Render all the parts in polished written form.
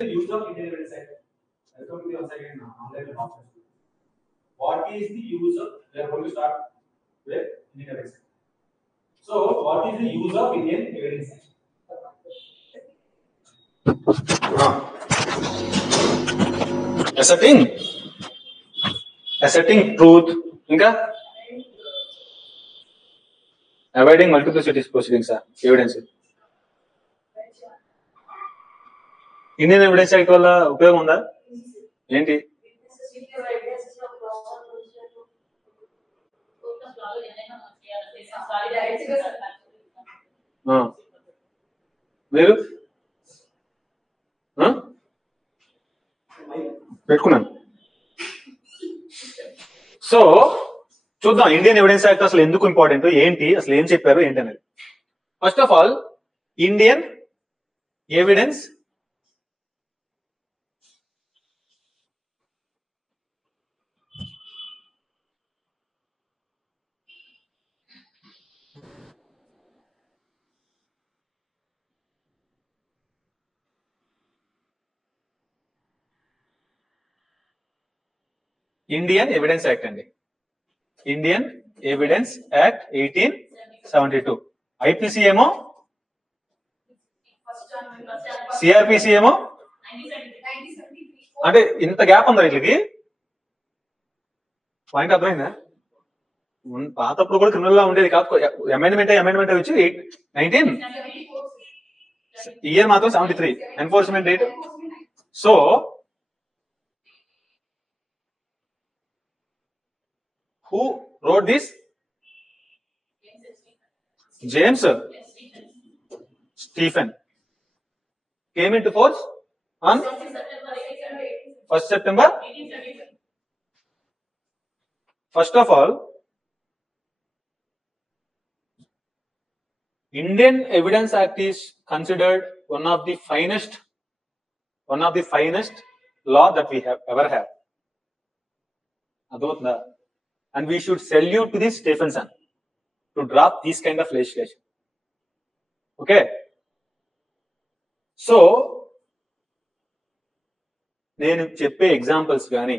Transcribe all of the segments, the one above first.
The use of Indian Evidence Act. Welcome to the once again online conference. What is the use of? We are going to start with Indian Evidence Act. So, what is the use of Indian Evidence Act? Asserting truth. Inka? Avoiding multiplicity proceedings. Evidence. Indian evidence act వల్ల ఉపయోగం ఉందా ఏంటి? మీరు పెట్టుకున్నాను. So చూద్దాం Indian evidence act అసలు ఎందుకు important, ఏంటి అసలు ఏం చెప్పారు ఏంటి అనేది. First of all Indian evidence Indian evidence act అండి. Indian evidence act 1872. ఐపీసీ ఏమో, సిఆర్పిసి ఏమో. అంటే ఇంత గ్యాప్ ఉందా వీటికి? పాయింట్ అర్థమైందా? పాతప్పుడు కూడా క్రిమినల్ లా ఉండేది కాదు, అమెండ్మెంట్ వచ్చి 19 ఇయర్ మాత్రం 73 enforcement date. So who wrote this? James Stephen. Came into force on 1st September. First of all, Indian Evidence Act is considered one of the finest law that we have ever had. Adotna. And we should salute to this Stephenson to draft this kind of legislation. Okay. So, నేను చెప్పే examples కానీ,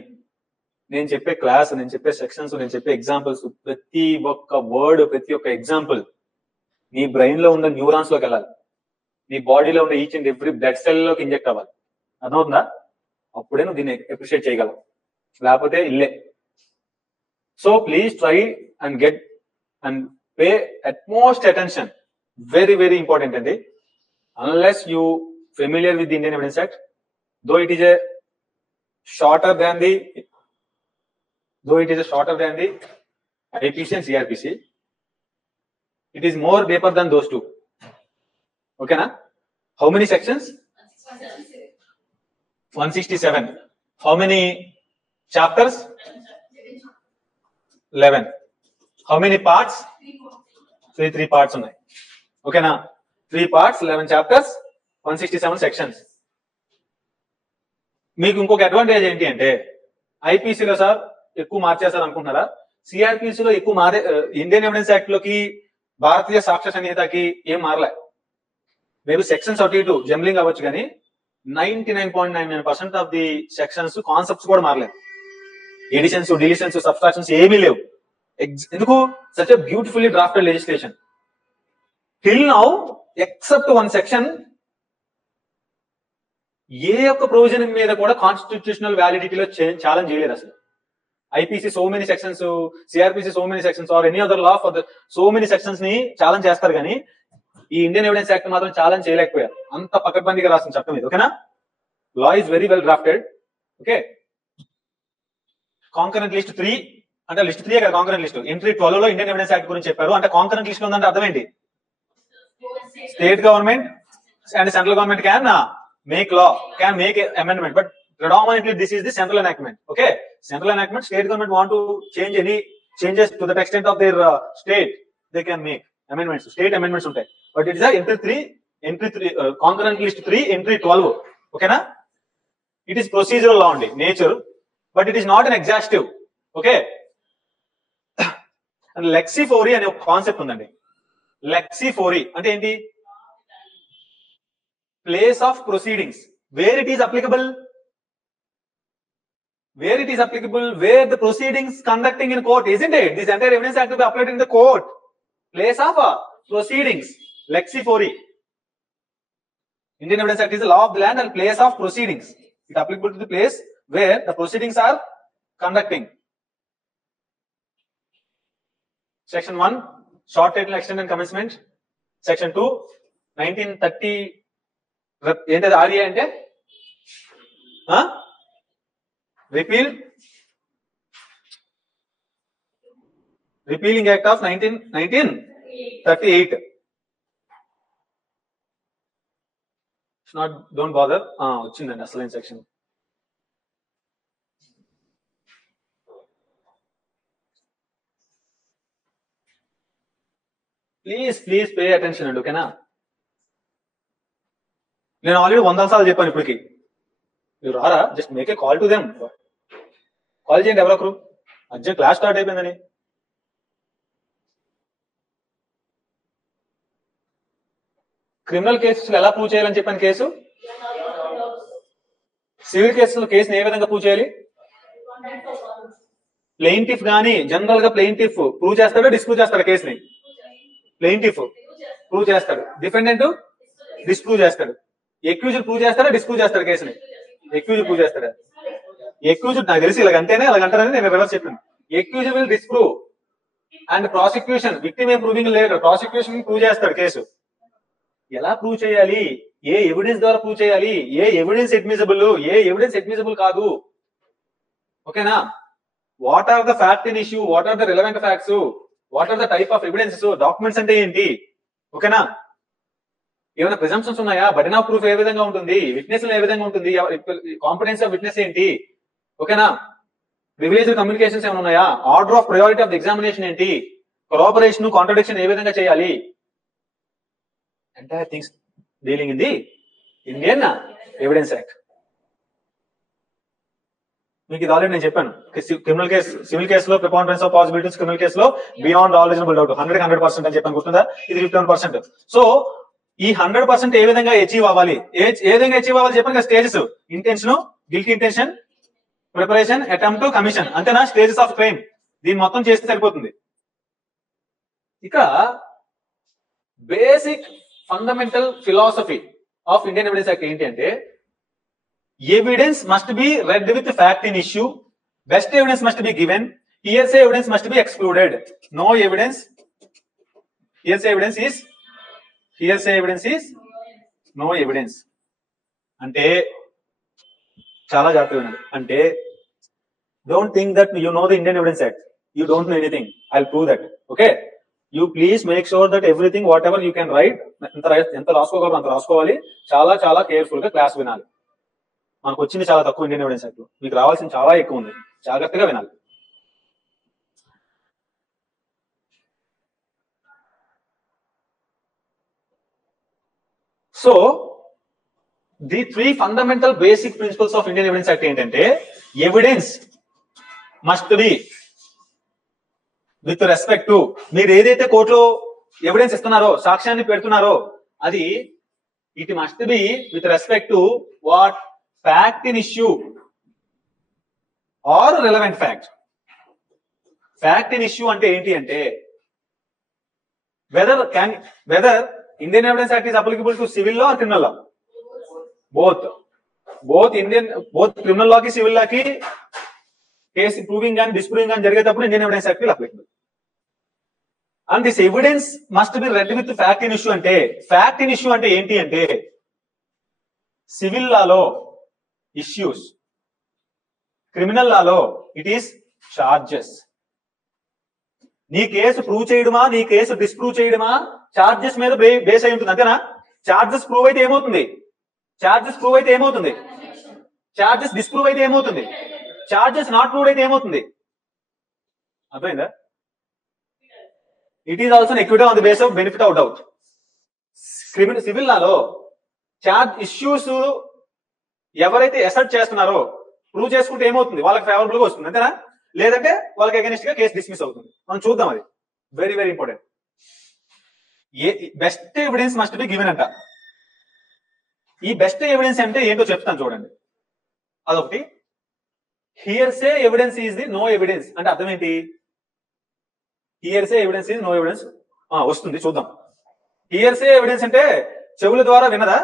నేను చెప్పే class, నేను చెప్పే sections, నేను చెప్పే examples, ప్రతి ఒక్క వర్డ్, ప్రతి ఒక్క ఎగ్జాంపుల్ నీ బ్రెయిన్ లో ఉన్న న్యూరాన్స్ లోకి వెళ్ళాలి, నీ బాడీలో ఉన్న each and every blood cell లోకి ఇంజెక్ట్ అవ్వాలి. అర్థమవుతుందా? అప్పుడే నువ్వు దీన్ని అప్రిషియేట్ చేయగలవు, లేకపోతే ఇల్లే. So please try and get and pay utmost attention. Very, very important, and unless you familiar with the Indian Evidence Act, though it is a shorter than the IPC and CRPC, it is more deeper than those two. Okay, na? How many sections? 167. How many chapters? 11. How many parts? 3 parts ఉన్నాయి. ఓకేనా? 3 parts, 11 chapters, 167 sections. మీకు ఇంకొక advantage ఏంటి అంటే, ఐపీసీలో sir ఎక్కువ మార్చేసారు అనుకుంటున్నారా? సిఆర్పిసిలో ఎక్కువ Indian evidence act లోకి, భారతీయ సాక్ష్య సంహితకి ఏం మారలే. మేబీ సెక్షన్స్ అటు ఇటు జంబ్లింగ్ అవ్వచ్చు, కానీ 99.99% ఆఫ్ ది సెక్షన్స్ కాన్సెప్ట్స్ కూడా మారలేదు. ఎడిషన్స్, డిలీషన్స్, సబ్స్ట్రాక్షన్స్ ఏమీ లేవు. ఎందుకు? Such a beautifully drafted legislation. Till now except one section, ఏ ఒక్క ప్రొవిజన్ మీద కూడా కాన్స్టిట్యూషనల్ వ్యాలిడిటీలో ఛాలెంజ్ చేయలేదు అసలు. IPC so many sections, CrPC so many sections, or any other law for so many sections ని ఛాలెంజ్ చేస్తారు, కానీ ఈ ఇండియన్ ఎవిడెన్స్ యాక్ట్ మాత్రం ఛాలెంజ్ చేయలేకపోయారు. అంత పకడ్బందీగా రాసిన చట్టం ఇది. ఓకేనా? Law is very well drafted. Okay. Concurrent list 3 అంటే లిస్ట్ 3 కదా కాంకరెంట్ లిస్ట్. ఎంట్రీ 12 లో ఇండియన్ ఎవిడెన్స్ యాక్ట్ గురించి చెప్పారు. అంటే కాంకరెంట్ లిస్ట్ లో ఉందంటే అర్థం ఏంటి? State government and central government can make law, can make an amendment, but predominantly this is the central enactment. Okay, central enactment, state government want to change any changes to the extent of their state, they can make amendments, state amendments ఉంటాయి. But it is a entry 3 concurrent list 3 entry 12. Okay na? It is procedural law only nature, but it is not an exhaustive. Okay. And lexiphory అనే ఒక concept ఉందండి. లెక్సిఫోరీ అంటే ఏంటి? Place of proceedings. where it is applicable, where the proceedings conducting in court, isn't it? This entire Evidence Act will be applied in the court, place of proceedings, lexi fori. Indian Evidence Act is the law of the land and place of proceedings. It applicable to the place where the proceedings are conducting. Section 1, short title extent and commencement. Section 2, 1930 ఏంటది RA అంటే repealing act of 1938. Don't bother, వచ్చిందండి అసలైన section. Please pay attention అండి, ఓకేనా? నేను already 100 సార్లు చెప్పాను ఇప్పటికి. మీరు రారా? Just make a call to them. Call చేయండి ఎవరొకరు, అర్జెంట్ క్లాస్ స్టార్ట్ అయిపోయిందని. క్రిమినల్ కేసెస్ ఎలా ప్రూవ్ చేయాలని చెప్పాను కేసు. సివిల్ కేసులో కేసుని ఏ విధంగా ప్రూవ్ చేయాలి? ప్లెయింటిఫ్ గానీ జనరల్ గా ప్లెయింటిఫ్ ప్రూవ్ చేస్తాడో డిస్ప్రూవ్ చేస్తాడు కేసుని? ప్లెయింటిఫ్ ప్రూవ్ చేస్తాడు, డిఫెండెంట్ డిస్ప్రూవ్ చేస్తాడు. ఎక్యూజ్డ్ ప్రూవ్ చేస్తాడా డిస్ప్రూవ్ చేస్తాడు కేసుని? ఎక్యూజ్డ్ ప్రూవ్ చేస్తాడా? ఎక్యూజ్డ్ నాకు తెలిసి ఇలాగంటేనే అలాగంటారని నేను రివర్స్ చెప్పాను. Accused will disprove and prosecution, victim ఏం ప్రూవింగ్ లేదు, ప్రాసిక్యూషన్ ప్రూవ్ చేస్తాడు కేసు. ఎలా ప్రూవ్ చేయాలి? ఏ ఎవిడెన్స్ ద్వారా ప్రూవ్ చేయాలి? ఏ ఎవిడెన్స్ అడ్మిసిబుల్, ఏ ఎవిడెన్స్ అడ్మిసిబుల్ కాదు, ఓకేనా? What are the fact in issue, what are the relevant facts, what are the type of evidences, documents అంటే ఏంటి, ఓకేనా? ఏమైనా ప్రిజంప్షన్స్ ఉన్నాయా? బర్డెన్ ఆఫ్ ప్రూఫ్ ఏ విధంగా ఉంటుంది, విట్నెస్ ఏ విధంగా ఉంటుంది, కాంపిటెన్స్ ఆఫ్ విట్నెస్ ఏంటి, ఓకేనా? ప్రివిలేజ్ కమ్యూనికేషన్స్ ఏమైనా ఉన్నాయా? Order of priority of the examination ఏంటి, కొరాబరేషన్ కాంట్రడిక్షన్ ఏ విధంగా చేయాలి, entire things dealing in the Indian evidence act. మీకు ఇది ఆల్రెడీ నేను చెప్పాను. క్రిమినల్ కేసు, సివిల్ కేసులో ప్రిపాండరెన్స్ ఆఫ్ పాసిబిలిటీస్, క్రిమినల్ కేసులో బియాండ్ ఆల్ రీజనబుల్ డౌట్ 100% అని చెప్పాను, గుర్తుందా? ఇది 51%. సో ఈ 100% ఏ విధంగా అచీవ్ అవ్వాలి, ఏ విధంగా అచీవ్ అవ్వాలి చెప్పండి కదా. Stages: intention, guilty intention, preparation, attempt, commission, అంతేనా? Stages of crime. దీన్ని మొత్తం చేస్తే సరిపోతుంది. ఇక basic fundamental philosophy of Indian evidence act ఏంటి అంటే, evidence must be read with fact in issue, best evidence must be given, hearsay evidence must be excluded, no evidence, hearsay evidence is no evidence. అంటే చాలా జాగ్రత్తగా వినండి. అంటే don't think that you know the Indian evidence act, you don't know anything, I will prove that, okay? You please make sure that everything what ever you can write, ఎంత రాసుకోగలరు అంత రాసుకోవాలి. చాలా చాలా కేర్ఫుల్ గా క్లాస్ వినాలి. మనకు వచ్చింది చాలా తక్కువ ఇండియన్ ఎవిడెన్స్ యాక్ట్, మీకు రావాల్సింది చాలా ఎక్కువ ఉంది, జాగ్రత్తగా వినాలి. So the 3 fundamental basic principles of Indian evidence act ఏంటంటే, evidence must be with respect to, మీరు ఏదైతే కోర్టులో ఎవిడెన్స్ ఇస్తున్నారో, సాక్ష్యాన్ని పెడుతున్నారో, అది it must be with respect to what fact in issue or relevant fact. Fact in issue అంటే ఏంటి అంటే, whether Indian evidence act is applicable to civil law or criminal law? Both criminal లాకి civil లాకి case proving కానీ disproving కానీ జరిగేటప్పుడు Indian evidence act applicable. And this evidence must be read with fact in issue. అంటే fact in issue అంటే ఏంటి అంటే, civil Lalo issues, criminal Lalo it is charges. నీ కేసు ప్రూవ్ చేయడమా, నీ కేసు డిస్ప్రూవ్ చేయడమా, చార్జెస్ మీద బేస్ అయి ఉంటుంది, అంతేనా? చార్జెస్ ప్రూవ్ అయితే ఏమవుతుంది, చార్జెస్ డిస్ప్రూవ్ అయితే ఏమవుతుంది, చార్జెస్ నాట్ ప్రూవ్ అయితే ఏమవుతుంది, అర్థమైందా? It is also equity on the base of benefit of doubt. Civil Lalo issues ఎవరైతే అసర్ట్ చేస్తున్నారో ప్రూవ్ చేసుకుంటే ఏమవుతుంది, వాళ్ళకి ఫేవరబుల్ గా వస్తుంది, అంతేనా? లేదంటే వాళ్ళకి అగెనిస్ట్ గా కేసు డిస్మిస్ అవుతుంది. మనం చూద్దాం, అది very very important. Best evidence must be given అంట. ఈ బెస్ట్ ఎవిడెన్స్ అంటే ఏంటో చెప్తాను చూడండి. అదొకటి. Hearsay evidence is the no evidence అంటే అర్థం ఏంటి? Hearsay evidence is no evidence వస్తుంది, చూద్దాం. హియర్సే ఎవిడెన్స్ అంటే చెవుల ద్వారా వినదా?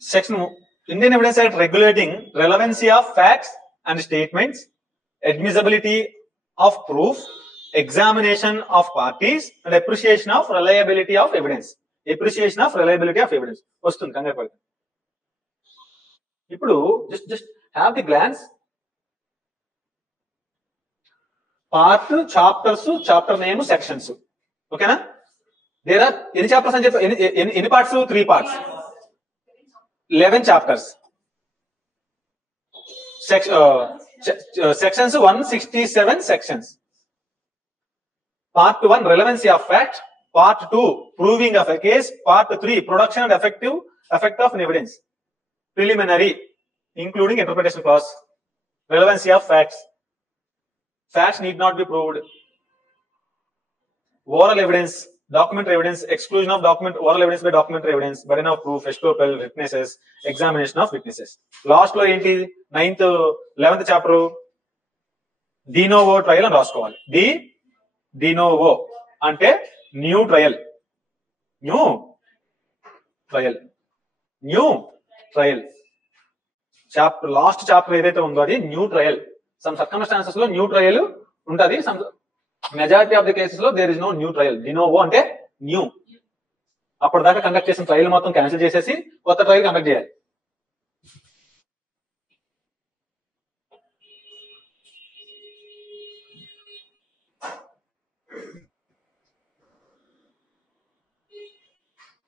Section Indian Evidence Act regulating relevancy of facts and statements, admissibility of proof, examination of parties, and appreciation of reliability of evidence. Appreciation of reliability of evidence. వస్తుంది కంగారు పడకండి. ఇప్పుడు just have the glance. Part, chapters, chapter name, sections. ఓకేనా? There are ఎన్ని chapters అని చెప్పి ఎన్ని parts? 3 parts, 11 chapters. Sections 167 sections. Part 1 relevancy of fact, Part 2 proving of a case, Part 3 production and effect of an evidence. Preliminary including interpretation clause. Relevancy of facts. Facts need not be proved. Oral evidence, documentary evidence, exclusion of oral evidence by documentary evidence, burden of proof, estoppel, witnesses, examination of witnesses. Last లో ఏంటి? 11th chapter de novo trial అని రాసుకోవాలి. de novo అంటే new trial. Chapter last chapter ఏదైతే ఉందో అది new trial. Some circumstances లో new trial ఉంటది, some majority of the cases లో there is no new trial. De novo అంటే న్యూ. అప్పటిదాకా కండక్ట్ చేసిన ట్రయల్ మొత్తం క్యాన్సిల్ చేసేసి కొత్త ట్రయల్ కండక్ట్ చేయాలి.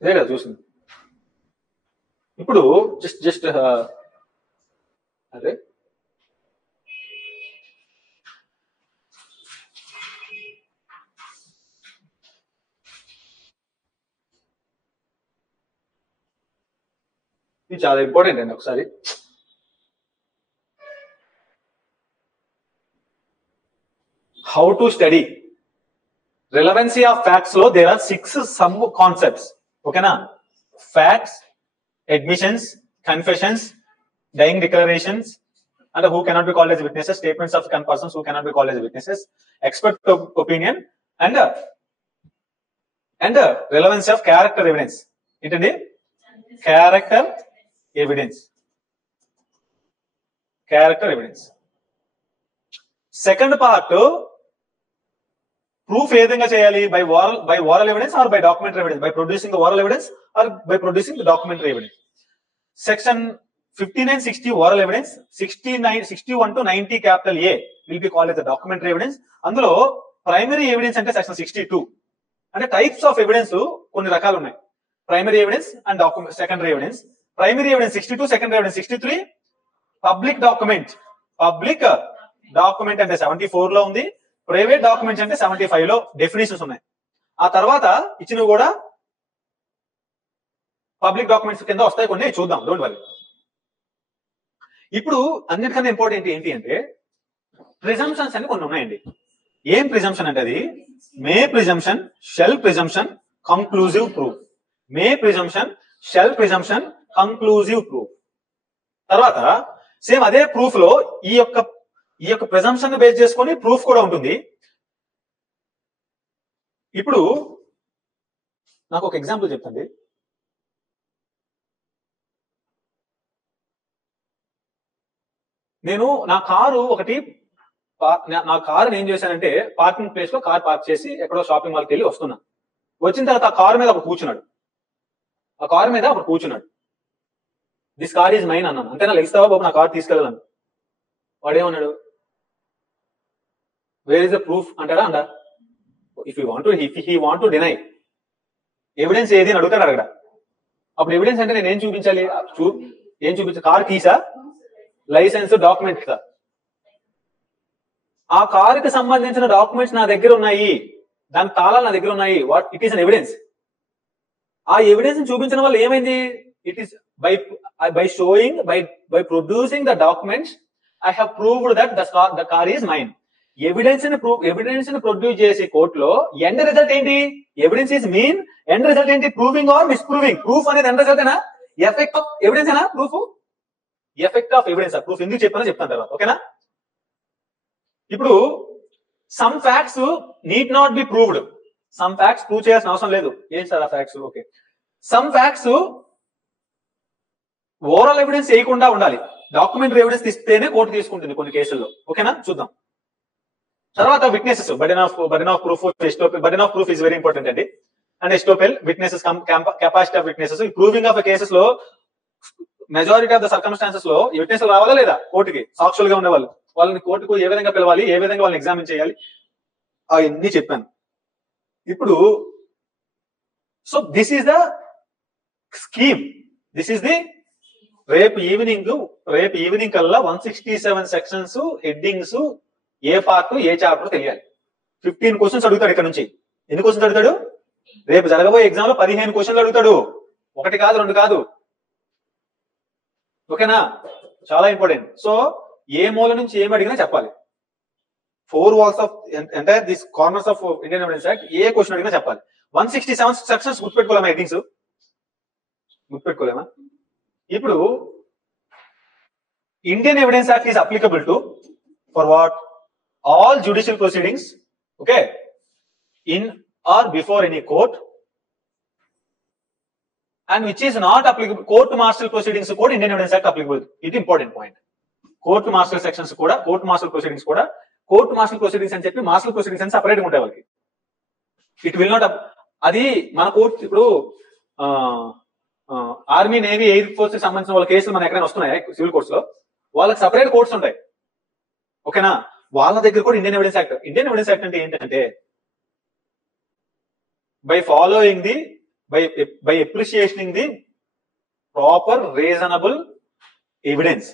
ఇదే కదా చూసింది. ఇప్పుడు జస్ట్ అదే ఇది చాలా ఇంపార్టెంట్ అండి. ఒకసారి how to study relevancy of facts లో there are 6 sub concepts. ఓకేనా? Facts, admissions, confessions, dying declarations, and who cannot be called as witnesses, statements of persons who cannot be called as witnesses, expert opinion, and relevancy of character evidence. ఏంటండి? Character evidence. Second part proof ఏ విధంగా చేయాలి? By oral evidence or by documentary evidence, by producing the oral evidence or by producing the documentary evidence. Section 59-60 oral evidence, 61 to 90 capital A will be called as the documentary evidence. అందులో primary evidence అంటే section 62. అంటే types of evidence కొన్ని రకాలు ఉన్నాయి. Primary evidence and secondary evidence. Primary evidence 62, secondary evidence 63. Public document అంటే 74 లో ఉంది. Private documents అంటే 75 లో డెఫినేషన్స్ ఉన్నాయి. ఆ తర్వాత ఇచ్చినవి కూడా పబ్లిక్ డాక్యుమెంట్స్ కింద వస్తాయి, కొన్ని చూద్దాం, డోంట్ వరీ. ఇప్పుడు అన్నిటికన్నా ఇంపార్టెంట్ ఏంటి అంటే ప్రిజంప్షన్స్ అని కొన్ని ఉన్నాయండి. ఏం ప్రిజంప్షన్ అంటే అది may presumption, shall presumption, conclusive proof. May presumption, shall presumption, conclusive proof. తర్వాత సేమ్ అదే ప్రూఫ్ లో ఈ యొక్క ప్రిజంప్షన్ బేస్ చేసుకొని ప్రూఫ్ కూడా ఉంటుంది. ఇప్పుడు నాకు ఒక ఎగ్జాంపుల్ చెప్తాండి. నేను నా కారు ఏం చేశానంటే పార్కింగ్ ప్లేస్ లో కార్ పార్క్ చేసి ఎక్కడో షాపింగ్ మాల్కి వెళ్ళి వస్తున్నా. వచ్చిన తర్వాత ఆ కారు మీద ఒకడు కూర్చున్నాడు. దిస్ కార్ ఈజ్ మైన్ అన్నాను. అంతేనా? లెగిస్తావా బాబు, నా కార్ తీసుకెళ్ళాను. వాడేమన్నాడు? వేర్ ఇస్ ద ప్రూఫ్ అంటాడా? అంట. If he want to deny evidence ఏది అని అడుగుతాడు అక్కడ. అప్పుడు ఎవిడెన్స్ అంటే నేను ఏం చూపించాలి? కార్ కీసా, లైసెన్స్, డాక్యుమెంట్. ఆ కారుకి సంబంధించిన డాక్యుమెంట్స్ నా దగ్గర ఉన్నాయి, దాని తాళాలు నా దగ్గర ఉన్నాయి. What it is an evidence. ఆ ఎవిడెన్స్ చూపించడం వల్ల ఏమైంది? It is by showing by producing the documents I have proved that the car is mine. Evidence ని ప్రొడ్యూస్ చేసే కోర్టులో ఎండ్ రిజల్ట్ ఏంటి? Evidence is mean, end result ఏంటి? Proving or misproving. Proof అనేది ఎండ్ రిజల్ట్ ఏనా? Effect of evidence ఏనా proof? Effect of evidence. Proof ఎందుకు చెప్పానో చెప్తాను తర్వాత, ఓకేనా? ఇప్పుడు some facts need not be proved. Some facts prove చేయాల్సిన అవసరం లేదు. ఏం సార్ ఆ facts? Okay, some facts overall evidence చేయకుండా ఉండాలి. డాక్యుమెంటరీ ఎవిడెన్స్ ఇస్తేనే కోర్టు తీసుకుంటుంది కొన్ని కేసుల్లో, ఓకేనా? చూద్దాం. తర్వాత witnesses, burden of proof. Burden of proof is very important అండి. And estoppel, witnesses, capacity of witnesses. Proving of cases లో మెజారిటీ ఆఫ్ ద సర్కమ్స్టాన్సెస్ లో విట్నెస్ రావాలా లేదా కోర్టుకి? సాక్షులుగా గా ఉండేవాళ్ళు, వాళ్ళని కోర్టుకు ఏ విధంగా పిలవాలి, ఏ విధంగా వాళ్ళని ఎగ్జామిన్ చేయాలి, అవన్నీ చెప్పాను. ఇప్పుడు so this is the scheme. This is the రేపు ఈవినింగ్ కల్లా 167 sections, headings, A part A chapter తెలియాలి. 15 క్వశ్చన్స్ అడుగుతాడు ఇక్కడ నుంచి. ఎన్ని క్వశ్చన్స్ అడుగుతాడు? రేపు జరగబోయే ఎగ్జామ్ లో 15 క్వశ్చన్లు అడుగుతాడు. 1 కాదు 2 కాదు, ఓకేనా? చాలా ఇంపార్టెంట్. సో ఏ మూల నుంచి ఏమి అడిగినా చెప్పాలి. 4 walls of entire this corners of Indian evidence act ఏ క్వశ్చన్ అడిగినా చెప్పాలి. 167 సెక్షన్స్ గుర్తుపెట్టుకోలేమా? హెడ్డింగ్స్ గుర్తుపెట్టుకోలేమా? ఇప్పుడు Indian evidence act is applicable to for what? All judicial proceedings, okay, in or before any court, and which is not applicable. Court martial proceedings కూడా Indian evidence act applicable. ఇది important point. Court martial sections కూడా, court martial proceedings కూడా, court martial proceedings అని చెప్పి martial proceedings అని separate గా ఉంటాయి వాళ్ళకి. It will not. అది మన కోర్టు ఇప్పుడు ఆర్మీ, నేవీ, ఎయిర్ ఫోర్స్ కి సంబంధించిన వాళ్ళ కేసులు మన ఎక్కడైనా వస్తున్నాయి సివిల్ కోర్ట్స్ లో, వాళ్ళకి సపరేట్ కోర్ట్స్ ఉంటాయి, ఓకేనా? వాళ్ళ దగ్గర కూడా Indian evidence act. Indian evidence act అంటే ఏంటంటే by following the by appreciating the proper reasonable evidence.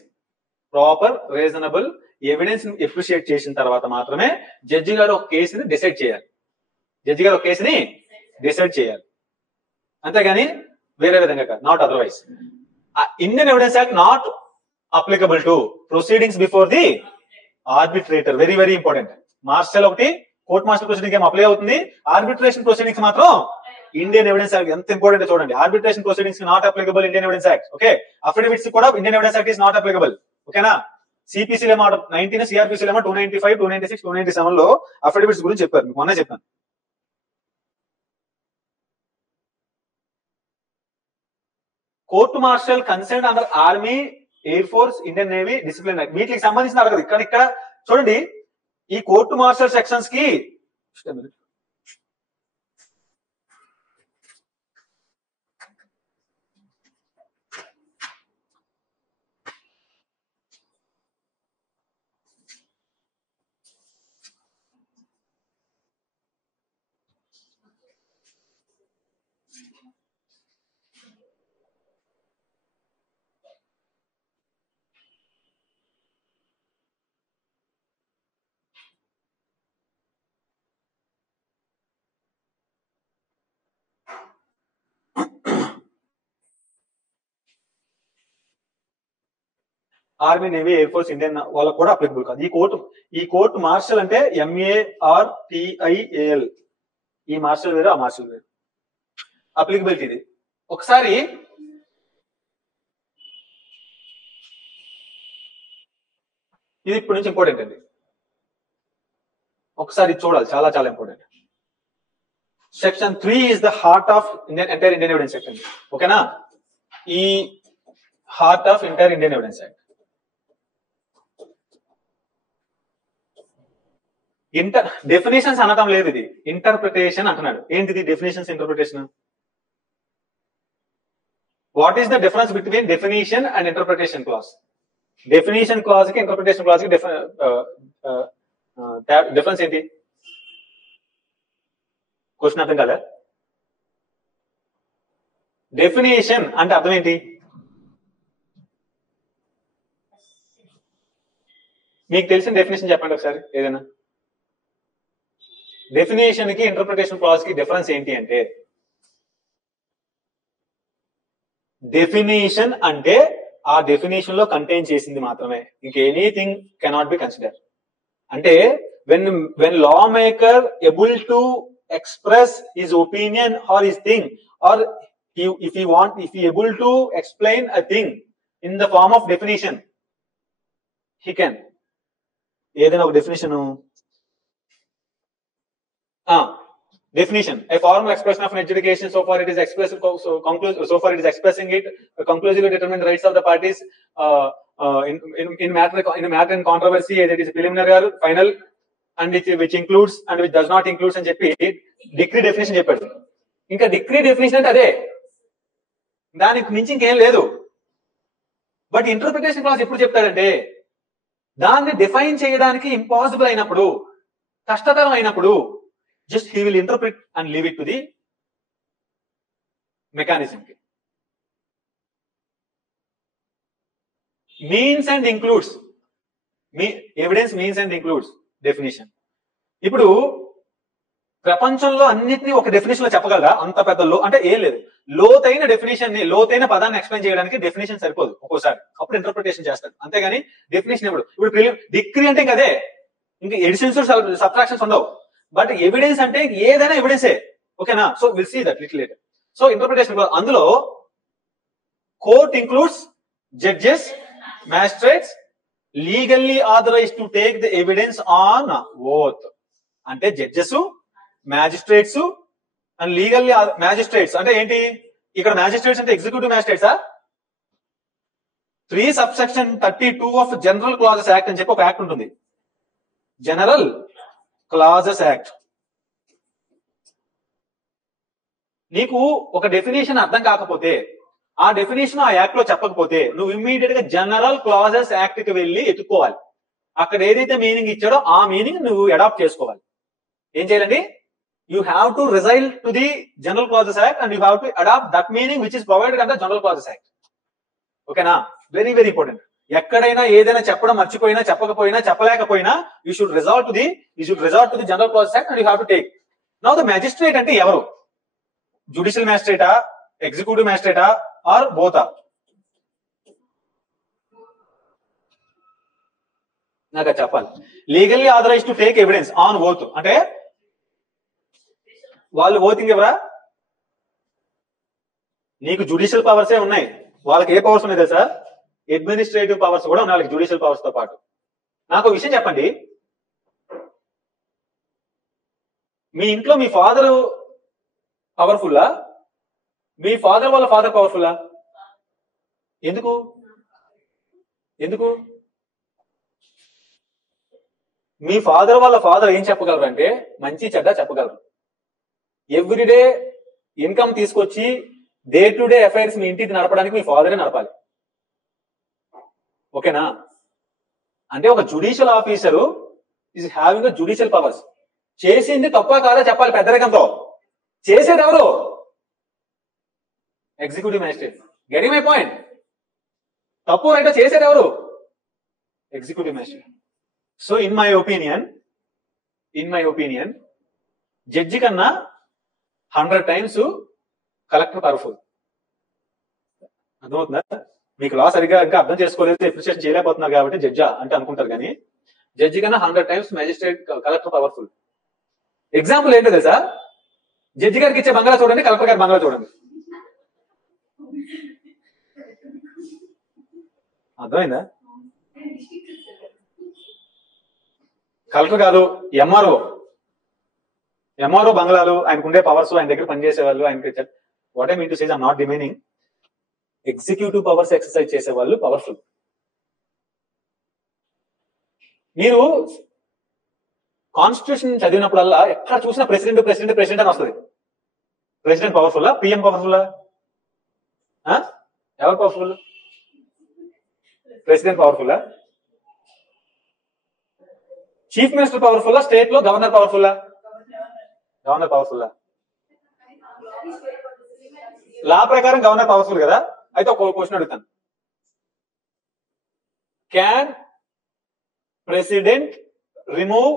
Proper reasonable evidence appreciate చేసిన తర్వాత మాత్రమే జడ్జి గారు ఒక కేసుని డిసైడ్ చేయాలి. అంతేగాని వేరే విధంగా కాదు, not otherwise. Indian evidence act not applicable to proceedings before the arbitrator. Very very important. Martial ఒకటి, కోర్ట్ మార్షల్ ప్రొసీడింగ్ ఏం అప్లై అవుతుంది. ఆర్బిట్రేషన్ ప్రొసీడింగ్స్ మాత్రం ఇండియన్ ఎవిడెన్స్ యాక్ట్ ఎంత ఇంపార్టెంట్ చూడండి. Arbitration proceedings not applicable Indian evidence act, okay. Affidavits కూడా Indian evidence act is not applicable, ఓకేనా? సిపిసిలో 19, సిఆర్పిసిలో 295, 296, 297 లో అఫిడవిట్స్ గురించి చెప్పారు, మొన్న చెప్పాను. Court martial concern under army, air force, Indian navy, discipline act, వీటికి సంబంధించిన అడగదు. ఇక్కడ చూడండి, ఈ కోర్టు మార్షల్ సెక్షన్స్ కి army, navy, air force, Indian వాళ్ళకు కూడా అప్లికబుల్ కాదు ఈ కోర్టు మార్షల్ అంటే MARTIAL. ఈ మార్షల్ వేరు, ఆ మార్షల్ వేరు. అప్లికబిలిటీ ఇది. ఒకసారి ఇది ఇప్పటి నుంచి ఇంపార్టెంట్ అండి, ఒకసారి చూడాలి, చాలా చాలా important. Section 3 is the heart of entire Indian evidence act అండి, ఓకేనా? ఈ heart of entire Indian evidence act. Definitions అనటం లేదు, ఇది ఇంటర్ప్రిటేషన్ అంటున్నాడు. ఏంటిది definitions, interpretation? What is the difference between definition and interpretation class? Definition class కి interpretation class కి డిఫరెన్స్ ఏంటి? క్వశ్చన్ అర్థం కదా? డెఫినేషన్ అంటే అర్థం ఏంటి? మీకు తెలిసిన డెఫినేషన్ చెప్పండి ఒకసారి ఏదైనా. డెఫినేషన్ కి ఇంటర్ప్రిటేషన్ క్లాజ్ కి డిఫరెన్స్ ఏంటి అంటే, డెఫినేషన్ అంటే ఆ డెఫినేషన్ లో కంటైన్ చేసింది మాత్రమే, ఇంక ఎనీథింగ్ కెనాట్ బి కన్సిడర్. అంటే when lawmaker able to express his opinion or his thing, or if he able to explain a thing in the form of definition, he can. ఏదైనా ఒక definition, definition, a formal expression of an adjudication so far it is expressing it conclusively determine the rights of the parties in matter in controversy, either it is preliminary or final, and which includes and which does not include అని చెప్పి decree definition చెప్పాడు. ఇంకా decree definition అంటే అదే, దానికి మించి ఇంకేం లేదు. బట్ ఇంటర్ప్రిటేషన్ క్లాస్ ఎప్పుడు చెప్తాడంటే, దాన్ని డిఫైన్ చేయడానికి ఇంపాసిబుల్ అయినప్పుడు, కష్టతరం అయినప్పుడు, just he will interpret and leave it to the mechanism. Means and includes, evidence means and includes definition. ఇప్పుడు ప్రపంచంలో అన్నిటినీ ఒక డెఫినేషన్ లో చెప్పగలరా? అంత పెద్ద అంటే ఏం లేదు. లోతైన డెఫినేషన్ ని, లోతైన పదాన్ని ఎక్స్ప్లెయిన్ చేయడానికి డెఫినేషన్ సరిపోదు ఒక్కోసారి, అప్పుడు ఇంటర్ప్రిటేషన్ చేస్తాడు. అంతేగాని డెఫినేషన్ ఇప్పుడు డిగ్రీ అంటే ఇంకా అదే, ఇంకా ఎడిషన్స్ సబ్ట్రాక్షన్స్ ఉండవు. బట్ ఎవిడెన్స్ అంటే ఏదైనా ఎవిడెన్సే, ఓకేనా? So will see that little later. So interpretation అందులో court includes judges, magistrates, legally authorised to take the evidence on oath. అంటే judges, magistrates and legally magistrates అంటే ఏంటి? ఇక్కడ మ్యాజిస్ట్రేట్స్ అంటే ఎగ్జిక్యూటివ్ మ్యాజిస్ట్రేట్సా? 3 subsection 32 of general clauses act అని చెప్పి ఒక యాక్ట్ ఉంటుంది, జనరల్ క్లాజెస్ యాక్ట్. నీకు ఒక డెఫినేషన్ అర్థం కాకపోతే, ఆ డెఫినేషన్ ఆ యాక్ట్ లో చెప్పకపోతే, నువ్వు ఇమ్మీడియట్ గా జనరల్ క్లాజెస్ యాక్ట్ కి వెళ్ళి ఎత్తుకోవాలి. అక్కడ ఏదైతే మీనింగ్ ఇచ్చాడో ఆ మీనింగ్ నువ్వు అడాప్ట్ చేసుకోవాలి. ఏం చేయాలండి? You have to resile to the general clauses act and you have to adapt that meaning which is provided under general clauses act. ఓకేనా? Very very important. ఎక్కడైనా ఏదైనా చెప్పడం మర్చిపోయినా, చెప్పకపోయినా, చెప్పలేకపోయినా, you should resort to the general clauses act and you have to take. Now the magistrate అంటే ఎవరు? Judicial మ్యాజిస్ట్రేటా, ఎగ్జిక్యూటివ్ మ్యాజిస్ట్రేటా ఆర్ బోతా? నాకు చెప్పాలి. Legally authorise to take evidence on oath అంటే వాళ్ళు ఓతింగ్ ఎవరా? నీకు జుడిషియల్ పవర్సే ఉన్నాయి, వాళ్ళకి ఏ పవర్స్ ఉన్నాయి తెలుసా? అడ్మినిస్ట్రేటివ్ పవర్స్ కూడా ఉన్నాయి వాళ్ళకి, జుడిషియల్ పవర్స్ తో పాటు. నాకు ఒక విషయం చెప్పండి, మీ ఇంట్లో మీ ఫాదర్ పవర్ఫుల్లా? మీ ఫాదర్ వాళ్ళ ఫాదర్ పవర్ఫుల్లా? ఎందుకు? మీ ఫాదర్ వాళ్ళ ఫాదర్ ఏం చెప్పగలరు అంటే మంచి చెడ్డ చెప్పగలరు. ఎవ్రీడే ఇన్కమ్ తీసుకొచ్చి డే టు డే అఫైర్స్ మీ ఇంటికి నడపడానికి మీ ఫాదరే నడపాలి. ఓకేనా? అంటే ఒక judicial officer is having a judicial powers. చేసింది తప్ప కాదా చెప్పాలి పెద్దరికంతో. చేసేది ఎవరు? Executive magistrate. Getting my point? తప్పు రైట్ చేసేది ఎవరు? Executive magistrate. So in my opinion judge కన్నా 100 times కలెక్టర్ పవర్ఫుల్. అర్థమవుతుందా? మీకు లా సరిగా ఇంకా అర్థం చేసుకోలేదు, అప్రిషియేషన్ చేయలేకపోతున్నారు కాబట్టి జడ్జా అంటే అనుకుంటారు, కానీ జడ్జి కన్నా 100 times magistrate, collector powerful. Example ఏంటో తెలుసా? జడ్జి గారికి ఇచ్చే బంగ్లా చూడండి, కలెక్టర్ గారి బంగ్లా చూడండి. అర్థమైందా? కలెక్టర్ గారు ఎంఆర్ఓ బంగ్లాలు, ఆయనకుండే పవర్స్, ఆయన దగ్గర పనిచేసే వాళ్ళు, ఆయనకి what I mean to say, I'm not demeaning, executive powers exercise చేసే వాళ్ళు పవర్ఫుల్. మీరు కాన్స్టిట్యూషన్ చదివినప్పుడల్లా ఎక్కడ చూసినా ప్రెసిడెంట్ అని వస్తుంది. ప్రెసిడెంట్ పవర్ఫుల్లా? పిఎం పవర్ఫుల్లా? ఎవరు పవర్ఫుల్? ప్రెసిడెంట్ పవర్ఫుల్లా? చీఫ్ మినిస్టర్ పవర్ఫుల్లా? స్టేట్ లో గవర్నర్ పవర్ఫుల్లా? గవర్నర్ పవర్ఫుల్లా? లా ప్రకారం గవర్నర్ పవర్ఫుల్ కదా. అయితే ఒక క్వశ్చన్ అడుగుతాను, can president remove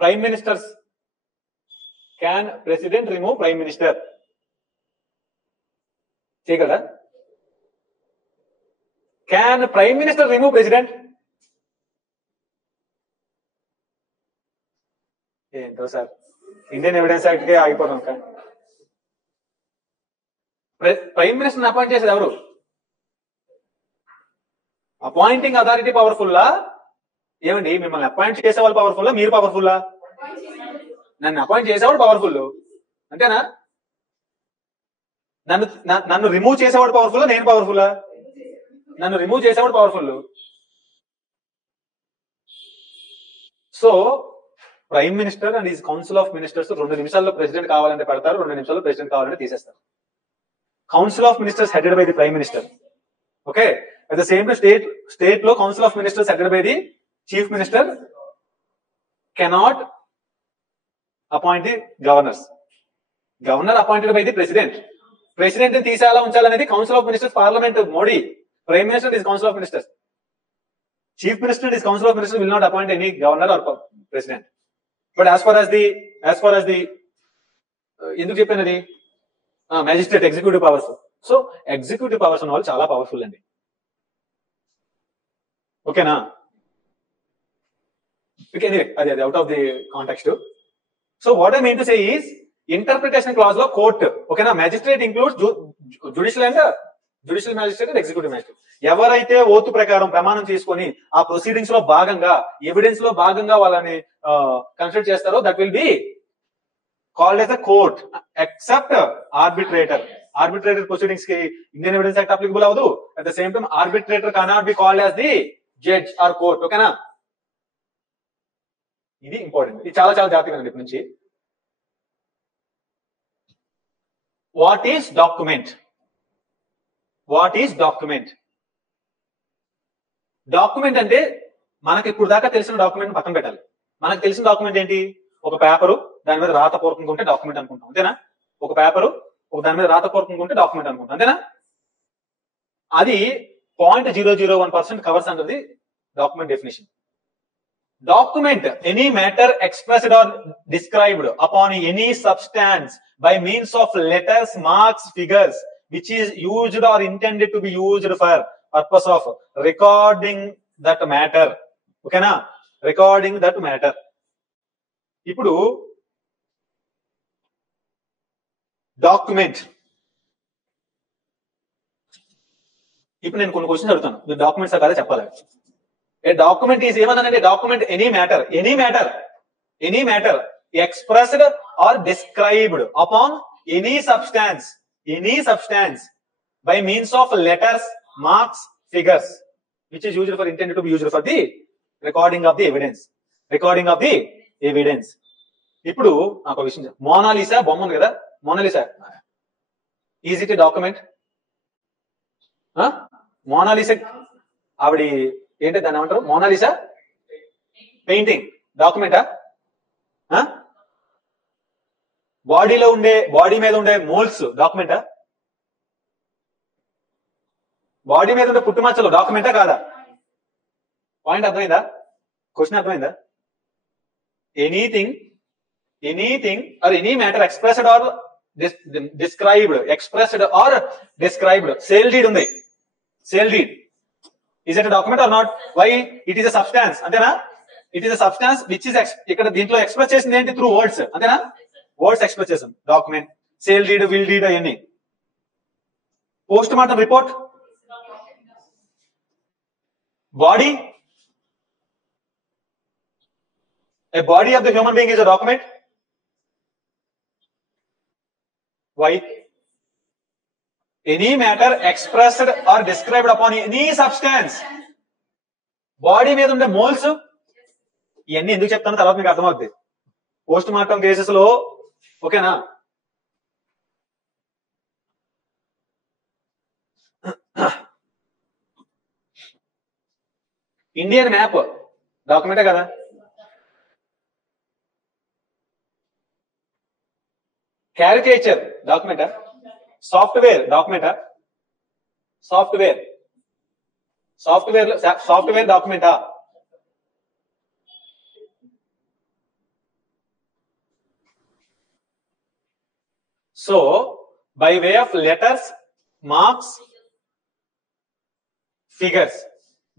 prime ministers can president remove prime minister? చేయగలరా? Can prime minister remove president? ఏంటో సార్, ఇండియన్ ఎవిడెన్స్ యాక్ట్ కే ఆగిపోతాం. ప్రైమ్ మినిస్టర్ అపాయింట్ చేసేది ఎవరు? అపాయింటింగ్ అథారిటీ పవర్ఫుల్లా? ఏమండి, మిమ్మల్ని అపాయింట్ చేసేవాళ్ళు పవర్ఫుల్లా, మీరు పవర్ఫుల్లా? నన్ను అపాయింట్ చేసేవాడు పవర్ఫుల్, అంతేనా? నన్ను రిమూవ్ చేసేవాడు పవర్ఫుల్లా, నేను పవర్ఫుల్లా? నన్ను రిమూవ్ చేసేవాడు powerful. So prime minister and is council of ministers 2 నిమిషాల్లో ప్రెసిడెంట్ కావాలంటే పెడతారు, 2 నిమిషాల్లో ప్రెసిడెంట్ కావాలంటే తీసేస్తారు. Council of ministers headed by the prime minister. Okay, at the same state లో council of ministers headed by the chief minister cannot appoint the governors. Governor appointed by the president. President తీసేలా ఉంచాలనేది council of ministers, parliament, Modi. Prime minister is council of ministers. Chief minister is council of ministers will not appoint any governor or president. But as far as the ఎందుకు చెప్పినది magistrate executive powers. So executive powers ఉన్న వాళ్ళు చాలా powerful అండి. ఓకేనా? అది out of the context. So what I mean to say is, interpretation clause లో court, ఓకేనా, magistrate includes judicial magistrate and executive magistrate. ఎవరైతే ఓతు ప్రకారం ప్రమాణం తీసుకొని ఆ ప్రొసీడింగ్స్ లో భాగంగా, ఎవిడెన్స్ లో భాగంగా వాళ్ళని కన్సిడర్ చేస్తారో, that will be called yes a court, except arbitrator. Arbitrator proceedings కి ఇండియన్ ఎవిడెన్స్ యాక్ట్ అప్లికబుల్ అవ్వదు. At the same time arbitrator cannot be called as the judge are court. ఓకేనా? ఇది ఇంపార్టెంట్. ఇది చాలా చాలా జాగ్రత్తగా ఇప్పటి నుంచి. What is document? What is document? Document అంటే మనకి ఇప్పుడు దాకా తెలిసిన డాక్యుమెంట్ పక్కన పెట్టాలి. మనకు తెలిసిన డాక్యుమెంట్ ఏంటి? ఒక పేపరు, దాని మీద రాతపూర్వకంగా ఉంటే డాక్యుమెంట్ అనుకుంటాం, అంతేనా? ఒక పేపరు, దాని మీద రాతపూర్వకంగా ఉంటే డాక్యుమెంట్ అనుకుంటాం, అంతేనా? అది 0.001% covers under the document definition. Document, any matter expressed or described upon any substance by means of letters, marks, figures, which is used or intended to be used for purpose of recording that matter. Okay na? Recording that matter. ఇప్పుడు document, ఇప్పుడు నేను కొన్ని questions అడుగుతాను, మీరు documents కాదా చెప్పాలి. A document is even a document any matter expressed or described upon any substance by means of letters, marks, figures, which is used for intended to be used for the recording of the evidence. ఇప్పుడు నాకు విషయం, Mona Lisa బొమ్మ ఉంది కదా, Mona Lisa is it a document? Mona Lisa ఆవిడ ఏంటి, దాన్ని ఏమంటారు? Mona Lisa painting డాక్యుమెంటా? బాడీ మీద ఉండే మోల్స్ డాక్యుమెంటా? బాడీ మీద ఉండే పుట్టుమచ్చలు డాక్యుమెంటా కాదా? పాయింట్ అర్థమైందా? క్వశ్చన్ అర్థమైందా? Anything or any matter expressed or described. Sale deed ఉంది, sale deed. Is it a document or not? Why? It is a substance. అంతేనా? It is a substance which is ఇక్కడ దీంట్లో express చేసింది ఏంటి? Through words, అంతేనా? Words express చేసాం. Document, sale deed, will deed అవన్నీ. Post mortem report, body, a body of the human being is a document. Why? Any matter expressed or described upon any substance. Body మీద ఉండే moles, ఇవన్నీ ఎందుకు చెప్తాను తర్వాత మీకు అర్థమవుతుంది పోస్ట్ మార్టం కేసెస్ లో. ఓకేనా? ఇండియన్ మ్యాప్ డాక్యుమెంటే కదా? క్యారికేచర్ డాక్యుమెంటా? సాఫ్ట్వేర్ డాక్యుమెంటా? సాఫ్ట్వేర్ డాక్యుమెంటా? So by way of letters, marks, figures.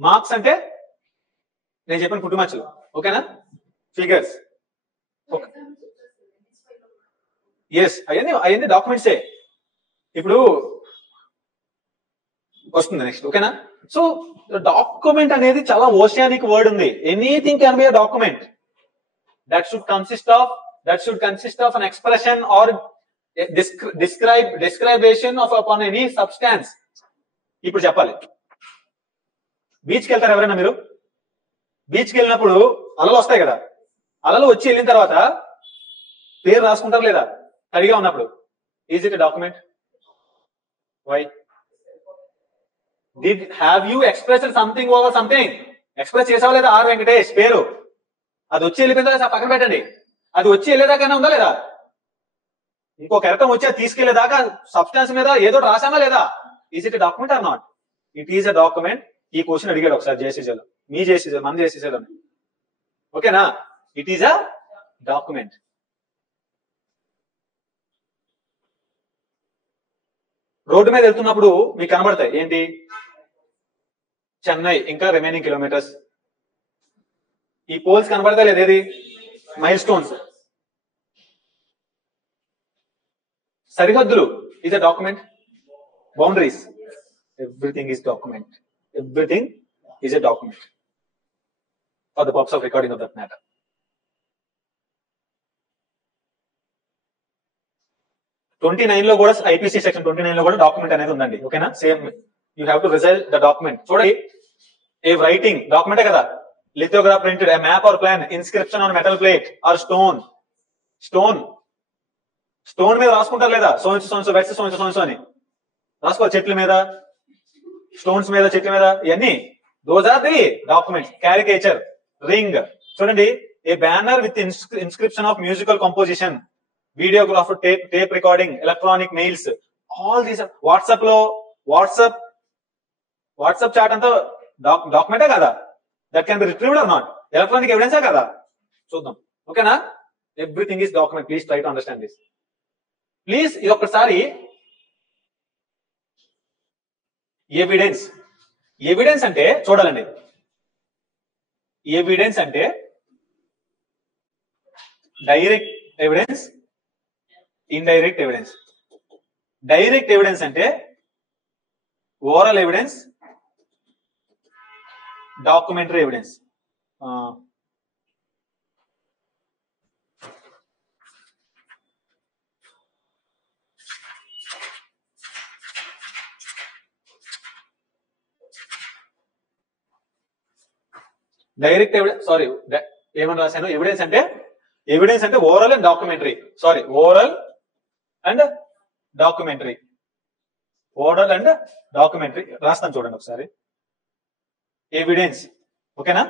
Marks అంటే నేను చెప్పిన పుట్టుమచ్చలు, ఓకేనా? ఫిగర్స్, ఎస్, అవన్నీ డాక్యుమెంట్సే. ఇప్పుడు వస్తుంది నెక్స్ట్, ఓకేనా? సో డాక్యుమెంట్ అనేది చాలా ఓషియానిక్ వర్డ్ ఉంది. Anything can be a document that should consist of an expression or a description of upon any substance. ఇప్పుడు చెప్పాలి, బీచ్కి వెళ్తారు ఎవరైనా మీరు? బీచ్కి వెళ్ళినప్పుడు అలలు వస్తాయి కదా, అలలు వచ్చి వెళ్ళిన తర్వాత పేరు రాసుకుంటారు లేదా తడిగా ఉన్నప్పుడు? Is it a document? Why? Have you expressed something over something? Express చేసావా లేదా? ఆర్ వెంకటేష్ పేరు, అది వచ్చి వెళ్ళిపోయిన తర్వాత పక్కన పెట్టండి. అది వచ్చి వెళ్ళేదాకా ఉందా లేదా? ఇంకో కెరటం వచ్చి అది తీసుకెళ్లేదాకా సబ్స్టాన్స్ మీద ఏదో రాసామా లేదా? Is it document are not? It is a document. ఈ క్వశ్చన్ అడిగాడు ఒకసారి జేసీజీలో, మీ జేసీజీలో, మన జేసీజీలో, ఓకేనా? It is a document. Road మీద వెళ్తున్నప్పుడు మీకు కనబడతాయి ఏంటి? చెన్నై ఇంకా రిమైనింగ్ కిలోమీటర్స్. ఈ పోల్స్ కనబడతా లేదు, ఏది? Mile stones. సరిహద్దులు is a document. Boundaries, everything is document. Everything is a document for the purpose of recording of that matter. లో కూడా IPC సెక్షన్ 29 లో కూడా డాక్యుమెంట్ అనేది ఉందండి, ఓకేనా? Same, you have to result the document. చూడండి, ఏ writing డాక్యుమెంటే కదా. లిథోగ్రాఫ్ printed, a map or plan, inscription on metal plate or stone. Stone మీద రాసుకుంటారు లేదా? సోన్స్ వెట్స్ సోన్స్ అని రాసుకోవాలి. చెట్ల మీద, స్టోన్స్ మీద, చెట్ల మీద, ఇవన్నీ those are the documents. Caricature, ring. చూడండి, a banner with inscription of musical composition, videograph, tape recording, electronic mails, all these. WhatsApp chat అంతా డాక్యుమెంటే కదా? That can be retrieved or not? Electronic ఎవిడెన్సే కదా? చూద్దాం, ఓకేనా? Everything is document. Please try to understand this. Please ఇది ఒక్కసారి. Evidence అంటే చూడాలండి. ఎవిడెన్స్ అంటే direct evidence, indirect evidence. Direct evidence అంటే oral evidence, documentary evidence. Direct evidence, sorry ఏమని రాశాను? ఎవిడెన్స్ అంటే oral and documentary. Sorry, oral and documentary. Oral and documentary రాస్తాను చూడండి ఒకసారి. ఎవిడెన్స్, ఓకేనా?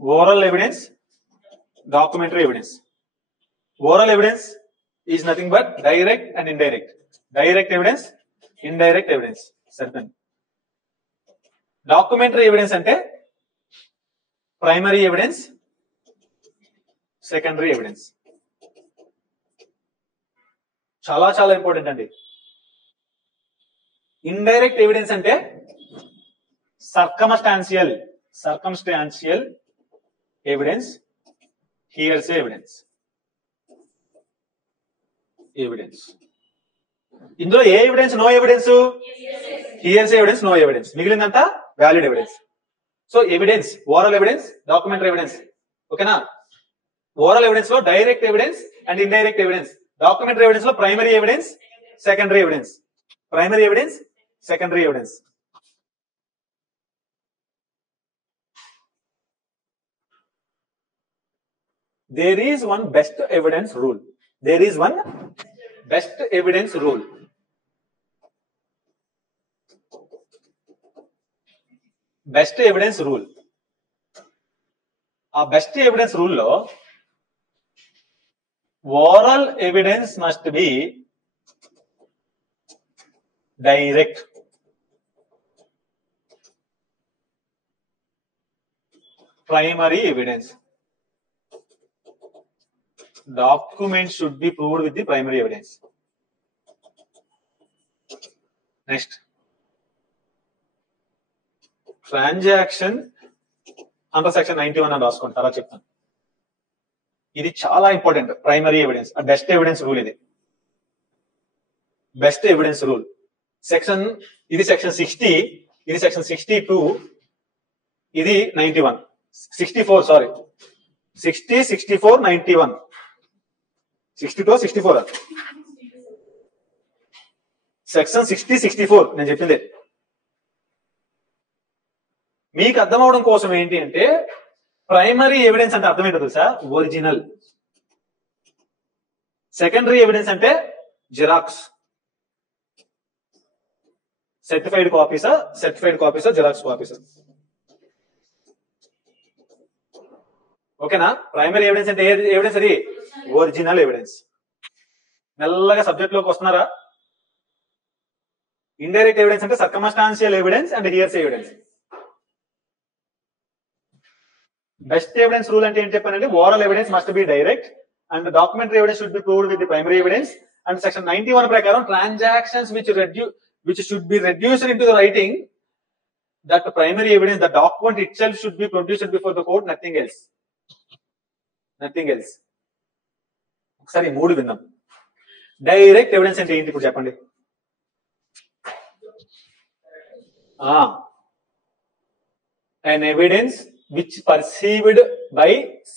Oral evidence, documentary evidence. Oral evidence is nothing but direct and indirect. Direct evidence, indirect evidence. సరిపోయింది. Documentary evidence అంటే primary evidence, secondary evidence. చాలా చాలా important అండి. Indirect evidence అంటే సర్కమ్స్టాన్షియల్ ఎవిడెన్స్, హియర్సే ఎవిడెన్స్. ఇందులో ఏ evidence? No evidence. Hearsay evidence, no evidence. మిగిలిందంతా valid evidence. So evidence, oral evidence, documentary evidence, ఓకేనా? ఓరల్ ఎవిడెన్స్ లో direct evidence and indirect evidence. Documentary evidence లో primary evidence, secondary evidence. Primary evidence, secondary evidence. There is one best evidence rule. Best evidence rule. ఆ best evidence rule లో oral evidence must be direct, primary evidence document should be proved with the primary evidence. Next transaction under section 91 అని రాసుకోండి, తర్వాత చెప్తాను. ఇది చాలా important. Primary evidence, best evidence rule. ఇది best evidence rule. Section ఇది section 60, ఇది సెక్షన్ 62, ఇది 91, 64 సారీ 60, 64, 91, 62, 64 సెక్షన్ 60, 64 నేను చెప్పింది. మీకు అర్థం అవడం కోసం ఏంటి అంటే, ప్రైమరీ ఎవిడెన్స్ అంటే అర్థం ఏంటో తెలుసా? ఒరిజినల్. సెకండరీ ఎవిడెన్స్ అంటే జిరాక్స్. సర్టిఫైడ్ కాపీసా జిరాక్స్ కాపీసా? ఓకేనా? ప్రైమరీ ఎవిడెన్స్ అంటే ఎవిడెన్స్ అది ఒరిజినల్ ఎవిడెన్స్. మెల్లగా సబ్జెక్ట్ లోకి వస్తున్నారా? ఇండైరెక్ట్ ఎవిడెన్స్ అంటే circumstantial evidence and hearsay evidence. Best evidence rule అంటే ఏం చెప్పానంటే, oral evidence must be direct and documentary evidence should be proved with the primary evidence. And section 91 ప్రకారం transactions which should be reduced into the writing, that primary evidence, the document itself should be produced before the court, nothing else. ఒకసారి మూడు విందాం. Direct evidence అంటే ఏంటి ఇప్పుడు చెప్పండి? an evidence which perceived by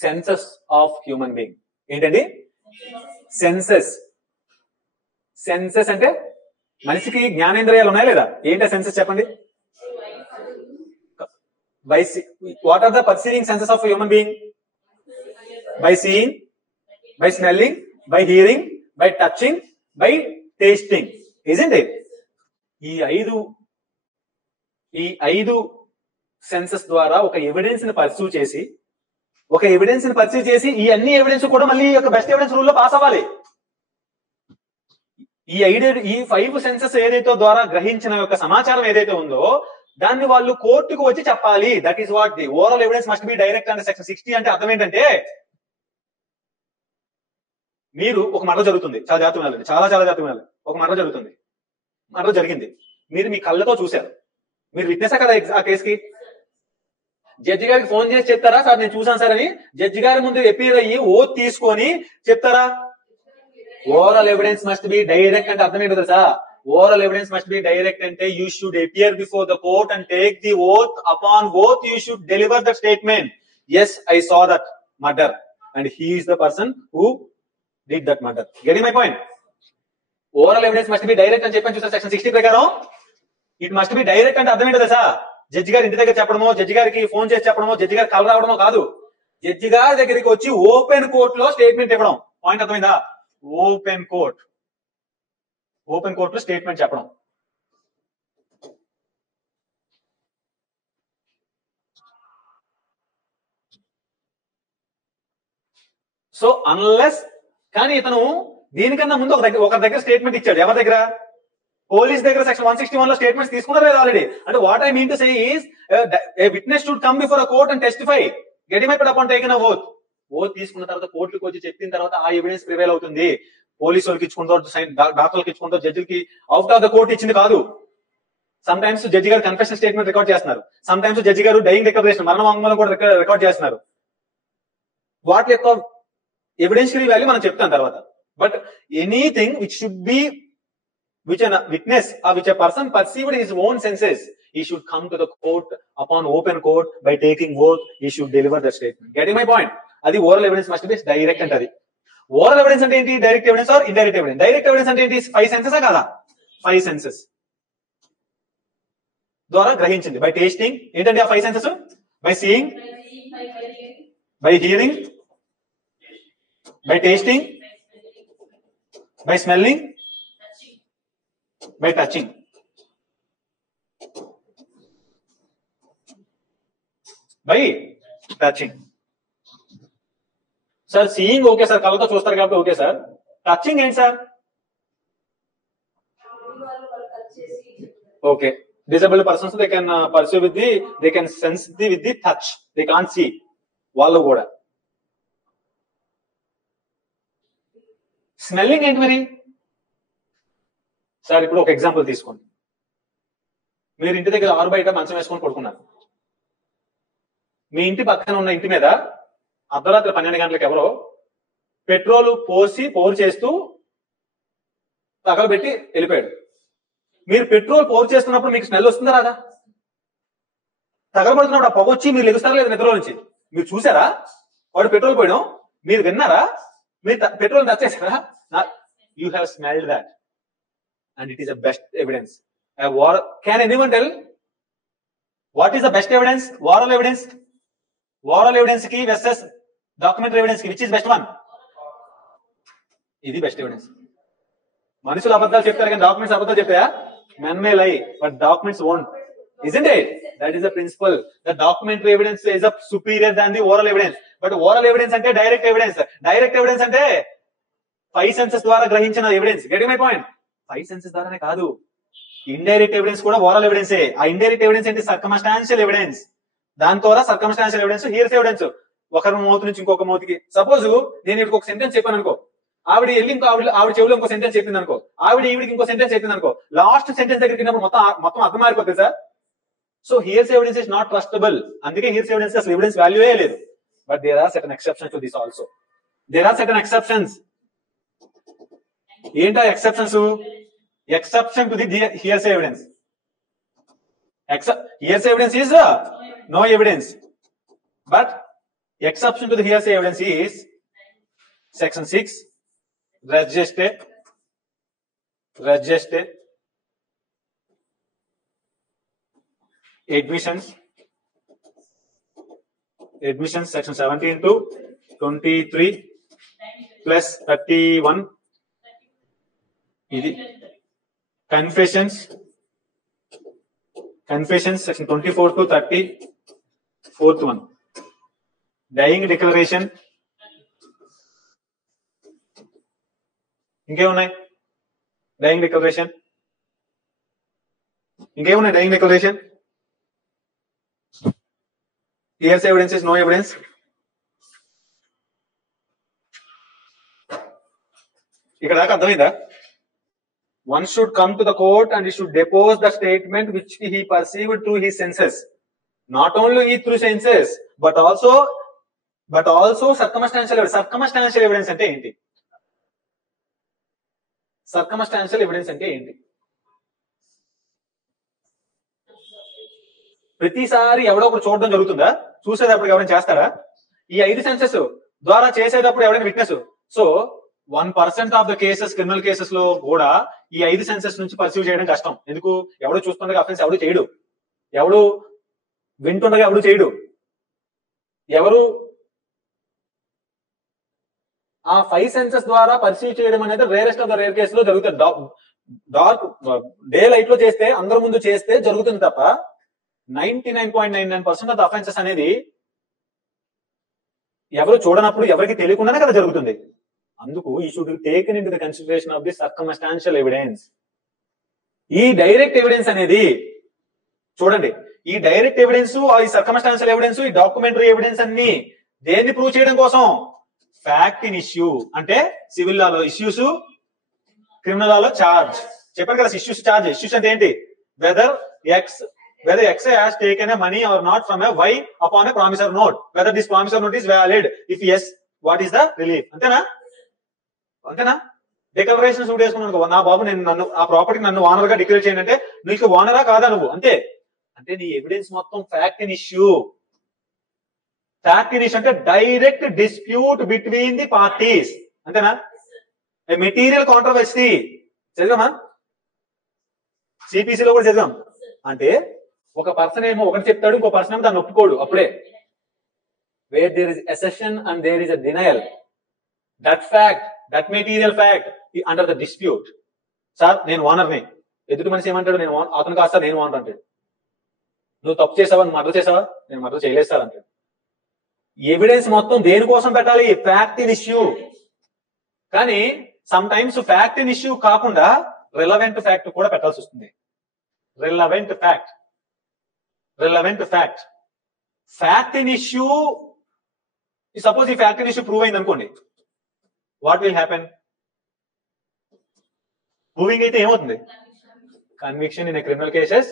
senses of human being. ఏంటండి? Senses అంటే మనిషికి జ్ఞానేంద్రియాలు ఉన్నాయా లేదా? ఏంటో సెన్సెస్ చెప్పండి. What are the perceiving senses of human being? By seeing, by smelling, by hearing, by touching, by tasting, isn't it? ఈ ఐదు సెన్సెస్ ద్వారా ఒక ఎవిడెన్స్ ని పర్సీవ్ చేసి ఈ అన్ని ఎవిడెన్స్ కూడా మళ్ళీ ఒక బెస్ట్ ఎవిడెన్స్ రూల్ లో పాస్ అవ్వాలి. ఈ 5 సెన్సెస్ ఏదైతే ద్వారా గ్రహించిన యొక్క సమాచారం ఏదైతే ఉందో దాన్ని వాళ్ళు కోర్టుకు వచ్చి చెప్పాలి. That is what the oral evidence must be direct and section 60 అంటే అర్థం ఏంటంటే, మీరు ఒక మర్డర్ జరుగుతుంది, చాలా జాగ్రత్తగా వినాలి. ఒక మర్డర్ జరుగుతుంది, మర్డర్ జరిగింది, మీరు మీ కళ్ళతో చూశారు, మీరు విట్నెస్ కదా ఆ కేసుకి. జడ్జి గారికి ఫోన్ చేసి చెప్తారా, సార్ నేను చూసాను సార్ అని? జడ్జి గారి ముందు అపీర్ అయ్యి ఓత్ తీసుకొని చెప్తారా? Oral evidence must be direct అంటే అర్థం ఏంటో తెలుసా? Oral evidence must be direct అంటే you should appear before the court and take the oath. Upon oath you should deliver the statement, yes I saw that murder and he is the person who did that murder. Getting my point? Oral evidence must be direct అని చెప్పాను చూసా section 60 ప్రకారం. It must be direct అంటే అర్థం ఏంటో తెలుసా? Judge గారి ఇంటి దగ్గర చెప్పడమో, జడ్జి గారికి ఫోన్ చేసి చెప్పడమో, జడ్జి గారికి కల రావడమో కాదు. జడ్జి గారి దగ్గరికి వచ్చి ఓపెన్ కోర్ట్ లో స్టేట్మెంట్ ఇవ్వడం. పాయింట్ అర్థమైందా? ఓపెన్ కోర్ట్ లో స్టేట్మెంట్ చెప్పడం. సో అన్లెస్, కానీ ఇతను దీనికన్నా ముందు ఒక దగ్గర స్టేట్మెంట్ ఇచ్చాడు. ఎవరి దగ్గర? పోలీస్ దగ్గర. సెక్షన్ 161 లో స్టేట్మెంట్స్ తీసుకున్నారు లేదా ఆల్రెడీ? అంటే what I mean to say is a witness should come before a court and testify getting my upon taken a oath. Oath తీసుకున్న తర్వాత కోర్టుకి వచ్చి చెప్పిన తర్వాత ఆ ఎవిడెన్స్ ప్రివేల్ అవుతుంది. పోలీసు వాళ్ళకి ఇచ్చుకుంటారు, డాక్టర్లకు ఇచ్చుకుంటారు, జడ్జికి అవుట్ ఆఫ్ ద కోర్ట్ ఇచ్చింది కాదు. సమ్ టైమ్స్ జడ్జి గారు కన్ఫెషన్ స్టేట్మెంట్ రికార్డ్ చేస్తున్నారు, సమ్ టైమ్స్ జడ్జి గారు డైయింగ్ డిక్లరేషన్, మరణ వాంగ్మూలం కూడా రికార్డ్ చేస్తున్నారు. వాటి యొక్క ఎవిడెన్షియరీ వాల్యూ మనం చెప్తాం తర్వాత. But anything which should be which a witness or which a person perceived his own senses, he should come to the court upon open court by taking oath, he should deliver the statement. Getting my point? Adi oral evidence must be direct antadi. Oral evidence ante enti? Direct evidence or indirect evidence? Direct evidence ante enti? 5 senses kada? 5 senses ద్వారా గ్రహించింది. by tasting, ఏంటండి ఆ 5 senses? by seeing, by hearing, by tasting, by smelling, by touching. By touching. Sir seeing okay sir, కళ్ళతో చూస్తారు కాబట్టి okay sir. Touching ఏంటి sir? Okay, disabled persons they can perceive with the, they can sense the with the touch, they can't see. వాళ్ళు కూడా smelling ఏంటి మరి? Sir ఇప్పుడు ఒక ఎగ్జాంపుల్ తీసుకోండి. మీరు ఇంటి దగ్గర ఆరు బయట మంచం వేసుకొని పడుకున్నారు. మీ ఇంటి పక్కన ఉన్న ఇంటి మీద అర్ధరాత్రి 12 గంటలకు ఎవరో పెట్రోల్ పోరు చేస్తూ తగలబెట్టి వెళ్ళిపోయాడు. మీరు పెట్రోల్ పోరు చేస్తున్నప్పుడు మీకు స్మెల్ వస్తుందా రాదా? తగలబడుతున్నప్పుడు ఆ పొగ వచ్చి మీరు లెగుస్తారా లేదా నిద్రలో నుంచి? మీరు చూసారా వాడు పెట్రోల్ పోయడం? మీరు విన్నారా? మీరు పెట్రోల్ టచ్ చేశారా? You have smelled that and it is the best evidence. Can anyone tell what is the best evidence? Oral evidence. Oral evidence ki versus documentary evidence ki which is best one? ఇది best evidence. మనుషులు అబద్ధాలు చెప్తారు కానీ documents అబద్ధాలు చెప్తాయా? Men may lie but documents won't. Isn't it? That is the principle. The documentary evidence is a superior than the oral evidence. But oral evidence అంటే direct evidence. Direct evidence అంటే 5 senses ద్వారా గ్రహించిన evidence. Getting my point? 5 senses ద్వారానే కాదు. Indirect evidence కూడా oral ఎవిడెన్సే. ఆ indirect evidence ఏంటి? Circumstantial evidence. దాని ద్వారా సర్కమ్స్టాన్షియల్ ఎవిడెన్స్, హియర్స్ ఎవిడెన్స్. ఒకరి మౌత్ నుంచి ఇంకొక మౌత్కి. సపోజ్ నేను ఇప్పుడు ఒక సెంటెన్స్ చెప్పాను అనుకో, ఆవిడ వెళ్ళి ఇంకో ఆవిడ చెవులో ఇంకో సెంటెన్స్ చెప్పింది అనుకో, ఈవిడికి ఇంకో సెంటెన్స్ చెప్పింది అనుకో, లాస్ట్ సెంటెన్స్ దగ్గరికి మొత్తం అర్థం మారిపోతుంది sir. So hearsay evidence is not trustable. అందుకే హియర్స్ ఎవిడెన్స్ అసలు ఎవిడెన్స్ వాల్యూయే లేదు. But there are certain exceptions to this also. There are certain exceptions. ఏంటా exceptions? Exception to the hearsay evidence. Hearsay evidence is no evidence. But exception to the hearsay evidence is section 6, res geste, admissions, section 17 to 23 plus 31. ఇది Confessions, section 24 to 30, fourth one. Dying declaration. ఇంకేమున్నాయి? Dying declaration. ఇంకేమున్నాయి? Dying declaration. Hearsay evidence is no evidence. ఇక్కడ దాకా అర్థమైందా? One should come to the court and he should depose the statement which he perceived through his senses. Not only through senses, but also circumstantial evidence. Circumstantial evidence అంటే ఏంటి? Circumstantial evidence అంటే ఏంటి? ప్రతిసారి ఎవడో ఒకరు చూడడం జరుగుతుందా? చూసేటప్పుడు ఎవరైనా చేస్తారా? ఈ 5 సెన్సెస్ ద్వారా చేసేటప్పుడు ఎవరైనా witness. So 1% of the cases, criminal cases లో కూడా ఈ 5 సెన్సెస్ నుంచి పర్సీవ్ చేయడం కష్టం. ఎందుకు? ఎవడు చూస్తుండగా అఫెన్స్ ఎవడు చేయడు, ఎవడు వింటుండగా ఎవడు చేయడు, ఎవరు ఆ 5 సెన్సెస్ ద్వారా పర్సీవ్ చేయడం అనేది rarest of the rare case లో జరుగుతుంది. డార్క్ డే లైట్ లో చేస్తే, అందరి ముందు చేస్తే జరుగుతుంది తప్ప 99.99% ఆఫ్ ద అఫెన్సెస్ అనేది ఎవరు చూడనప్పుడు, ఎవరికి తెలియకుండానే కదా జరుగుతుంది. అందుకు ఈ should taken in to the consideration of the circumstantial evidence. ఈ డైరెక్ట్ ఎవిడెన్స్ అనేది చూడండి, ఈ డైరెక్ట్ ఎవిడెన్స్, ఈ సర్కమ్స్టాన్షియల్ ఎవిడెన్స్, ఈ డాక్యుమెంటరీ ఎవిడెన్స్ అన్ని దేన్ని ప్రూవ్ చేయడం కోసం? Fact in issue. అంటే సివిల్ లాలో ఇష్యూస్, క్రిమినల్ లాలో చార్జ్. చెప్పారు కదా ఇష్యూస్, చార్జ్. ఇష్యూస్ అంటే ఏంటి? whether X has taken a money or not from a Y upon a promissory note, whether this promissory note is valid, if yes, what is the relief. అంతేనా? Declaration suit వేసుకున్నాను, నా బాబు నన్ను ఆ property నన్ను owner గా declare చేయండి అంటే నీకు ఓనరా కాదా నువ్వు? అంతే. అంటే నీ ఎవిడెన్స్ మొత్తం fact in issue. Fact in issue అంటే direct dispute between the parties. అంతేనా? మెటీరియల్ కాంట్రవర్సీ చదివామా? సిపిసిలో కూడా చదివాం. అంటే ఒక పర్సన్ ఏమో ఒకటి చెప్తాడు, ఇంకో పర్సన్ ఏమో దాన్ని ఒప్పుకోడు. అప్పుడే where there is assertion and there is a denial, that fact, that material fact under the dispute. Sir నేను ఓనర్ని, ఎదుటి మనిషి ఏమంటాడు? నేను అతను కాదు సార్, నేను ఓనర్ అంటాడు. నువ్వు తప్పు చేసావా? నువ్వు మర్డర్ చేసావా? నేను మర్డర్ చేయలేదు సార్ అంటాడు. ఎవిడెన్స్ మొత్తం దేనికోసం పెట్టాలి? Fact in issue. కానీ sometimes fact in issue కాకుండా రిలవెంట్ ఫ్యాక్ట్ కూడా పెట్టాల్సి వస్తుంది. Relevant fact. Fact in issue, suppose ఈ ఫ్యాక్ట్ ఇన్ ఇష్యూ ప్రూవ్ అయింది అనుకోండి, వాట్ విల్ హ్యాపెన్? ప్రూవింగ్ అయితే ఏమవుతుంది? Conviction in criminal cases,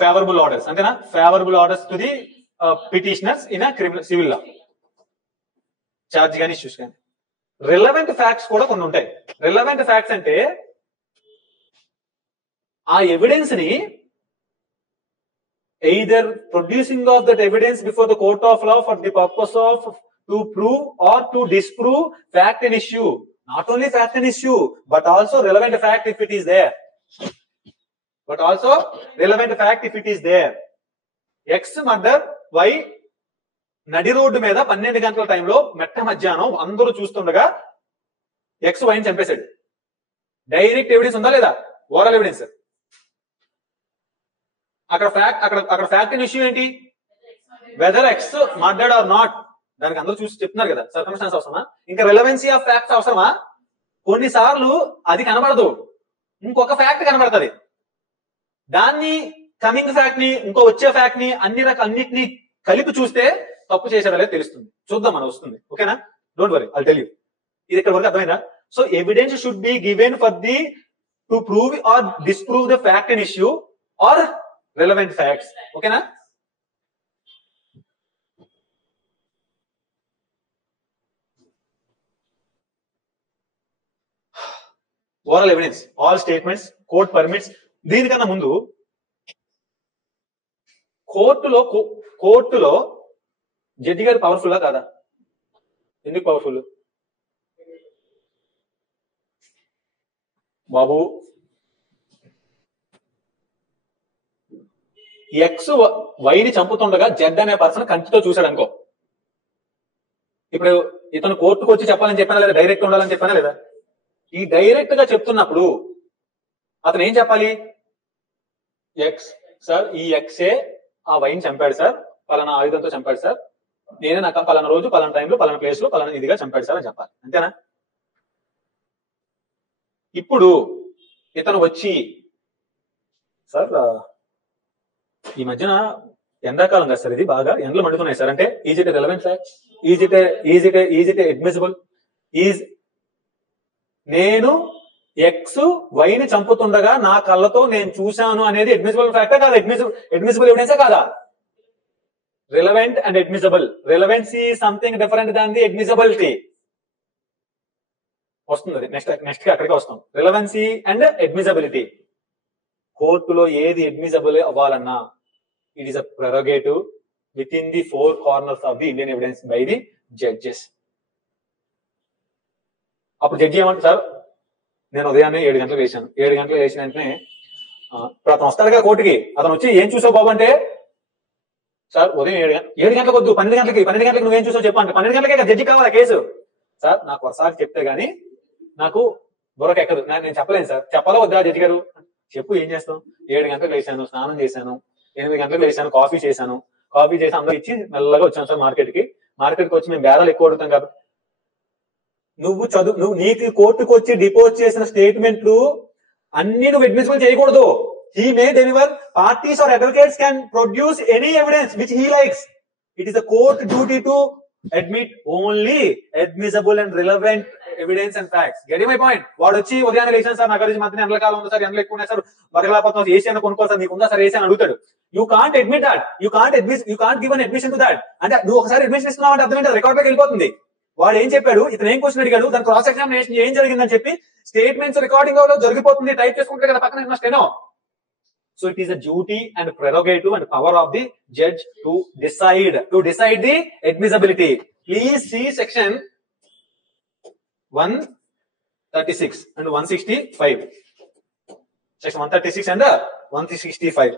favourable orders, అంతేనా? Favourable orders to the petitioners in criminal civil law, charge కానీ ఇష్యూస్ కానీ. Relevant facts కూడా కొన్ని ఉంటాయి. రిలవెంట్ ఫ్యాక్ట్స్ అంటే ఆ ఎవిడెన్స్ ని either producing of that evidence before the court of law for the purpose of to prove or to disprove fact and issue. Not only fact and issue, but also relevant fact if it is there. But also relevant fact if it is there. X murder, Y నడి రోడ్డు మీద 12 గంటల టైంలో మెట్ట మధ్యాహ్నం అందరూ చూస్తుండగా X వైన్ చంపేశాడు. డైరెక్ట్ ఎవిడెన్స్ ఉందా లేదా? Oral evidence. అక్కడ ఫ్యాక్ట్ అండ్ ఇష్యూ ఏంటి? Whether X murdered or not. దానికి అందరూ చూసి చెప్తున్నారు కదా, సర్కమ్స్టాన్స్ అవసరమా? ఇంకా రిలవెన్సీ ఆఫ్ ఫ్యాక్ట్స్ అవసరమా? కొన్నిసార్లు అది కనబడదు, ఇంకొక ఫ్యాక్ట్ కనబడుతుంది. దాన్ని కమింగ్ ఫ్యాక్ట్ ని ఇంకో వచ్చే ఫ్యాక్ట్ ని అన్నిటిని కలిపి చూస్తే తప్పు చేసేదా తెలుస్తుంది. చూద్దాం, మనం వస్తుంది. ఓకేనా? Don't worry, I'll tell you. ఇది ఇక్కడ వరకు అర్థమైందా? So evidence should be given for the to prove or disprove the fact and issue or relevant facts. Okay na? Oral evidence, all statements, court permits. దీనికన్నా ముందు కోర్టులో judge గారు పవర్ఫుల్లా కాదా? ఎందుకు పవర్ఫుల్? బాబు, ఎక్స్ వైని చంపుతుండగా జెడ్ అనే పర్సన్ కంటితో చూశాడు అనుకో. ఇప్పుడు ఇతను కోర్టుకు వచ్చి చెప్పాలని చెప్పానా లేదా? డైరెక్ట్ ఉండాలని చెప్పానా లేదా? ఈ డైరెక్ట్ గా చెప్తున్నప్పుడు అతను ఏం చెప్పాలి? ఎక్స్ సార్, ఈ ఎక్సే ఆ వైన్ చంపాడు సార్, పలానా ఆయుధంతో చంపాడు సార్, నేనే నాకు పలానా రోజు పలానా టైంలో పలానా ప్లేస్ లో పలానా ఇదిగా చంపాడు సార్ అని చెప్పాలి. అంతేనా? ఇప్పుడు ఇతను వచ్చి సార్ ఈ మధ్యన ఎండాకాలం కదా సార్, ఇది బాగా ఎండలు మండుతున్నాయి సార్ అంటే, is it relevant fact? Is it admissible? నేను ఎక్స్ వైని చంపుతుండగా నా కళ్ళతో నేను చూశాను అనేది అడ్మిసిబుల్ ఫ్యాక్టా కాదా? అడ్మిసిబుల్ ఎవిడెన్సా కాదా? Relevant and admissible. Relevancy something different than the admissibility. వస్తుంది నెక్స్ట్ అక్కడికి వస్తాం. Relevancy and admissibility. కోర్టులో ఏది అడ్మిసిబుల్ అవ్వాలన్నా it is a prerogative with in the 4 corners of the Indian evidence by the judges. అప్పుడు జడ్జి ఏమంటారు? సార్ నేను ఉదయాన్నే 7 గంటలకు వేసాను. 7 గంటలకు వేసిన వెంటనే ఇప్పుడు అతను వస్తాడుగా కోర్టుకి. అతను వచ్చి ఏం చూసావు బాబు అంటే, సార్ ఉదయం 7 గంటలకు వద్దు, 12 గంటలకి నువ్వేం చూసావు చెప్పండి. 12 గంటలకే జడ్జి కావాలా కేసు? సార్ నాకు వరుసగా చెప్తే గానీ నాకు బుర్రకు ఎక్కదు, నేను చెప్పలేను సార్. చెప్పాలా వద్దా జడ్జి గారు? చెప్పు, ఏం చేస్తాం? 7 గంటలకు లేచాను, స్నానం చేశాను, 8 గంటలకు లేచాను, కాఫీ చేసి అందరూ ఇచ్చి మెల్లగా వచ్చాను సార్ మార్కెట్కి వచ్చి మేము బేరాలు ఎక్కువ అడుగుతాం కాబట్టి. నువ్వు నీకు కోర్టుకు వచ్చి డిపోజ్ చేసిన స్టేట్మెంట్లు అన్ని నువ్వు అడ్మిసిబుల్ చేయకూడదు. He may deliver, parties or advocates can produce any evidence which he likes. It is the court duty to admit only admissible and relevant evidence and facts. Getting my point? వాడు వచ్చి ఉదయాన్నే లేచాను sir, నా గురించి మధ్య ఎండల కాలం ఉంది sir, ఎండలు ఎక్కువ ఉన్నాయి సార్, బరగలాపోతున్నాం, ఏసీ అని కొనుక్కో సార్, నీకు ఉందా సార్ ఏసీ అని అడుగుతాడు. You can't admit that, you can't give an admission to that. అంటే నువ్వు ఒకసారి అడ్మిషన్ ఇస్తున్నావు అంటే అర్థం రికార్డ్ లోకి వెళ్ళిపోతుంది. వాడు ఏం చెప్పాడు, ఇతను ఏం క్వశ్చన్ అడిగాడు, దాని క్రాస్ ఎగ్జామినేషన్ ఏం జరిగిందని చెప్పి స్టేట్మెంట్స్ రికార్డింగ్ లో జరిగిపోతుంది, టైప్ చేసుకుంటే కదా పక్కన steno. So it is a duty and prerogative and power of the judge to decide the admissibility. Please see section 136 and 165. Section 136 and 165.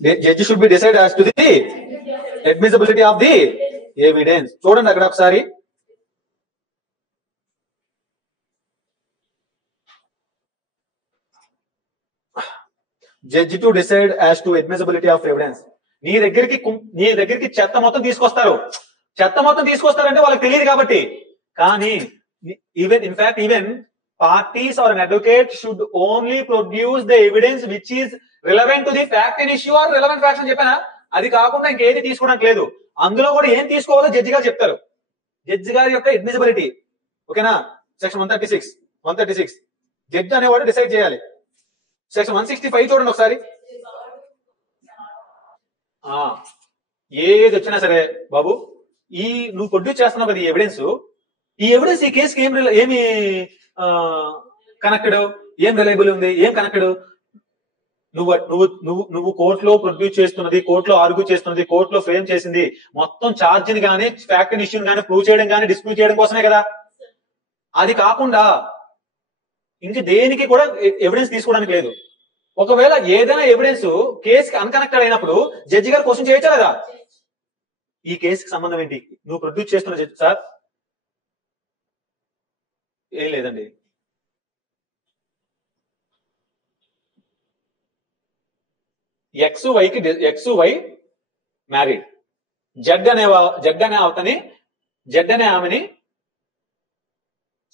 The judge should be decided as to the admissibility of the evidence. చూడండి అక్కడ ఒకసారి. Judge to decide as to admissibility of evidence. నీ దగ్గరికి చెత్త మొత్తం తీసుకొస్తారంటే వాళ్ళకి తెలియదు కాబట్టి. కానీ even parties or an advocate should only produce the evidence which is relevant to the fact and issue or relevant facts అని చెప్పానా? అది కాకుండా ఇంకేది తీసుకోవడానికి లేదు. అందులో కూడా ఏం తీసుకోవాలో జడ్జి గారు చెప్తారు. జడ్జి గారి యొక్క అడ్మిసిబిలిటీ. ఓకేనా, సెక్షన్ 136 జడ్జి అనేవాడు డిసైడ్ చేయాలి. సెక్షన్ 165 చూడండి ఒకసారి. ఏది వచ్చినా సరే బాబు, నువ్వు ప్రొడ్యూస్ చేస్తున్నావు కదా ఈ ఎవిడెన్స్ ఈ కేసుకి ఏమి కనెక్టెడ్, ఏం రిలయబుల్ ఉంది, ఏం కనెక్టెడ్? నువ్వు కోర్టులో ప్రొడ్యూస్ చేస్తున్నది, కోర్టులో ఆర్గ్యూ చేస్తున్నది, కోర్టులో ఫ్రేమ్ చేసింది మొత్తం ఛార్జ్ ని గానీ ఫ్యాక్ట్ ఇష్యూ గానీ ప్రూవ్ చేయడం గానీ డిస్ప్యూట్ చేయడం కోసమే కదా. అది కాకుండా ఇంక దేనికి కూడా ఎవిడెన్స్ తీసుకోవడానికి లేదు. ఒకవేళ ఏదైనా ఎవిడెన్స్ కేసుకి అన్కనెక్టెడ్ అయినప్పుడు జడ్జి గారు క్వశ్చన్ చేయొచ్చా కదా, ఈ కేసుకి సంబంధం ఏంటి, నువ్వు ప్రొడ్యూస్ చేస్తున్న జడ్జి సార్ ఏం లేదండి, ఎక్స్ వై మ్యారీడ్, జడ్ అనే ఆమెని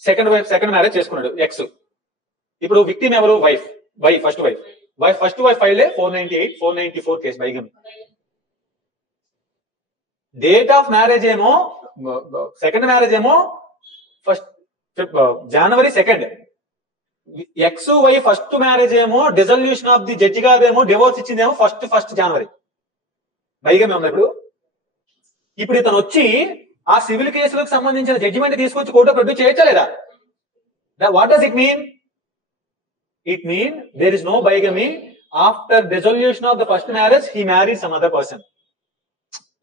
సెకండ్ మ్యారేజ్ చేసుకున్నాడు ఎక్స్. ఇప్పుడు విక్టిమ్ ఎవరు? First wife file 494 case bigamy. Date of marriage ఏమో సెకండ్ మ్యారేజ్ ఏమో January 2nd. X Y first marriage ఏమో డిజల్యూషన్ ఆఫ్ ది జడ్జి గారేమో డివోర్స్ ఇచ్చిందేమో ఫస్ట్ January. బైగమి ఉంది. ఇప్పుడు ఇతను వచ్చి ఆ సివిల్ కేసులకు సంబంధించిన జడ్జిమెంట్ తీసుకొచ్చి కోర్టు ప్రొడ్యూస్ చేయొచ్చా లేదా? What does it mean? It mean there is no bigamy after dissolution of the first marriage he married some other person.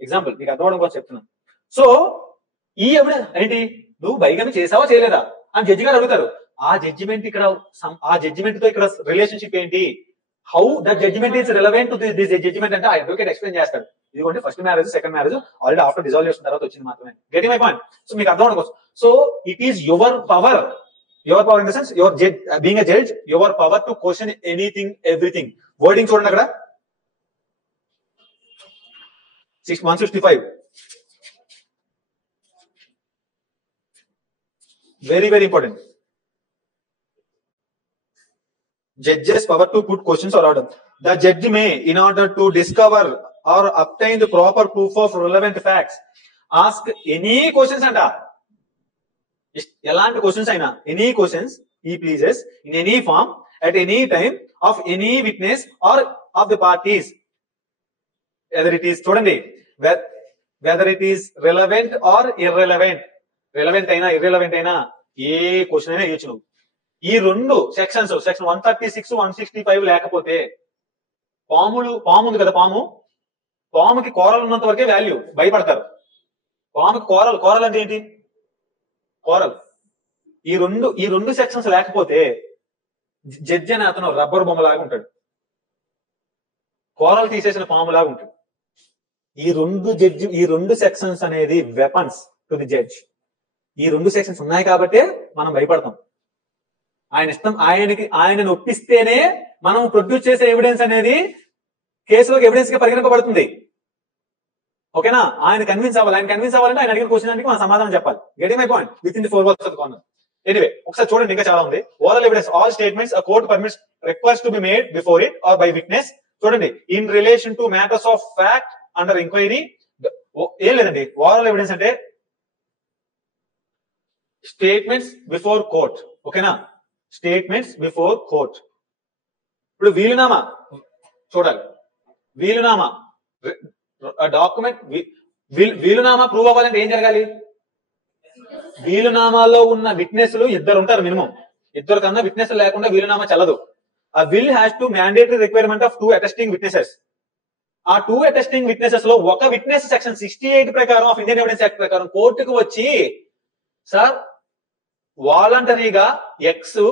Example మీకు అర్థం అవడం కోసం చెప్తున్నాను. సో ఈ ఎవిడెన్స్ ఏంటి, నువ్వు బైగమి చేసావా చేయలేదా అని జడ్జి గారు అడుగుతారు. ఆ జడ్జిమెంట్ తో ఇక్కడ రిలేషన్షిప్ ఏంటి, how that judgement is relevant to this judgement అంటే ఆ అడ్వకేట్ ఎక్స్ప్లెయిన్ చేస్తాడు. ఇదిగోండి first marriage second marriage already after dissolution తర్వాత వచ్చింది మాత్రమే. Getting my point? సో మీకు అర్థం అవడం కోసం. So it is your power in the sense your being a judge, your power to question anything everything. Wording చూడండి అక్కడ 165. Very, very important. Judge's power to put questions or order. The judge may, in order to discover or obtain the proper proof of relevant facts, ask any questions and elanti questions aina, any questions he pleases in any form at any time of any witness or of the parties. Whether it is chudandi, whether it is relevant or irrelevant. Relevant అయినా irrelevant అయినా ఏ question అయినా వేయచ్చు నువ్వు. ఈ రెండు section 136 165 లేకపోతే పాము ఉంది కదా, పాముకి కోరలు ఉన్నంత వరకే వాల్యూ, భయపడతారు. పాముకి కోరలు అంటే ఏంటి? కోరల్. ఈ రెండు సెక్షన్స్ లేకపోతే జడ్జి అని అతను రబ్బర్ బొమ్మలాగా ఉంటాడు, కోరలు తీసేసిన పాములాగా ఉంటాడు. ఈ రెండు సెక్షన్స్ అనేది వెపన్స్ టు ది జడ్జ్. ఈ రెండు సెక్షన్స్ ఉన్నాయి కాబట్టే మనం భయపడతాం. ఆయనని ఒప్పిస్తేనే మనం ప్రొడ్యూస్ చేసే ఎవిడెన్స్ అనేది కేసులోకి ఎవిడెన్స్ గా పరిగణింపబడుతుంది. ఓకేనా? ఆయన కన్విన్స్ అవ్వాలంటే ఆయన అడిగిన క్వశ్చన్ అంటే మనం సమాధానం చెప్పాలి. Getting my point? With in the 4 walls of the corner. Anyway ఒకసారి చూడండి, ఇంకా చాలా ఉంది. Oral evidence, all statements a court permits requires to be made before it or by witness. చూడండి, in relation to matters of fact under inquiry. ఏం లేదండి, oral evidence అంటే statements before court. ఓకేనా? Statements before court. ఇప్పుడు వీలునామా చూడాలి. వీలునామా document, వీలునామా ప్రూవ్ అవ్వాలంటే ఏం జరగాలి? వీలునామాలో ఉన్న విట్నెస్లు 2 ఉంటారు మినిమం. 2 కన్నా విట్నెస్ లేకుండా వీలునామా చల్లదు. ఆ will has to mandatory requirement of 2 attesting witnesses. ఆ 2 అటెస్టింగ్ విట్నెసెస్ లో ఒక విట్నెస్ సెక్షన్ 68 ప్రకారం ఆఫ్ ఇండియన్ ఎవిడెన్స్ యాక్ట్ ప్రకారం కోర్టుకు వచ్చి, సార్ వాలంటరీగా ఎక్స్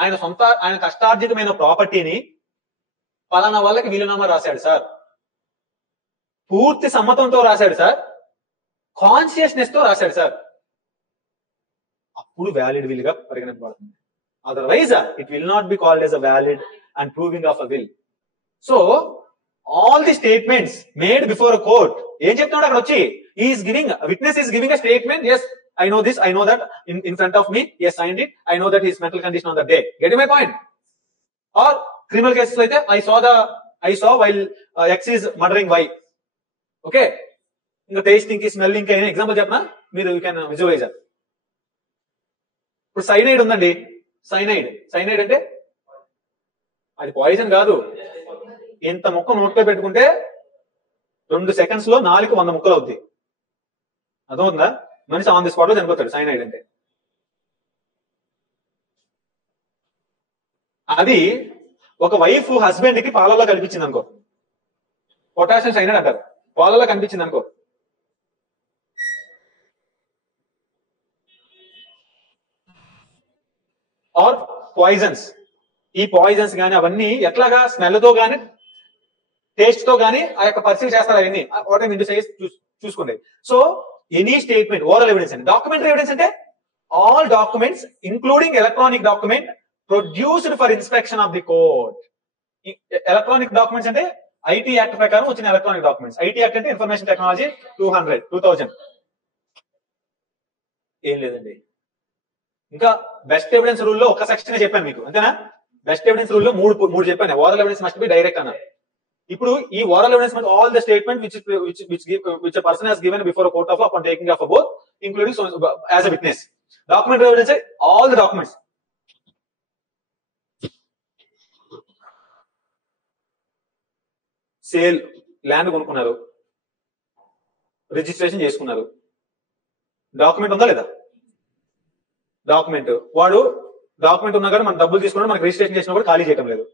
ఆయన కష్టార్జితమైన ప్రాపర్టీని పలానా వాళ్ళకి వీలునామా రాశాడు సార్, పూర్తి సమ్మతంతో రాశాడు సార్, కాన్షియస్నెస్ తో రాశాడు సార్, అప్పుడు వ్యాలిడ్ విల్ గా పరిగణించబడుతుంది. Otherwise it will not be called yes a valid and proving of a will. So all the statements made before a court, ఏం చెప్తున్నాడు అక్కడ వచ్చి? Witness is giving a statement. Yes, I know this, I know that in front of me, he has signed it, I know that his mental condition on that day. Getting my point? Or criminal cases like that, I saw while X is murdering Y. Okay, ఇంకా tasting కి smelling కి example చెప్పనా, మీరు you can visualise. ఇప్పుడు cyanide ఉందండి, cyanide అంటే అది poison కాదు. ఇంత ముక్క నోట్లో పెట్టుకుంటే 2 seconds లో 400 ముక్కలు అవుద్ది. అర్థమవుతుందా? మనిషి ఆన్ ది స్పాట్ లో చనిపోతాడు సైనైడ్ అంటే. అది ఒక వైఫ్ హస్బెండ్ కి పాలలో కనిపించింది అనుకో, పొటాషియం సైనైడ్ అంటారు, పాలలో కనిపించింది అనుకో, ఆర్ పాయిజన్స్. ఈ పాయిజన్స్ గానీ అవన్నీ ఎట్లాగా స్మెల్ తో గానీ టేస్ట్ తో గానీ ఆ యొక్క పర్సీవ్ చేస్తారు. అవన్నీ what I mean to say చూసుకోండి. So any statement oral evidence అండి. డాక్యుమెంటరీ ఎవిడెన్స్ అంటే all documents including electronic document produced for inspection of the court. Electronic documents అంటే ఐటీ యాక్ట్ ప్రకారం వచ్చిన ఎలక్ట్రానిక్ డాక్యుమెంట్స్. ఐటీ యాక్ట్ అంటే information technology 2000. ఏం లేదండి. ఇంకా బెస్ట్ ఎవిడెన్స్ రూల్ లో ఒక సెక్షన్ చెప్పాను మీకు, అంతేనా? బెస్ట్ ఎవిడెన్స్ రూల్ లో మూడు చెప్పాను. Oral evidence must be direct అన్నారు. ఇప్పుడు ఈ oral evidence must all the statement which a person has given before a court of law upon taking of a oath including as a witness. Documentary evidence all the documents. Sale land కొనుక్కున్నారు, registration చేసుకున్నారు, document ఉందా లేదా? Document వాడు document ఉన్నా కానీ మనం డబ్బులు తీసుకున్నాడు, మనకి రిజిస్ట్రేషన్ చేసినా కూడా ఖాళీ చేయడం లేదు,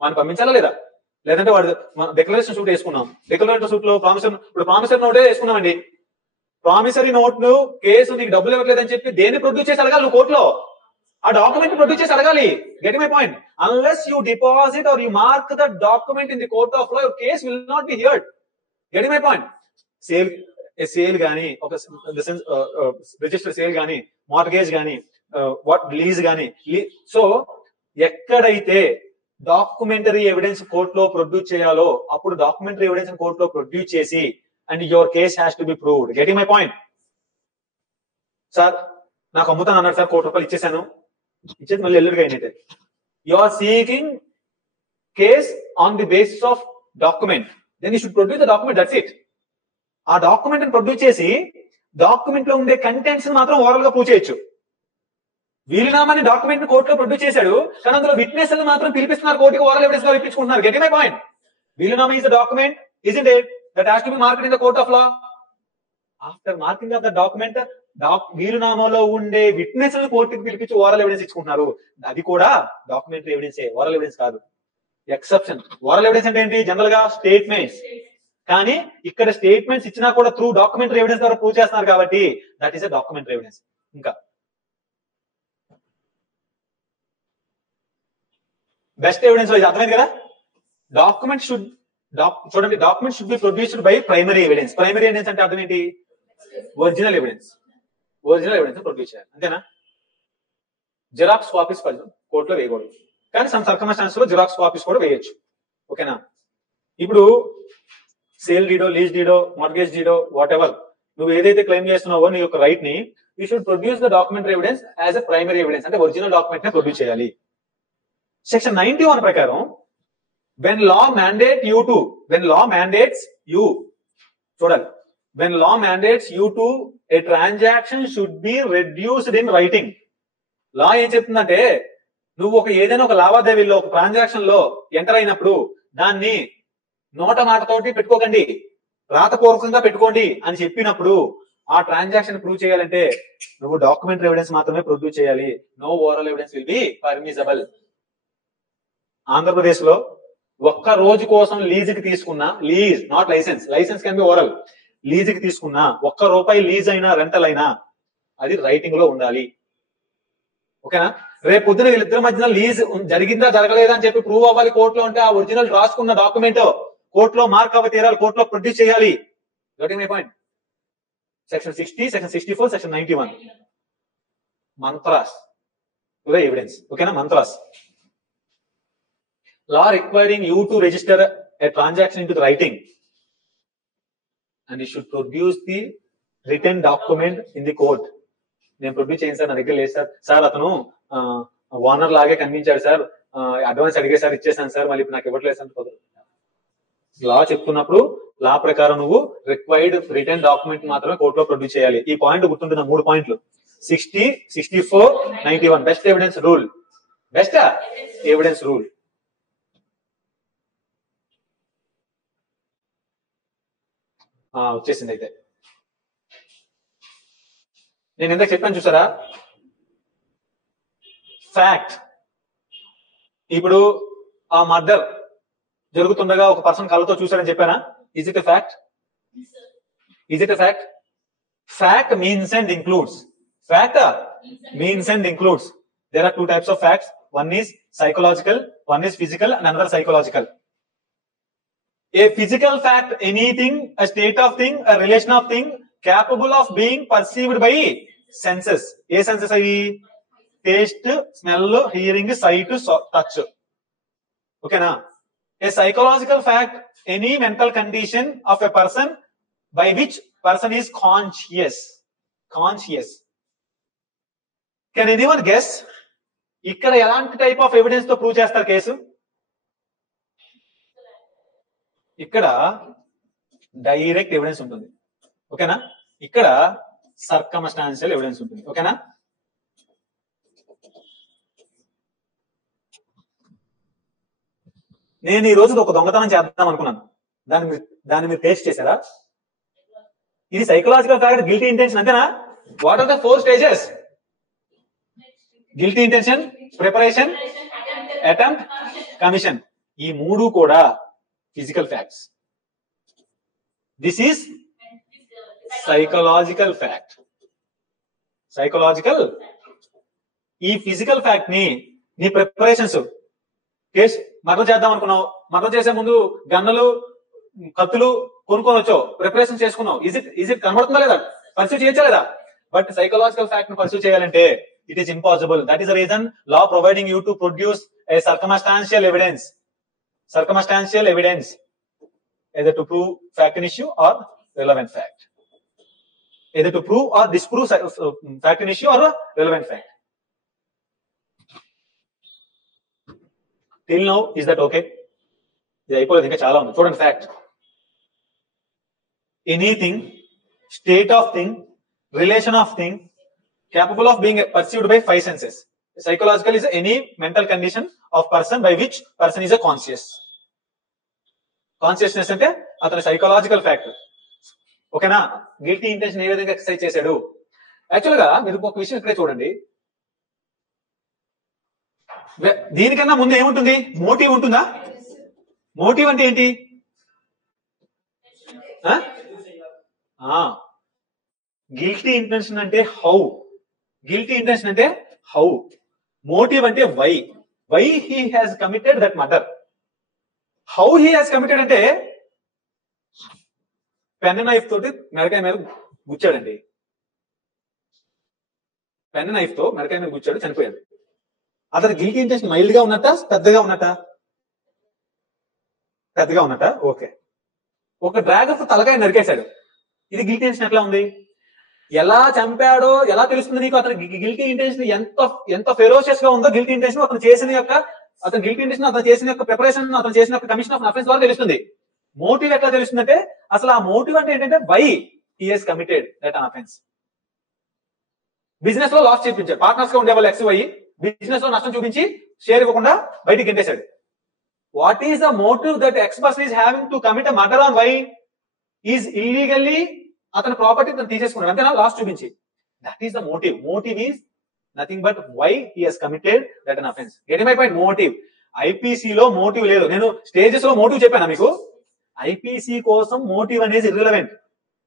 మనం పంపించాలా లేదా? లేదంటే వాడు డిక్లరేషన్ సూట్ వేసుకున్నాం, డిక్లరేషన్ సూట్ లో ప్రామిసరీ నోటే వేసుకున్నామండి. ప్రామిసరీ నోట్ ను కేసు నీకు డబ్బులు ఇవ్వట్లేదని చెప్పి దేన్ని ప్రొడ్యూస్ చేసి అడగాలి నువ్వు కోర్టులో? ఆ డాక్యుమెంట్ ప్రొడ్యూస్ చేసి అడగాలి. Get my point. Unless you deposit are you mark the document in the court of law, your case will not be heard. Get my point. Sale గానీ, ఒక రిజిస్టర్ సేల్ గానీ, మార్గేజ్ గానీ, what lease గానీ, so ఎక్కడైతే documentary evidence కోర్టులో produce చేయాలో అప్పుడు documentary evidence కోర్టులో ప్రొడ్యూస్ చేసి and your case has to be proved. Getting my point? Sir నాకు అమ్ముతాను అన్నాడు సార్, ₹1,00,000 ఇచ్చేసాను, ఇచ్చేది మళ్ళీ ఎల్లుడిగా అయినట్టే. You are seeking case on the basis of document, then you should produce the document, that's it. ఆ డాక్యుమెంట్ ప్రొడ్యూస్ చేసి document లో ఉండే కంటెంట్స్ మాత్రం ఓవరాల్ గా ప్రూవ్ చేయొచ్చు. వీలునామాని డాక్యుమెంట్ కోర్టులో ప్రొడ్యూస్ చేశాడు, కానీ అందులో విట్నెస్ మాత్రం పిలిపిస్తున్నారు కోర్టుకి, ఓరల్ ఎవిడెన్స్ గా పిలిపించుకుంటున్నారు. Getting my point? వీలునామా is the document, isn't it? That has to be marked in the court of law. After marking of the document, వీలునామాలో ఉండే విట్నెస్ కోర్టుకి పిలిపించి ఓరల్ ఎవిడెన్స్ ఇచ్చుకుంటున్నారు. అది కూడా డాక్యుమెంటరీ ఎవిడెన్స్, ఓరల్ ఎవిడెన్స్ కాదు. Exception. Oral evidence అంటే ఏంటి? General గా statements. కానీ ఇక్కడ స్టేట్మెంట్స్ ఇచ్చినా కూడా త్రూ డాక్యుమెంటరీ ఎవిడెన్స్ ద్వారా ప్రూవ్ చేస్తున్నారు కాబట్టి that is a documentary evidence. ఇంకా బెస్ట్ ఎవిడెన్స్ వైజ్ అర్థమైంది కదా? డాక్యుమెంట్ షుడ్ చూడండి, document should be produced by primary evidence. Primary evidence అంటే అర్థం ఏంటి? Original evidence. Original evidence produce చేయాలి, అంతేనా? జిరాక్స్ కాపీస్ కోర్టులో వేయకూడదు, కానీ సమ్ సర్కమ్స్టాన్సెస్ లో జిరాక్స్ కాపీస్ కూడా వేయొచ్చు. ఓకేనా? ఇప్పుడు sale డీడో, lease డీడో, mortgage డీడో, what ever నువ్వు ఏదైతే క్లెయిమ్ చేస్తున్నావో నీ యొక్క రైట్ ని, you should produce the documentary evidence as a primary evidence, అంటే ఒరిజినల్ డాక్యుమెంట్ నే ప్రొడ్యూస్ చేయాలి. సెక్షన్ 91 ప్రకారం when law mandates you చూడాలి, when law mandates you to a transaction should be reduced in writing. లా ఏం చెప్తుందంటే నువ్వు ఏదైనా ఒక లావాదేవీలో ఒక ట్రాన్సాక్షన్ లో ఎంటర్ అయినప్పుడు దాన్ని నోట మాటతోటి పెట్టుకోకండి, రాతపూర్వకంగా పెట్టుకోండి అని చెప్పినప్పుడు ఆ ట్రాన్సాక్షన్ ప్రూవ్ చేయాలంటే నువ్వు డాక్యుమెంటరీ ఎవిడెన్స్ మాత్రమే ప్రొడ్యూస్ చేయాలి. No oral evidence will be permissible. Andhra Pradesh లో ఒక్క రోజు కోసం లీజుకి తీసుకున్నా, lease not licence, licence can be oral, లీజుకి తీసుకున్నా ₹1 లీజ్ అయినా రెంటల్ అయినా అది రైటింగ్ లో ఉండాలి. ఓకేనా? రేపు పొద్దున వీళ్ళిద్దరి మధ్యన లీజ్ జరిగిందా జరగలేదా అని చెప్పి ప్రూవ్ అవ్వాలి కోర్టులో ఉంటే ఆ ఒరిజినల్ రాసుకున్న డాక్యుమెంట్ కోర్టులో మార్క్ అవ్వ తీరాలి, కోర్టులో ప్రొడ్యూస్ చేయాలి. Getting my point? Section 60, section 64, section 91 mantras evidence. ఓకేనా? Mantras. Law requiring you to register a transaction into the writing and you should produce the written document in the court. నేను produce చేయను sir, నా దగ్గర లేదు sir, sir అతను owner లాగే కనిపించాడు sir, advance అడిగే సార్ ఇచ్చేసాను సార్, మళ్ళీ నాకు ఇవ్వట్లేదు సార్. లా చెప్తున్నప్పుడు లా ప్రకారం నువ్వు రిక్వైర్డ్ రిటర్న్ డాక్యుమెంట్ మాత్రమే కోర్టులో ప్రొడ్యూస్ చేయాలి. ఈ పాయింట్ గుర్తుంటున్న 3 పాయింట్లు 60, 64, 91 best evidence rule. Best evidence rule. వచ్చేసింది. అయితే నేను ఎందుకు చెప్పాను చూసారా, ఫ్యాక్ట్. ఇప్పుడు ఆ మర్డర్ జరుగుతుండగా ఒక పర్సన్ కళ్ళతో చూశాడని చెప్పానా? Is it a fact? Is it a fact? Fact means and includes. Fact means and includes. There are 2 types of facts. One is psychological, one is physical, and another psychological. A physical fact, anything, a state of thing, a relation of thing, capable of being perceived by senses. A senses ayi taste, smell, hearing, sight, touch. Okay na? A psychological fact, any mental condition of a person by which person is conscious. Can anyone guess ఇక్కడ ఎలాంటి type of evidence తో prove చేస్తారు case? ఇక్కడ direct evidence ఉంటుంది. ఓకేనా? ఇక్కడ circumstantial evidence ఉంటుంది. ఓకేనా? నేను ఈ రోజు ఒక దొంగతనం చేద్దాం అనుకున్నాను. దాన్ని మీరు టేస్ట్ చేశారా? ఇది సైకలాజికల్ ఫ్యాక్ట్, గిల్టీ ఇంటెన్షన్, అంతేనా? What are the 4 stages? Guilty intention, preparation, attempt, commission. ఈ 3 కూడా physical facts. This is psychological fact. Psychological. ఈ ఫిజికల్ ఫ్యాక్ట్ ని నీ ప్రిపరేషన్స్, కేసు మర్డర్ చేద్దాం అనుకున్నావు, మర్డర్ చేసే ముందు గన్నులు, కత్తులు కొనుక్కొని వచ్చావు, ప్రిపరేషన్ చేసుకున్నావు. ఇజ్ ఇట్ కనబడుతుందా లేదా? పర్సూ చేయొచ్చా లేదా? బట్ సైకలాజికల్ ఫ్యాక్ట్ ను పర్సూ చేయాలంటే it is impossible. That is the reason law providing you to produce A circumstantial evidence. Circumstantial evidence either to prove fact in issue or relevant fact. Either to prove or disprove fact in issue or relevant fact. Till now, is that okay? ఇది అయిపోలేదు, ఇంకా చాలా ఉంది. చూడండి fact. Anything, state of thing, relation of thing, capable of being perceived by 5 senses. Psychological is any mental condition of person by which person is a conscious. Consciousness అంటే అతని psychological factor. ఓకేనా? Guilty intention ఏ విధంగా exercise చేశాడు? Actual గా మీరు ఒక విషయం ఇక్కడే చూడండి. దీనికన్నా ముందు ఏముంటుంది? మోటివ్ ఉంటుందా? మోటివ్ అంటే ఏంటి? గిల్టీ ఇంటెన్షన్ అంటే హౌ. గిల్టీ ఇంటెన్షన్ అంటే హౌ. మోటివ్ అంటే why. Why he has committed that murder. How he has committed అంటే పెన్ నైఫ్ తోటి మెడకాయ మీద గుచ్చాడండి. పెన్ నైఫ్ తో మెడకాయ మీద గుచ్చాడు, చనిపోయాడు. అతని గిల్టీ ఇంటెన్షన్ మైల్డ్ గా ఉన్నట్ట, పెద్దగా ఉన్నట్ట? పెద్దగా ఉన్నట్ట. ఓకే. ఒక డ్రాగన్ తలకాయ నరికేశాడు. ఇది గిల్టీ ఇంటెన్షన్ ఎట్లా ఉంది? ఎలా చంపాడో ఎలా తెలుస్తుంది నీకు? అతని గిల్టీ ఇంటెన్షన్ ఎంత ఫెరోషియస్ గా ఉందో గిల్టీ ఇంటెన్షన్ అతను గిల్టీ ఇంటెన్షన్ అతను చేసిన యొక్క ప్రిపరేషన్, అతను చేసిన యొక్క కమిషన్ ఆఫ్ అఫెన్స్ ద్వారా తెలుస్తుంది. మోటివ్ ఎట్లా తెలుస్తుందంటే, అసలు ఆ మోటివ్ అంటే ఏంటంటే why he has committed that offense. Business లో లాస్ చూపించాడు. పార్ట్నర్స్ గా ఉండే వాళ్ళు ఎక్స్ వై బిజినెస్ లో నష్టం చూపించి షేర్ ఇవ్వకుండా బయటికి గెంటేశాడు. What is the motive that X person is having to commit a murder on Y? Is illegally అతని ప్రాపర్టీ తను తీసేసుకున్నాడు, అంతేనా? లాస్ చూపించి. That is the motive. Motive is nothing but why he has committed that an offense. Getting my point? Motive. IPC లో motive లేదు. నేను stages లో motive చెప్పాను మీకు. IPC కోసం మోటివ్ అనేది irrelevant.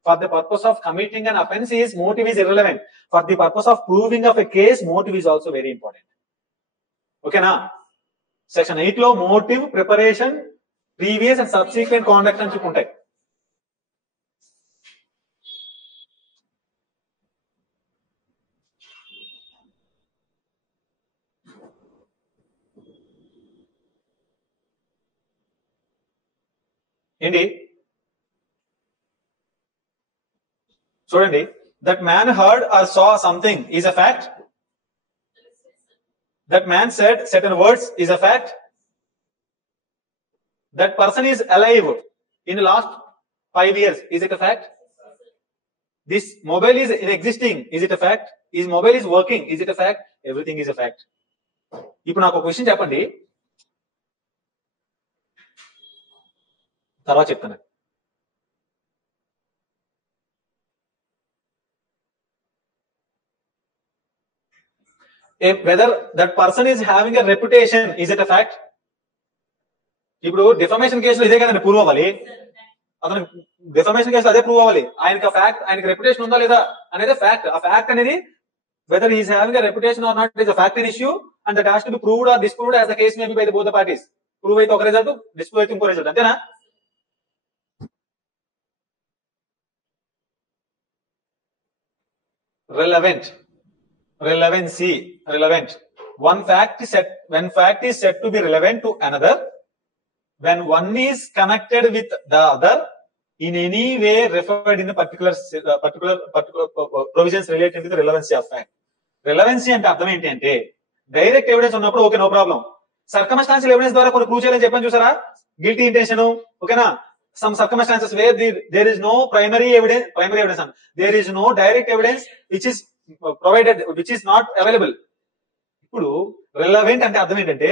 For the purpose of committing an offense, motive is irrelevant. For the purpose of proving of a case, motive is also very important. Okay na? Section 8 లో motive, preparation, previous and subsequent conduct అని చెప్పుకుంటాయి. ఏంటి చూడండి. That man heard or saw something is a fact. That man said certain words is a fact. That person is alive in the last 5 years, is it a fact? This mobile is existing, is it a fact? Is mobile is working, is it a fact? Everything is a fact. ఇప్పుడు నాకు ఒక question చెప్పండి, తర్వాత చెప్తాను. Whether that person is having a reputation, is it a fact? ఇప్పుడు defamation కేసులో ఇదే కదండి ప్రూవ్ అవ్వాలి. అతను డిఫమేషన్ కేసులో అదే ప్రూవ్ అవ్వాలి. ఆయనకి ఫ్యాక్ట్, ఆయనకి రెప్యుటేషన్ ఉందా లేదా అనేది ఫ్యాక్ట్. ఆ ఫ్యాక్ట్ అనేది whether he is having a reputation or not is a fact and issue, and that has to be proved or disproved as the case may be by both the parties. Prove అయితే ఒక result, disprove అయితే ఇంకో result, అంతేనా? Relevant, relevancy, relevant. One fact is said, when fact is said to be relevant to another, when one is connected with the other in any way referred in the particular provisions related to the relevancy of fact. Relevancy అంటే అర్థం ఏంటి అంటే, direct evidence ఉన్నప్పుడు okay, no problem. Circumstantial evidence ద్వారా కొన్ని prove చేయాలని చెప్పని చూసారా, గిల్టీ ఇంటెన్షన్, ఓకేనా? Some circumstances where there is no primary evidence, there is no direct evidence which is provided, which is not available. ఇప్పుడు relevant అంటే అర్థం ఏంటంటే,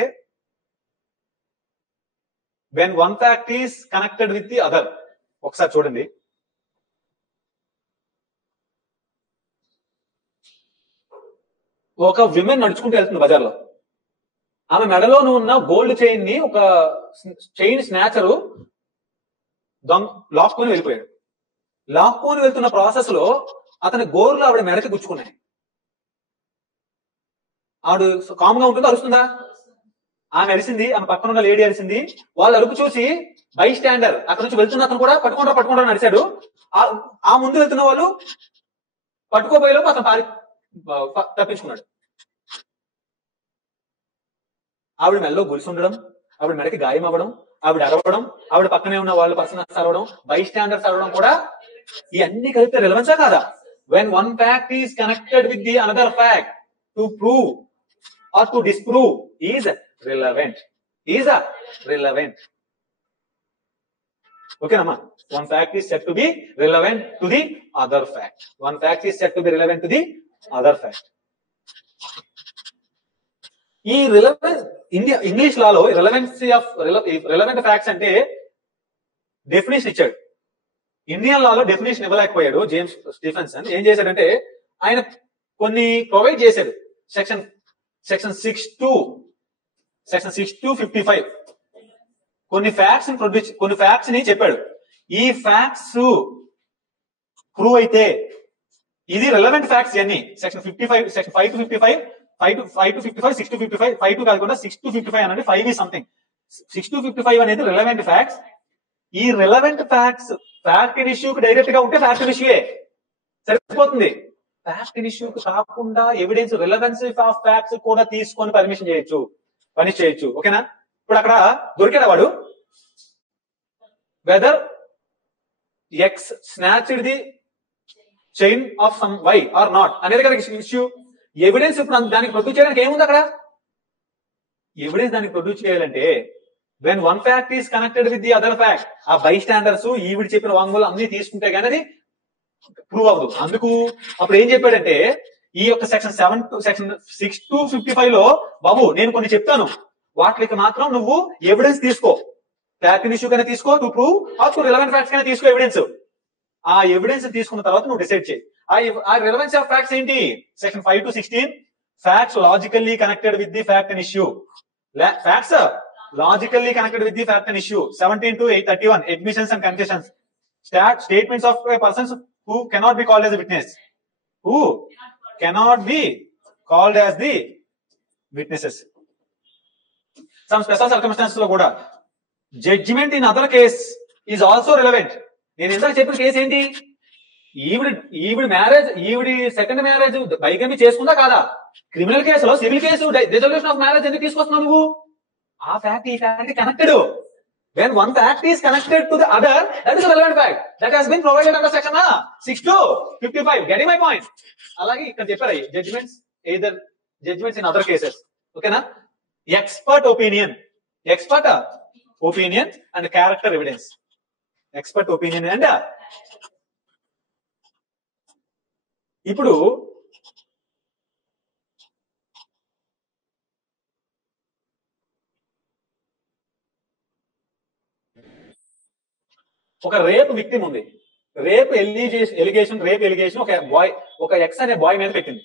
when one fact is connected with the other. ఒకసారి చూడండి, ఒక women నడుచుకుంటూ వెళ్తుంది బజార్లో. ఆమె మెడలోను ఉన్న గోల్డ్ చైన్ ని ఒక చైన్ స్నాచరు లాక్కొని వెళ్ళిపోయాడు. లాక్కొని వెళ్తున్న ప్రాసెస్ లో అతని గోర్లు ఆవిడ మెడకి గుచ్చుకున్నాయి. ఆవిడ కామ్గా ఉంటుందో అరుస్తుందా? ఆమె అరిసింది, ఆమె పక్కన ఉన్న లేడీ అరిసింది. వాళ్ళు అరుపు చూసి బై స్టాండర్ అక్కడ నుంచి వెళ్తున్న అతను కూడా పట్టుకుంటారు అరిశాడు. ఆ ముందు వెళ్తున్న వాళ్ళు పట్టుకోబోయేలోపు అతను తప్పించుకున్నాడు. ఆవిడ మెడలో గొలుసు ఉండడం, ఆవిడ మెడకి గాయం అవ్వడం, ఆవిడ అరవడం, ఆవిడ పక్కనే ఉన్న వాళ్ళు పర్సనల్స్ అరవడం, బై స్టాండర్స్ అరవడం కూడా ఇవన్నీ కలిపితే రిలవెన్సా కాదా? When one fact is connected with the another fact to prove or to disprove is relevant, is a relevant. Okay nama, one fact is said to be relevant to the other fact. One fact is said to be relevant to the other fact. ఈ relevance English Lalo relevancy of relevant facts అంటే definition ఇచ్చాడు. Indian లాలో definition ఇవ్వలేకపోయాడు James Stephenson. ఏం చేశాడంటే ఆయన కొన్ని provide చేశాడు. Section 6-55 కొన్ని facts ని చెప్పాడు. ఈ ఫ్యాక్ట్స్ ప్రూవ్ అయితే ఇది రిలవెంట్ ఫ్యాక్ట్స్ అన్ని. సెక్షన్ 55, సెక్షన్ 5-55, 5-55, 6-55, 5 కాకుండా 6-55 అనేది 5 is something. 6-55 అనేది రిలవెంట్ ఫ్యాక్ట్స్. ఈ రిలవెంట్ ఫ్యాక్ట్స్ ఫ్యాక్ట్ ఇన్ ఇష్యూకి డైరెక్ట్ గా ఉంటే ఫ్యాక్ట్ ఇన్ ఇష్యూయే సరిపోతుంది. ఫ్యాక్ట్ ఇన్ ఇష్యూకి కాకుండా ఎవిడెన్స్ రిలవెన్సీ ఆఫ్ ఫ్యాక్ట్స్ కూడా తీసుకొని పర్మిషన్ చేయొచ్చు, పనిష్ చేయొచ్చు. ఓకేనా? ఇప్పుడు అక్కడ దొరికాడు వాడు, whether X snatched the chain of some Y or not అనేది కదా ఇష్యూ. ఎవిడెన్స్ ఇప్పుడు దానికి ప్రొడ్యూస్ చేయడానికి ఏముంది అక్కడ? ఎవిడెన్స్ దానికి ప్రొడ్యూస్ చేయాలంటే when one fact is connected with the other fact, ఆ బై స్టాండర్స్ ఈవిడ చెప్పిన వాంగ్మూలం అన్ని తీసుకుంటే కానీ అది ప్రూవ్ అవ్వదు. అందుకు అప్పుడు ఏం చెప్పాడంటే, ఈ యొక్క సెక్షన్ 6-55 లో బాబు నేను కొన్ని చెప్తాను, వాటికి మాత్రం నువ్వు ఎవిడెన్స్ తీసుకో, ఫ్యాక్ట్ ఇష్యూ కైనా తీసుకో, to prove or to relevant facts కైనా తీసుకో ఎవిడెన్స్. ఆ ఎవిడెన్స్ తీసుకున్న తర్వాత నువ్వు డిసైడ్ చేయి. ఆ రిలవెన్స్ ఆఫ్ ఫ్యాక్ట్స్ ఏంటి? Section 5-16 facts logically connected with the fact and issue. Facts logically connected with the fact and issue. 17-31 admissions and concessions, statements of persons who cannot be called as a witness, who cannot be called as the witnesses. Some special circumstances లో కూడా judgment in other case is also relevant. నేను ఇందాక చెప్పిన case ఏంటి? ఈవిడ marriage, ఈవిడి second marriage bigamy చేసుకుందా కాదా? Criminal కేసులో civil case dissolution of marriage ఎందుకు తీసుకొస్తున్నావు నువ్వు? ఆ ఫ్యాక్ట్ ఈ fact connected. When one fact is connected to the other, that is a relevant fact that has been provided under section 6-55. Getting my point? అలాగే ఇక్కడ చెప్పారు judgments, either judgments in other cases. ఓకేనా? expert opinion and character evidence. Expert opinion and ఇప్పుడు ఒక rape victim ఉంది, rape allegation ఒక X అనే bye మీద పెట్టింది.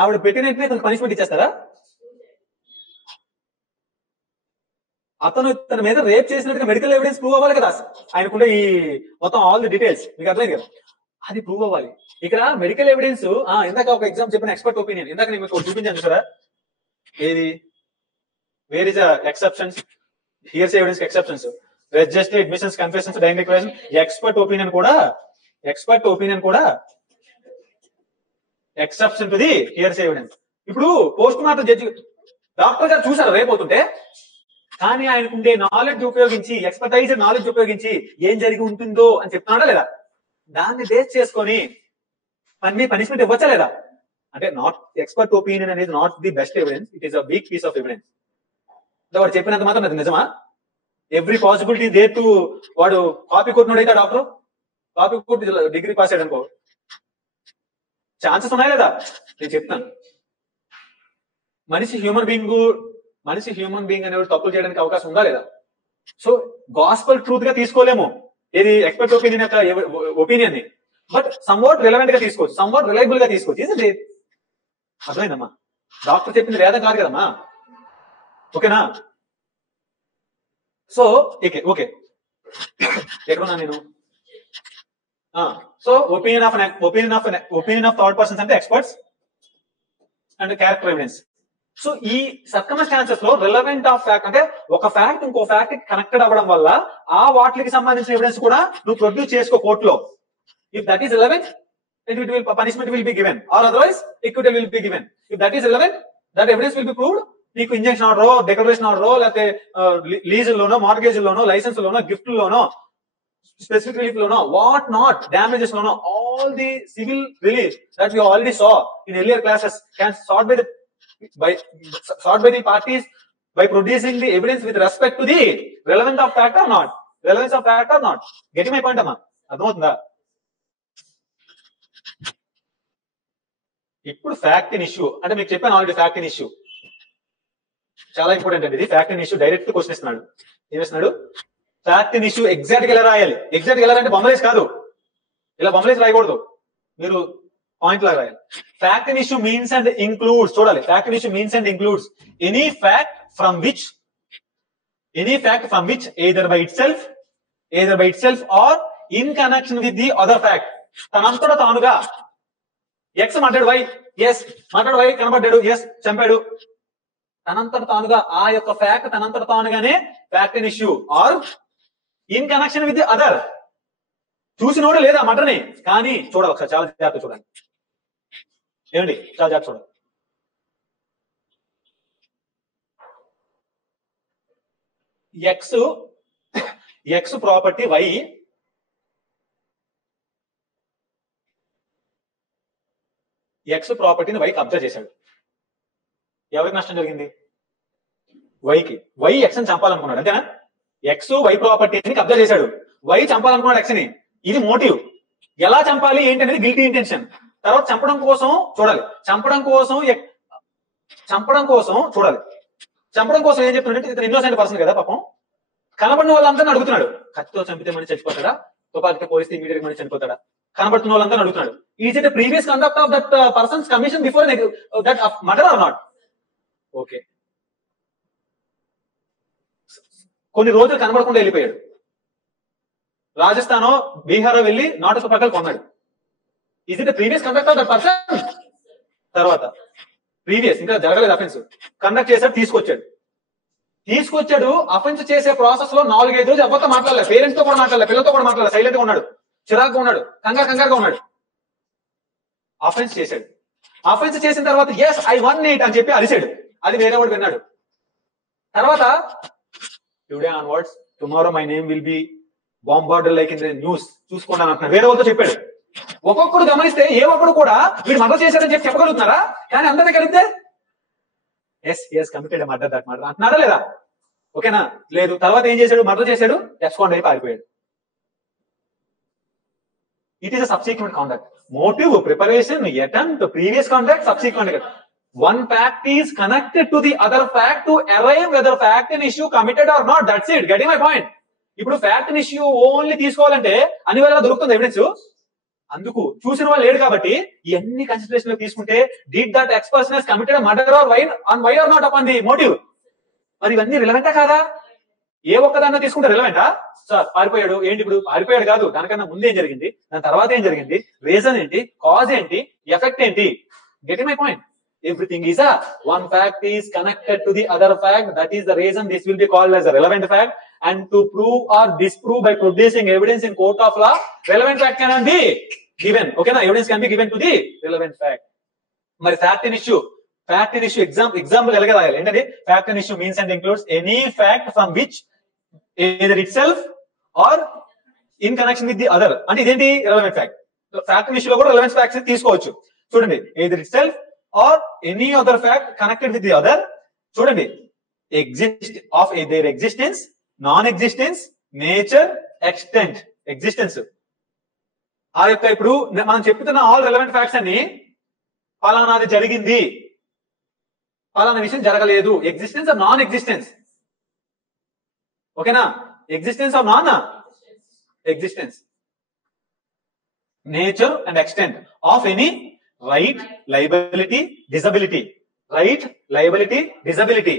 ఆవిడ పెట్టిన వెంటనే తనకు పనిష్మెంట్ ఇచ్చేస్తారా? అతను తన మీద రేప్ చేసినట్టుగా మెడికల్ ఎవిడెన్స్ ప్రూవ్ అవ్వాలి కదా, ఆయనకుండే ఈ మొత్తం ఆల్ ది డీటెయిల్స్ మీకు అర్థమైంది కదా, అది ప్రూవ్ అవ్వాలి. ఇక్కడ మెడికల్ ఎవిడెన్స్ ఇందాక ఒక ఎగ్జామ్ చెప్పిన ఎక్స్పర్ట్ ఒపీనియన్ ఇందాక నేను మీకు చూపించాను చూసారా, ఏది where is exceptions, hearsay evidence exceptions, register admissions, confessions, direct declaration, expert opinion కూడా exception to the hearsay evidence. ఇప్పుడు పోస్ట్ మార్టం జడ్జి డాక్టర్ గారు చూసారు రేప్ అవుతుంటే, కానీ ఆయనకుండే నాలెడ్జ్ ఉపయోగించి, ఎక్స్పర్టైజ్డ్ నాలెడ్జ్ ఉపయోగించి ఏం జరిగి ఉంటుందో అని చెప్తున్నాడా లేదా? దాన్ని బేస్ చేసుకొని పనిష్మెంట్ ఇవ్వచ్చా లేదా? అంటే నాట్ ఎక్స్పర్ట్ ఒపీనియన్ అనేది not the best evidence, it is a weak piece of evidence. వాడు చెప్పినంత మాత్రం అది నిజమా? ఎవ్రీ పాసిబిలిటీ దే టు వాడు కాపీ కొట్టినోడైతే డాక్టర్ కాపీ కొట్టి డిగ్రీ పాస్ అయ్యాడు అనుకో, ఛాన్సెస్ ఉన్నాయా లేదా? నేను చెప్తాను. మనిషి హ్యూమన్ బీయింగ్ అనేవాడు తప్పులు చేయడానికి అవకాశం ఉందా లేదా? సో గాస్పల్ ట్రూత్ గా తీసుకోలేము ఏది ఎక్స్పర్ట్ ఒపీనియన్ యొక్క ఒపీనియన్ ని, బట్ సమ్వాట్ రిలవెంట్ గా తీసుకోవచ్చు, సమ్వాట్ రిలయబుల్ గా తీసుకోవచ్చు. ఇది అర్థమైందమ్మా? డాక్టర్ చెప్పింది వేదం కాదు కదమ్మా, ఓకేనా? సో ఓకే ఎక్కడున్నా నేను? So opinion of third persons అంటే experts and character evidence. So ఈ సర్కమ్స్టాన్సెస్ లో రిలవెంట్ ఆఫ్ ఫ్యాక్ట్ అంటే ఒక ఫ్యాక్ట్ ఇంకో ఫ్యాక్ట్ కనెక్టెడ్ అవ్వడం వల్ల ఆ వాటికి సంబంధించిన ఎవిడెన్స్ కూడా నువ్వు ప్రొడ్యూస్ చేసుకో కోర్టులో. If that is relevant, punishment will be given, or otherwise equity will be given. If that is relevant, that evidence will be proved. నీకు ఇంజెక్షన్ ఆర్డరో, డెకరేషన్ ఆర్డరో, లేకపోతే లీజ్ లోనో, మార్గేజ్ లోనో, లైసెన్స్ లోనో, గిఫ్ట్ లోనో, స్పెసిఫిక్ రిలీఫ్ లోనో, what not, damages లోనో, all the civil relief that we already saw in earlier classes can sought by the parties by producing the evidence with respect to the relevance of fact or not. Getting my point, amma? అర్థమవుతుందా? ఇప్పుడు fact in issue అంటే మీకు చెప్పాను already. Fact in issue చాలా important అండి. ఇది fact in issue direct question ఇస్తున్నాడు. ఏం ఇస్తున్నాడు? ఫ్యాక్ట్ ఇన్ ఇష్యూ ఎగ్జాక్ట్ గా ఎలా రాయాలి? ఎగ్జాక్ట్ గా ఎలా అంటే బొమ్మలేసి కాదు, ఇలా బొమ్మలేసి రాయకూడదు, మీరు పాయింట్ లాగా రాయాలి. Fact in issue means and includes, చూడాలి. Fact in issue means and includes any fact from which either by itself or in connection with the other fact. తనంతట తానుగా ఎక్స్ మాట్లాడు వై, ఎస్ మాట్లాడు వై కనబడ్డాడు, S చంపాడు. తనంతట తానుగా ఆ యొక్క ఫ్యాక్ట్ తనంతట తానుగానే fact in issue, or in connection with the other. చూసినోడు లేదా మటర్ని, కానీ చూడాలి ఒకసారి, చాలా జాగ్రత్త చూడండి. ఏమండి చాలా జాగ్రత్త చూడండి. ఎక్స్ ప్రాపర్టీ వై ప్రాపర్టీని వైకి అబ్జర్వ్ చేశాడు. ఎవరికి నష్టం జరిగింది? వైకి. వై ఎక్స్ ని చంపాలనుకున్నాడు, అంతేనా? ఎక్స్ వై ప్రాపర్టీని అబ్జర్వ్ చేశాడు, వై చంపాలనుకున్నాడు ఎక్స్ ని. ఇది మోటివ్. ఎలా చంపాలి ఏంటి అనేది గిల్టీ ఇంటెన్షన్. తర్వాత చంపడం కోసం చూడాలి, చంపడం కోసం ఏం చెప్తున్నాడంటే ఇతను ఇన్నోసెంట్ పర్సన్ కదా పాపం, కనబడిన వాళ్ళంతా అడుగుతున్నాడు, కత్తితో చంపితే మనిషి చచ్చిపోతాడా, తుపాకితో పోలిస్తే ఇమీడియట్ మనిషి చనిపోతాడా, కనబడుతున్న వాళ్ళంతా అడుగుతున్నాడు. Is it previous conduct of that persons commission before that murder or not? Okay, కొన్ని రోజులు కనబడకుండా వెళ్ళిపోయాడు. రాజస్థానో బీహారో వెళ్ళి నాటు తుపాకలు కొన్నాడు. Is it previous conduct of that person? తర్వాత ప్రీవియస్ ఇంకా జరగలేదు అఫెన్స్, కండక్ట్ చేశాడు, తీసుకొచ్చాడు. అఫెన్స్ చేసే ప్రాసెస్ లో 4-5 రోజులు ఎవరితో మాట్లాడలేదు, పేరెంట్స్ తో కూడా మాట్లాడలేదు, పిల్లలతో కూడా మాట్లాడలేదు, సైలెంట్ గా ఉన్నాడు, చిరాకుగా ఉన్నాడు, కంగారుగా ఉన్నాడు. అఫెన్స్ చేశాడు. అఫెన్స్ చేసిన తర్వాత ఎస్ ఐ వన్ ఇట్ అని చెప్పి అలిసాడు. అది వేరే వాడు విన్నాడు. తర్వాత today onwards tomorrow my name will be bombarded like in the news చూసుకోండి అంటున్నాడు, వేరే వాళ్ళతో చెప్పాడు. ఒక్కొక్కడు గమనిస్తే ఏ ఒక్కడు కూడా వీడు మర్డర్ చేశాడని చెప్పి చెప్పగలుగుతున్నారా? కానీ అందరినీ కలిపితే yes committed murder that murder అంటున్నారా లేదా? ఓకేనా? లేదు, తర్వాత ఏం చేశాడు? మర్డర్ చేశాడు, ఎక్స్కాండ్ అయి పారిపోయాడు. It is a subsequent conduct. Motive, preparation, attempt, previous conduct, subsequent. One fact is connected to the other fact to arrive whether fact and issue committed or not. That's it. Getting my point? ఇప్పుడు fact and issue only తీసుకోవాలంటే అన్ని వేళ దొరుకుతుంది evidence. అందుకు చూసిన వాళ్ళు లేడు కాబట్టి ఇవన్నీ కన్సిడరేషన్ లో తీసుకుంటే did that X person has committed murder or Y or not upon the motive. మరి ఇవన్నీ రిలవెంటా కాదా? ఏ ఒక్కదాన్ని తీసుకుంటే రిలవెంటా? సార్ పారిపోయాడు, ఏంటి ఇప్పుడు? పారిపోయాడు కాదు, దానికన్నా ముందు ఏం జరిగింది, దాని తర్వాత ఏం జరిగింది, రీజన్ ఏంటి, కాజ్ ఏంటి, ఎఫెక్ట్ ఏంటి. Getting my point? Everything is a one fact is connected to the other fact. That is the reason this will be called as a relevant fact. And to prove or disprove by producing evidence in court of law, relevant fact cannot be given. Okay, na evidence can be given to the relevant fact. Mari fact and issue example elaga rayali entante fact and issue means and includes any fact from which either itself or in connection with the other. Ante identi relevant fact. Fact and issue lo kuda relevant facts teesukovachu. Chudandi, either itself or any other fact connected with the other. చూడండి, their existence, non-existence, nature, extent. Existence ఆ యొక్క ఇప్పుడు మనం చెప్తున్న all relevant facts అన్ని పలానాది జరిగింది, పలానా విషయం జరగలేదు. Existence or non existence. ఓకేనా? Existence or non existence, nature and extent of any right, liability, disability. Right, liability, disability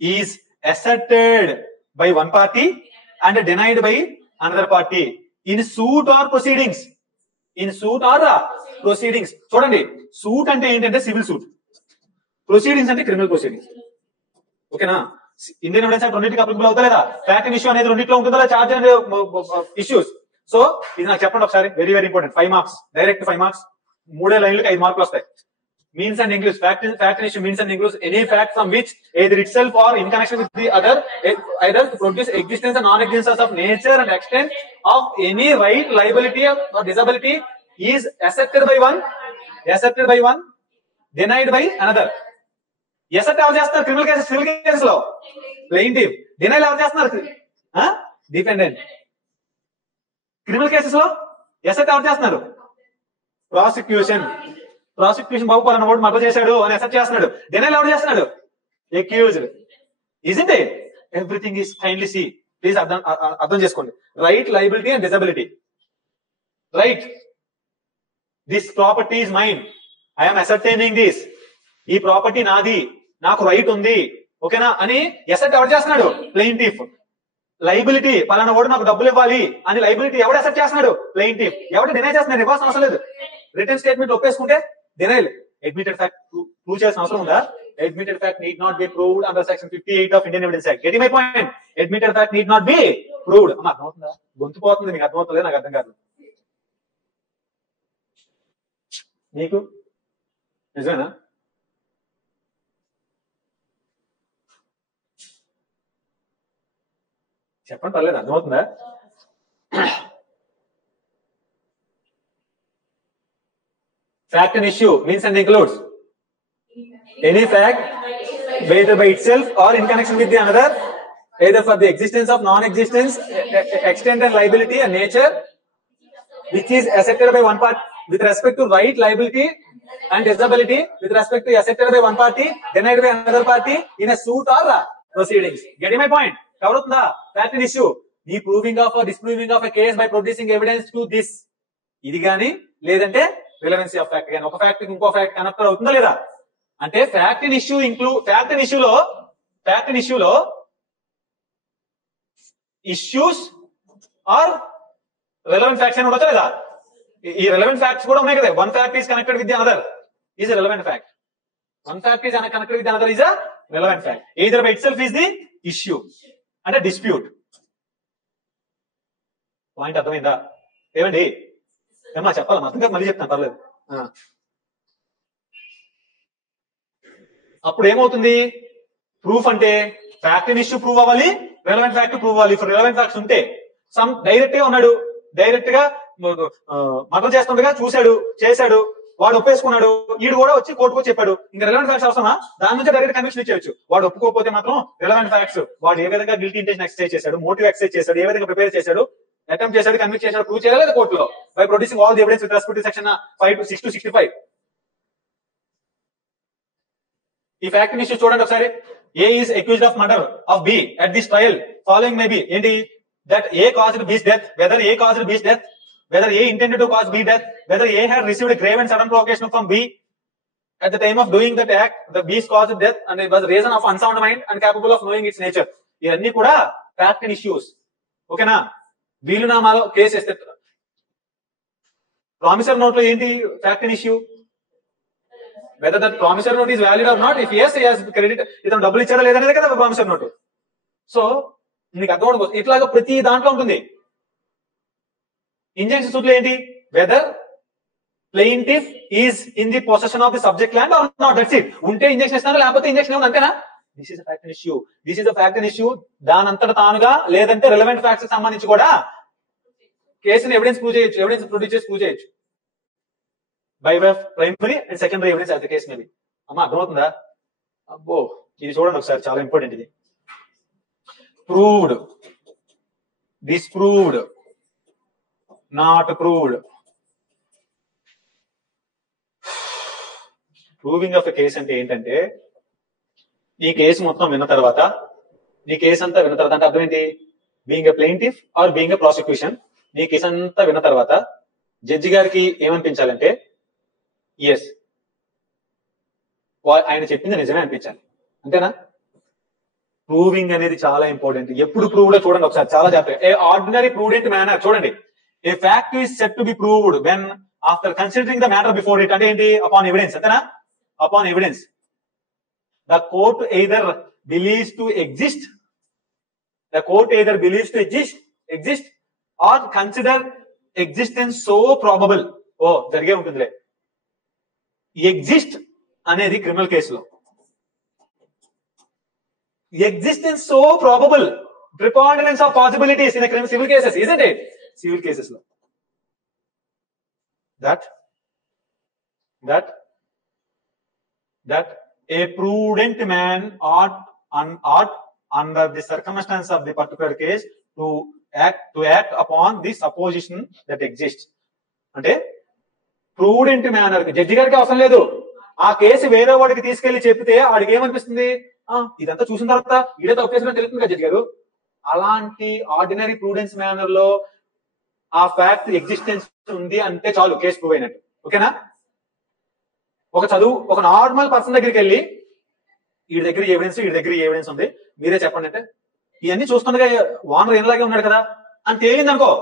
is asserted by one party and denied by another party in suit or proceedings. In suit or proceedings. చూడండి, suit అంటే ఏంటంటే civil suit, proceedings అంటే criminal proceedings. ఓకేనా? Indian evidence act రెండింటికి applicable అవుతలేదా? Fact issue అనేది రెండింటిలో ఉంటుందా? Charge and issues. So ఇది నాకు చెప్పండి ఒకసారి, very very important. 5 marks, direct 5 marks, 3 లైన్లకు 5 మార్కులు వస్తాయి. Means and includes fact and issue means and includes any fact from which either itself or in connection with the other either to produce existence and non-existence of nature and extent of any right, liability or disability is asserted by one, denied by another. Assert ఎవరు చేస్తారు? Criminal cases, civil cases లో plaintiff. Denial ఎవరు చేస్తున్నారు? Defendant. Criminal cases లో asset ఎవరు చేస్తున్నారు? Prosecution. బాబు పలానా వాడు మర్డర్ చేశాడు అని అసెప్ట్ చేస్తున్నాడు. డినైల్ ఎవరు చేస్తున్నాడు? Accused. Isn't it? Everything is kindly see. Please అర్థం చేసుకోండి. Right, liability and disability. Right, this property is mine, I'm ascertaining this. ఈ ప్రాపర్టీ నాది, నాకు రైట్ ఉంది, ఓకేనా అని అసెట్ ఎవరు చేస్తున్నాడు? ప్లెయింటిఫ్. లైబిలిటీ, పలానా వాడు నాకు డబ్బులు ఇవ్వాలి అని లైబిలిటీ ఎవడు అసెప్ట్ చేస్తున్నాడు? ప్లెయింటిఫ్. ఎవరు డినై చేస్తున్నాడు? ఇవ్వాల్సిన అవసరం లేదు. రిటర్న్ స్టేట్మెంట్ ఒప్పేసుకుంటే డినైల్. అడ్మిటెడ్ ఫ్యాక్ట్ ప్రూవ్ చేయాల్సిన అవసరం ఉందా? Admitted fact need not be proved under section 58 of Indian evidence act. Getting my point? Admitted fact need not be proved. అమ్మా అర్థమవుతుందా? గొంతు పోతుంది, మీకు అర్థమవుతుంది, నాకు అర్థం కాదు. నీకు నిజమేనా? చెప్పండి, పర్లేదు, అర్థమవుతుందా? Fact and issue means and includes any fact whether by itself or in connection with the another, either for the existence of non-existence, extent and liability and nature, which is asserted by one part with respect to right, liability and disability with respect to asserted by one party, denied by another party in a suit or proceedings. Getting my point? Kavarutunda? Fact and issue, the proving of or disproving of a case by producing evidence to this. ఇది గాని లేదంటే relevancy of fact గాని, ఒక fact ఇంకో fact connect అవుతుందా లేదా అంటే fact and ఇష్యూలో ఇష్యూస్ ఆర్ రెలవెంట్ ఫ్యాక్ట్స్ అని ఉండొచ్చా లేదా? ఈ రెలవెంట్ ఫ్యాక్ట్స్ కూడా ఉన్నాయి కదా. One fact is connected with the another is relevant fact. One fact is connected with another is a relevant fact. Either by itself is the issue అంటే dispute. Point అర్థమైందా? ఏమండి ఏమన్నా చెప్పాలి? అర్థం కాదు, మళ్ళీ చెప్తాను, పర్లేదు. అప్పుడు ఏమవుతుంది? ప్రూఫ్ అంటే ఫ్యాక్ట్ అండ్ ఇష్యూ ప్రూవ్ అవ్వాలి, రెలవెంట్ ఫ్యాక్ట్ ప్రూవ్ అవ్వాలి. ఇప్పుడు రెలవెంట్ ఫ్యాక్ట్స్ ఉంటే డైరెక్ట్ గా ఉన్నాడు, డైరెక్ట్ గా మర్డర్ చేస్తుండగా చూశాడు, చేశాడు, వాడు ఒప్పేసుకున్నాడు, వీడు కూడా వచ్చి కోర్టుకు చెప్పాడు, ఇంకా రిలవెంట్ ఫ్యాక్ట్స్ అవసరమా? దాని నుంచి డైరెక్ట్ కన్విక్షన్ ఇచ్చేయచ్చు. వాడు ఒప్పుకోకపోతే మాత్రం రిలవెంట్ ఫ్యాక్ట్స్, వాడు ఏ విధంగా గిల్టీ ఇంటెన్షన్ ఎక్సర్సైజ్ చేశాడు, మోటివ్ ఎక్సర్సైజ్ చేశాడు, ఏ విధంగా ప్రిపేర్ చేశాడు, అటెంప్ట్ చేశాడు, కన్విక్ట్ చేశాడు, ప్రూవ్ చేయాలి కోర్టులో by producing all the evidence with respect to section 5 to 6 to 65. ఈ ఫ్యాక్ట్ ఇష్యూ చూడండి ఒకసారి. A is accused of murder of B at this trial. Following may be ఏంటి? That A caused B's death, whether A caused B's death, whether A intended to cause B death, whether A had received a grave and sudden provocation from B at the time of doing that act, the B's caused death and it was a reason of unsound mind and capable of knowing its nature. ఇవన్నీ కూడా fact and issues. ఓకేనా? వీలునామాలో case వేస్తే promissory note లో ఏంటి fact and issue? whether that promissory note is valid or not. If yes, he has credit, ఇతను డబ్బులు ఇచ్చారా లేదనేది కదా ప్రామిసరీ నోట్. సో నీకు అర్థం అవడం, ఇట్లాగా ప్రతి దాంట్లో ఉంటుంది. ఇంజంక్షన్ సూట్ లో ఏంటి? Whether plaintiff is in the possession of the subject land or not, that's it. ఉంటే ఇంజెక్షన్ ఇస్తాను, లేకపోతే ఇంజెక్షన్ ఏమన్నా, అంతేనా? This is fact and issue. This is fact and issue. దానంతట తానుగా లేదంటే రిలవెంట్ ఫ్యాక్ట్స్ సంబంధించి కూడా కేసుని ఎవిడెన్స్ ప్రూవ్ చేయొచ్చు, ఎవిడెన్స్ ప్రొడ్యూస్ చేసి ప్రూవ్ చేయొచ్చు by way of primary and secondary evidence as the case may be. అమ్మా అర్థమవుతుందా? అబ్బో ఇది చూడండి ఒకసారి, చాలా ఇంపార్టెంట్ ఇది. Proved, disproved, not proved. Proving of a case అంటే ఏంటంటే, ఈ కేసు మొత్తం విన్న తర్వాత, నీ కేసు అంతా విన్న తర్వాత, అంటే అర్థం ఏంటి? Being a plaintiff or being a prosecution, నీ కేసు అంతా విన్న తర్వాత జడ్జి గారికి ఏమనిపించాలంటే, ఎస్ ఆయన చెప్పింది నిజమే అనిపించాలి, అంతేనా? ప్రూవింగ్ అనేది చాలా ఇంపార్టెంట్. ఎప్పుడు ప్రూవ్డ్ చూడండి ఒకసారి చాలా జాగ్రత్తగా. ఏ ఆర్డినరీ ప్రూడెంట్ మేనర్, చూడండి, a fact is said to be proved when after considering the matter before it. అంటే ఏంటి? అపాన్ ఎవిడెన్స్, అంతేనా? Upon evidence the court either believes to exist, the court either believes to exist or consider existence so probable. ఓ జరిగే ఉంటుందిలే. Exist అనేది criminal కేసులో, existence so probable, preponderance of possibilities in civil cases, isn't it? Civil cases లో that a prudent man ought under the circumstance of the particular case to act upon the supposition that exists. అంటే prudent manner judge గారికి అవసరం లేదు. ఆ case వేరే వాడికి తీసుకెళ్లి చెప్తే వాడికి ఏమనిపిస్తుంది? ఇదంతా చూసిన తర్వాత ఇదే తప్పేసిన తెలుస్తుంది కదా జడ్జి గారు. అలాంటి ఆర్డినరీ ప్రూడెన్స్ మేనర్ లో ఆ ఫ్యాక్ట్ ఎగ్జిస్టెన్స్ ఉంది అంటే చాలు, కేసు ప్రూవ్ అయినట్టు. ఓకేనా? ఒక నార్మల్ పర్సన్ దగ్గరికి వెళ్ళి, వీడి దగ్గర ఎవిడెన్స్ ఉంది, మీరే చెప్పండి అంటే, ఇవన్నీ చూస్తుండగా ఓనర్ ఎలాగే ఉన్నాడు కదా అని తేలింది అనుకో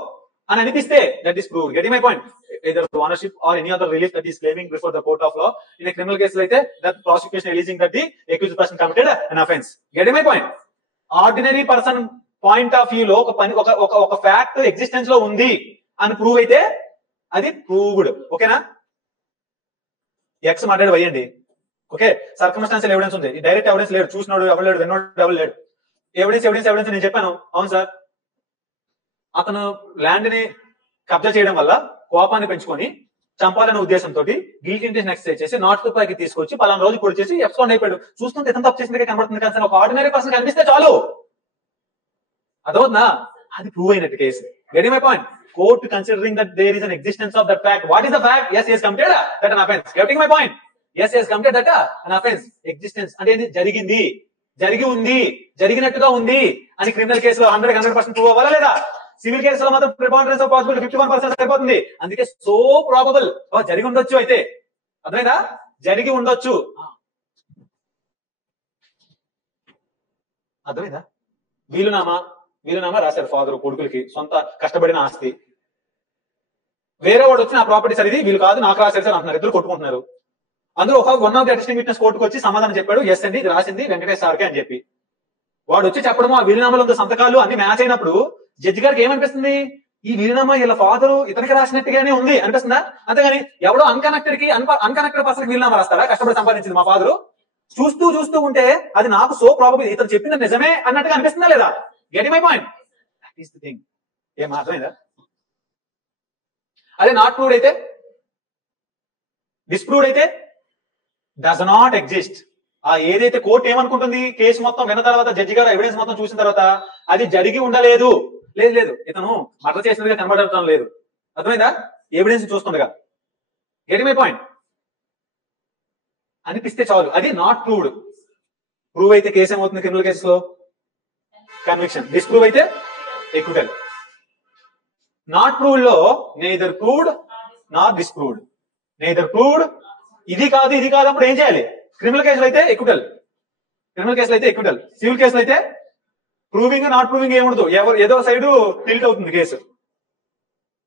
అని అనిపిస్తే, that is proved. Getting my point? either ownership or any other relief that is claiming before the court of law. In a criminal case like that, the prosecution alleging that the accused person committed an offense. Getting my point? Ordinary person point of view లో ఒక fact existence లో ఉంది అని prove అయితే అది proved. ఓకేనా? X మాట్లాడి వయ్యండి, okay, circumstantial evidence ఉంది, డైరెక్ట్ ఎవిడెన్స్ లేడు, చూసినాడు ఎవరు లేడు, విన్నాడు ఎవరు లేడు, ఎవిడెన్స్ నేను చెప్పాను. అవును సార్, అతను ల్యాండ్ ని కబ్జా చేయడం వల్ల కోపాన్ని పెంచుకొని చంపాలనే ఉద్దేశంతో గిల్టీ ఇంటెన్షన్ ఎక్సర్సైజ్ చేసి నాట్ టు పైకి తీసుకొచ్చి పలానా రోజు పొడి చేసి ఎబ్స్కాండ్ అయిపోయాడు. చూస్తుంటే ఇతను తప్పు చేసినట్టుగా కనబడుతుంది కానీ ఒక ఆర్డినరీ పర్సన్ కనిపిస్తే చాలు, అదవుతుందా? అది ప్రూవ్ అయినట్టు case. Getting my point? Court considering that there is an existence of that fact. What is the fact? yes he has committed that an offense. Getting my point? yes he has committed that an offense. Existence అంటే జరిగింది, జరిగి ఉంది, జరిగినట్టుగా ఉంది అని criminal కేసులో 100% prove అవ్వాలా లేదా? సివిల్ కేసులో మాత్రం ప్రిపాండరెన్స్ ఆఫ్ పాసిబిలిటీ 51% సరిపోతుంది. అందుకే సో ప్రాబబుల్, జరిగి ఉండొచ్చు. అయితే అర్థమైందా? జరిగి ఉండొచ్చు. అర్థమైందా? వీలునామా రాశారు ఫాదర్ కొడుకులకి, సొంత కష్టపడిన ఆస్తి. వేరే వాడు వచ్చి నా ప్రాపర్టీ సార్ ఇది వీళ్ళు కాదు నాకు రాశారు సార్ అంటున్నారు, ఇద్దరు కొట్టుకుంటున్నారు. అందులో ఒక one of the attesting witness కోర్టుకు వచ్చి సమాధానం చెప్పాడు, ఎస్ అండి ఇది రాసింది వెంకటేష్ సార్కే అని చెప్పి. వాడు వచ్చి చెప్పడము ఆ వీలునామాలో సంతకాలు అన్ని మ్యాచ్ అయినప్పుడు జడ్జి గారికి ఏమనిపిస్తుంది? ఈ వీలునామా ఇలా ఫాదర్ ఇతనికి రాసినట్టుగానే ఉంది అనిపిస్తుందా? అంతేగాని ఎవడో అన్కనెక్టెడ్ పర్సన్ వీలునామా రాస్తారా? కష్టపడి సంపాదించింది మా ఫాదరు. చూస్తూ ఉంటే అది నాకు సో ప్రాబబుల్, ఇతను చెప్పింది నిజమే అన్నట్టుగా అనిపిస్తుందా లేదా? Getting my point? That is the thing. ఏం అర్థమైందా? అదే నాట్ ప్రూవ్డ్ అయితే డిస్ప్రూవ్డ్ అయితే డస్ నాట్ ఎగ్జిస్ట్. ఆ ఏదైతే కోర్టు ఏమనుకుంటుంది, కేసు మొత్తం విన్న తర్వాత జడ్జి గారు ఎవిడెన్స్ మొత్తం చూసిన తర్వాత అది జరిగి ఉండలేదు, లేదు లేదు ఇతను మర్డర్ చేసినట్టుగా కనబడటం లేదు, అర్థమైందా, ఎవిడెన్స్ చూస్తుండగా. గెటింగ్ మై పాయింట్ అనిపిస్తే చాలు, అది నాట్ ప్రూవ్డ్. ప్రూవ్ అయితే కేసు ఏమవుతుంది క్రిమినల్ కేసులో, కన్విక్షన్. డిస్ప్రూవ్ అయితే ఎక్విటల్. నాట్ ప్రూవ్డ్ లో neither proved not disproved, neither proved, ఇది కాదు ఇది కాదు, అప్పుడు ఏం చేయాలి, క్రిమినల్ కేసులో అయితే ఎక్విటల్, క్రిమినల్ కేసులో అయితే ఎక్విటల్. సివిల్ కేసులో అయితే ప్రూవింగ్ నాట్ ప్రూవింగ్ ఏముండదు, ఎవరు ఏదో సైడ్ టిల్ట్ అవుతుంది కేసు.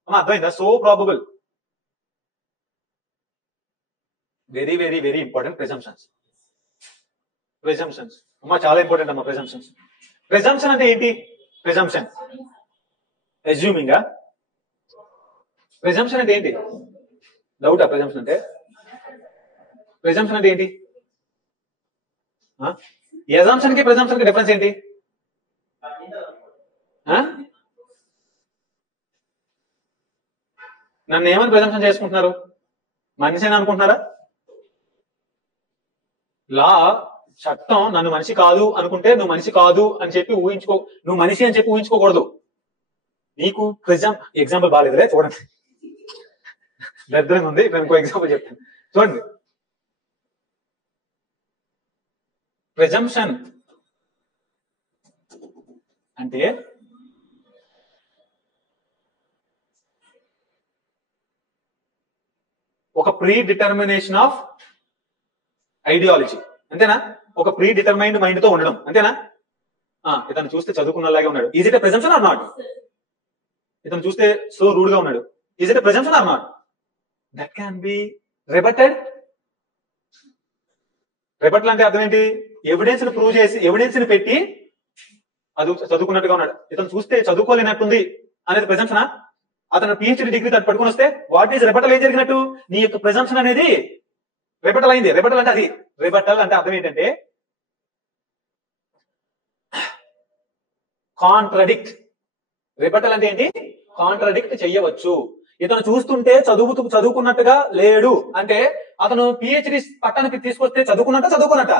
అర్థమైందా? So probable. Very very very important presumptions. Presumptions అమ్మా చాలా ఇంపార్టెంట్ అమ్మా ప్రిజంప్షన్స్. ప్రిజంప్షన్ అంటే ఏంటి? Presumption assuming. ప్రిజంప్షన్ అంటే ఏంటి? డౌటా? ప్రిజంప్షన్ అంటే ప్రిజంప్షన్ అంటే ఏంటి? అజంప్షన్ కి ప్రిజంప్షన్ కి డిఫరెన్స్ ఏంటి? నన్ను ఏమని ప్రిజంప్షన్ చేసుకుంటున్నారు? మనిషి అని అనుకుంటున్నారా? లా చట్టం నన్ను మనిషి కాదు అనుకుంటే నువ్వు మనిషి కాదు అని చెప్పి ఊహించుకో, నువ్వు మనిషి అని చెప్పి ఊహించుకోకూడదు. నీకు ఎగ్జాంపుల్ బాగాలేదులే చూడండి, దరిద్రంగా ఉంది. నేను ఇంకో ఎగ్జాంపుల్ చెప్తాను చూడండి. ప్రిజంప్షన్ అంటే ఒక ప్రీ డిటర్మినేషన్ ఆఫ్ ఐడియాలజీ, అంతేనా? ఒక ప్రీ డిటర్మైన్డ్ మైండ్ తో ఉండడం, అంతేనా? ఇతను చూస్తే చదువుకున్నలాగే ఉన్నాడు, is it a presumption or not? ఇతను చూస్తే సో రూడ్ గా ఉన్నాడు, is it a presumption or not? That can be rebutted. Rebuttal అంటే అర్థం ఏంటి? ఎవిడెన్స్ ని ప్రూవ్ చేసి, ఎవిడెన్స్ ని పెట్టి అది చదువుకున్నట్టుగా ఉన్నాడు, ఇతను చూస్తే చదువుకోలేనట్టుంది అనేది ప్రిజంప్షనా? అతను పిహెచ్డి డిగ్రీ తను పట్టుకుని వస్తే వాట్ ఈజ్ రిబటల్? ఏం జరిగినట్టు? నీ యొక్క ప్రిజంప్షన్ అనేది రిబటల్ అయింది. రిబటల్ అంటే అది, రిబటల్ అంటే అర్థం ఏంటంటే కాంట్రడిక్ట్. రిబటల్ అంటే ఏంటి? కాంట్రడిక్ట్ చెయ్యవచ్చు. ఇతను చూస్తుంటే చదువుకున్నట్టుగా లేడు అంటే అతను పిహెచ్డి పట్టానికి తీసుకొస్తే చదువుకున్నట్ట.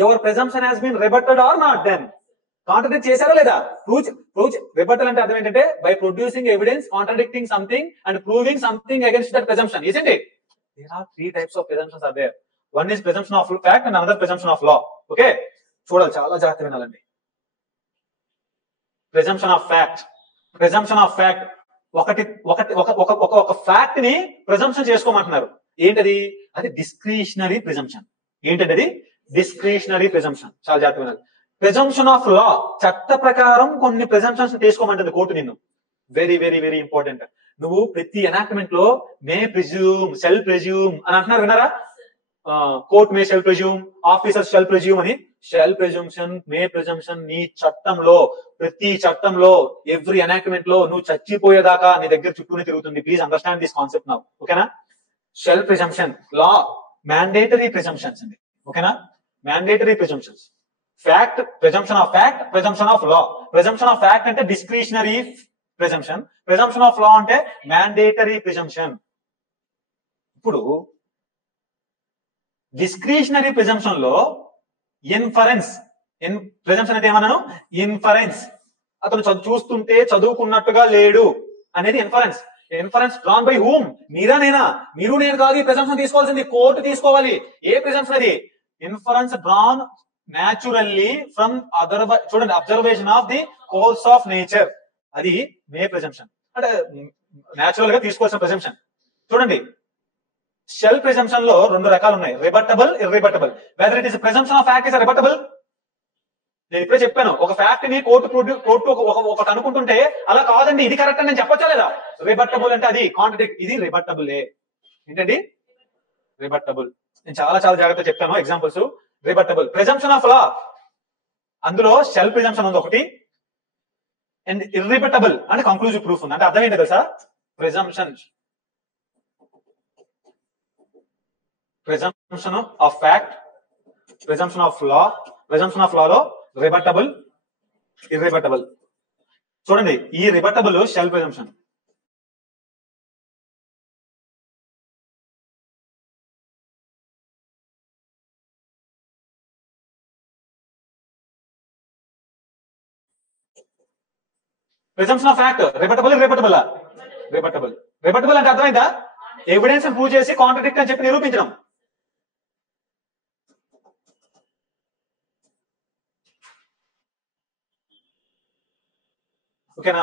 Your presumption has been rebutted or not? Then contradict చేశారా లేదా? ప్రూవ్. రిబటల్ అంటే అర్థం ఏంటంటే by producing evidence contradicting something and proving something against that presumption. Isn't it? There are three types of presumptions are there. One is presumption of fact and another presumption of law. Okay, చూడాలి, చాలా జాగ్రత్తగా వినాలండి. presumption of fact. presumption of fact ఒక fact ని presumption చేసుకోమంటున్నారు. ఏంటది? అది discretionary presumption. ఏంటంటే అది discretionary presumption. చాలా జాగ్రత్తగా వినాలి. ప్రిజంప్షన్ ఆఫ్ లా, చట్ట ప్రకారం కొన్ని ప్రిజంప్షన్స్ తీసుకోమంటుంది కోర్టు నిన్ను. Very very very important. నువ్వు ప్రతి ఎనాక్ట్మెంట్ లో మే ప్రిజ్యూమ్, షెల్ ప్రిజ్యూమ్ అని అంటున్నారు, విన్నారా? Court may shall presume, officer shall presume అని. షెల్ ప్రిజంప్షన్, మే ప్రిజంప్షన్ నీ చట్టంలో, ప్రతి చట్టంలో, ఎవ్రీ ఎనాక్ట్మెంట్ లో నువ్వు చచ్చిపోయేదాకా నీ దగ్గర చుట్టూనే తిరుగుతుంది. Please understand this concept now, ఓకేనా? Shall presumption, law mandatory presumptions అండి, ఓకేనా? Mandatory presumptions. Fact, presumption of fact, presumption of law. Presumption of fact అంటే discretionary presumption, presumption of law అంటే మ్యాండేటరీ ప్రిజంప్షన్. ఇప్పుడు డిస్క్రిషనరీ ప్రిజంప్షన్ లో inference, presumption అంటే ఏమన్నాను? Inference. అతను చూస్తుంటే చదువుకున్నట్టుగా లేడు అనేది inference. Inference drawn by whom? మీరా నేనా? మీరు నేను కాదు ఈ ప్రిజంప్షన్ తీసుకోవాల్సింది, కోర్టు తీసుకోవాలి. ఏ ప్రిజంప్షన్ అది? ఇన్ఫరెన్స్ డ్రాన్ న్యాచురల్లీ ఫ్రమ్ చూడండి, observation of the course of nature. అది మే ప్రిజంప్షన్ అంటే న్యాచురల్ గా తీసుకోవాల్సిన ప్రిజంప్షన్. చూడండి, షెల్ ప్రిజంప్షన్ లో రెండు రకాలు ఉన్నాయి, rebuttable, irrebuttable. Whether it is presumption of fact is rebuttable. నేను ఇప్పుడే చెప్పాను, ఒక ఫ్యాక్ట్ ని కోర్టు ఒకటి అనుకుంటుంటే అలా కాదండి ఇది కరెక్ట్ అని నేను చెప్పొచ్చా లేదా? రిబటబుల్ అంటే అది కాంట్రడిక్ట్. ఇది రిబటబుల్. ఏంటండి రిబటబుల్? నేను చాలా చాలా జాగ్రత్తగా చెప్తాను ఎగ్జాంపుల్స్. రిబటబుల్. ప్రిజంప్షన్ ఆఫ్ లా, అందులో షెల్ ప్రిజంప్షన్ ఉంది ఒకటి, అండ్ ఇర్రిబటబుల్ అంటే కంక్లూజివ్ ప్రూఫ్ ఉంది. అంటే అర్థం ఏంటి తెలుసా? Presumption of fact, presumption of law. Presumption of లాలో రిబటబుల్, ఇర్రిబటబుల్. చూడండి, ఈ rebuttable shall presumption, presumption of fact rebuttable rebuttable rebuttable rebuttable అంటే అర్థమైందా? ఎవిడెన్స్ ప్రూవ్ చేసి కాంట్రడిక్ట్ అని చెప్పి నిరూపించడం. ఓకేనా?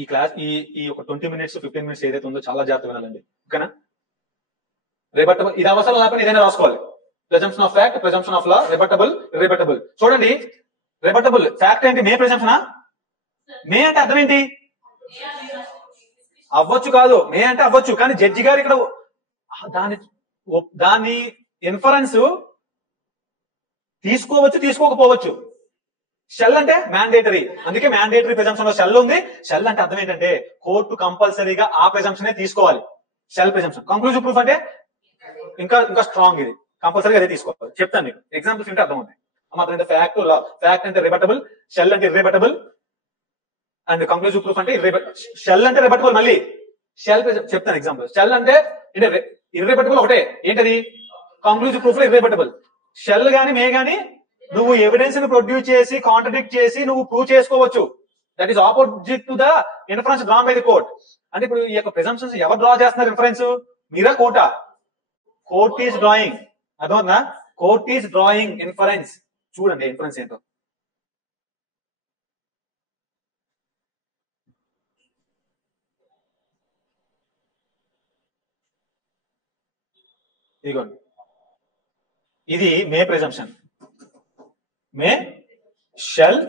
ఈ క్లాస్ ఈ ఒక 20 minutes 15 minutes ఏదైతే ఉందో చాలా జాగ్రత్త వినాలండి. ఓకేనా? రిబటబుల్ ఇది అవసరం లేకపోతే ఏదైనా రాసుకోవాలి. Presumption of fact, presumption of law, rebuttable irrebuttable. చూడండి, రిబటబుల్ ఫ్యాక్ట్ ఏంటి? మే ప్రిజంప్షనా? మే అంటే అర్థం ఏంటి? అవ్వచ్చు కాదు, మే అంటే అవ్వచ్చు, కానీ జడ్జి గారు ఇక్కడ దాని ఇన్ఫరెన్స్ తీసుకోవచ్చు తీసుకోకపోవచ్చు. షెల్ అంటే మ్యాండేటరీ, అందుకే మ్యాండేటరీ ప్రిజంప్షన్ లో షెల్ ఉంది. షెల్ అంటే అర్థం ఏంటంటే కోర్టు కంపల్సరీగా ఆ ప్రిజంప్షన్ తీసుకోవాలి. Shell presumption. కంక్లూజివ్ ప్రూఫ్ అంటే ఇంకా స్ట్రాంగ్, ఇది కంపల్సరీగా అదే తీసుకోవాలి. చెప్తాను మీకు ఎగ్జాంపుల్స్ ఉంటే అర్థం అవుతుంది. మాత్రం ఫ్యాక్ట్ ఫ్యాక్ట్ అంటే రిబటబుల్, షెల్ అంటే ఇర్రిబటబుల్, అండ్ కంక్లూజివ్ ప్రూఫ్ అంటే షెల్ అంటే రిబటబుల్. మళ్ళీ షెల్ చెప్తాను ఎగ్జాంపుల్. షెల్ అంటే ఇర్రిబటబుల్ ఒకటే, ఏంటది? కంక్లూజివ్ ప్రూఫ్ లో ఇర్రిబటబుల్. షెల్ గాని మే గాని నువ్వు ఎవిడెన్స్ ని ప్రొడ్యూస్ చేసి కాంట్రడిక్ట్ చేసి నువ్వు ప్రూవ్ చేసుకోవచ్చు. That is opposite to the inference drawn by the court. అంటే ఇప్పుడు ఈ యొక్క ప్రిజంప్షన్స్ ఎవరు డ్రా చేస్తున్నారు ఇన్ఫరెన్స్? మీరా కోర్టా? Court is drawing. అర్థమవుతుందా? Court is drawing inference. చూడండి ఇన్ఫరెన్స్ ఏంటో. ఇదిగోండి, ఇది మే ప్రిజంప్షన్, మే షెల్,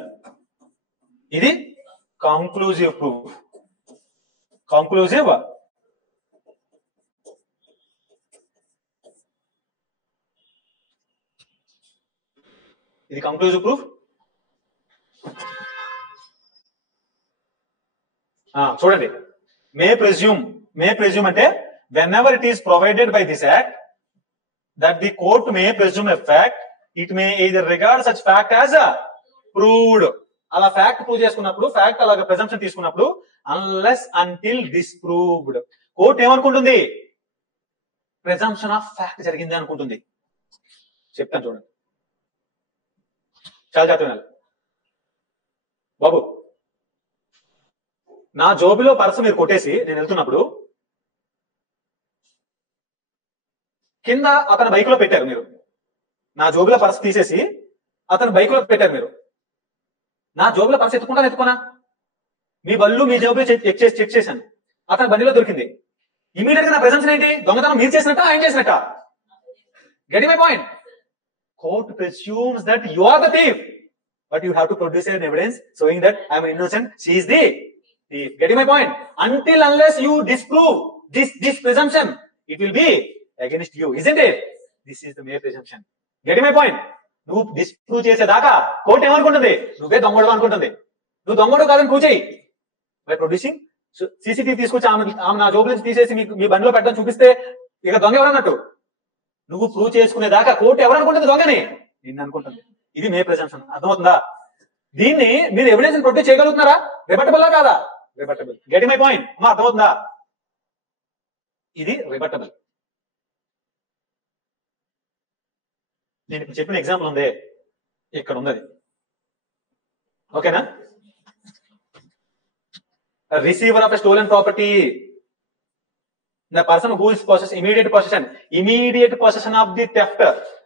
ఇది కంక్లూజివ్ ప్రూఫ్. కంక్లూజివ్ ఇది కంక్లూజివ్ ప్రూఫ్. చూడండి, మే ప్రెజ్యూమ్ అంటే whenever it is provided by this act that the court may presume a fact, it may either regard such fact as proved. అలా fact prove చేసుకున్నప్పుడు, fact అలాగా presumption తీసుకున్నప్పుడు unless until disproved, కోర్టు ఏమనుకుంటుంది? Presumption of fact జరిగింది అనుకుంటుంది. చెప్తాను చూడండి, చాలా జాగ్రత్త వినాలి బాబు. నా జోబులో పర్సు మీరు కొట్టేసి నేను వెళ్తున్నప్పుడు కింద అతని బైక్ లో పెట్టారు మీరు. నా జోబులో పర్సు తీసేసి అతని బైక్ లో పెట్టారు మీరు. నా జోబులో పర్సు ఎత్తుకున్నా? మీ బళ్ళు మీ జోబులో చెక్ చేశాను, అతని బండిలో దొరికింది. ఇమీడియట్ గా నా ప్రెజెన్స్ ఏంటి? దొంగతనం మీరు చేసినట్ట, ఆయన చేసినట్ట? Getting my point? Court presumes that you are the thief, but you have to produce an evidence showing that I am innocent, she is the thief. Getting my point? Until unless you disprove this presumption, it will be against you, isn't it? This is the mere presumption. Getting my point? నువ్వు disprove చేసేదాకా court ఏమనుకుంటుంది? నువ్వే దొంగడు అనుకుంటుంది. నువ్వు దొంగడు కాదని prove చేయి by producing. CCTV తీసుకొచ్చి ఆమె నా జోబు నుంచి తీసేసి మీ బండిలో పెట్టడం చూపిస్తే ఇక దొంగ ఎవరన్నట్టు? నువ్వు ప్రూవ్ చేసుకునేదాకా కోర్టు ఎవరనుకుంటుంది? దొంగని నిన్ను అనుకుంటుంది. ఇది మే ప్రిజంప్షన్. అర్థమవుతుందా? దీన్ని మీరు ఎవిడెన్స్ ప్రొడ్యూస్ చేయగలుగుతున్నారా? రిబటబుల్ కాదా? రిబటబుల్. గెటింగ్ మై పాయింట్ అమ్మా? అర్థమవుతుందా? ఇది రిబటబుల్. నేను ఇప్పుడు చెప్పిన ఎగ్జాంపుల్ ఉంది, ఇక్కడ ఉంది, ఓకేనా? Receiver of a stolen property, the person who is immediate possession of the theft.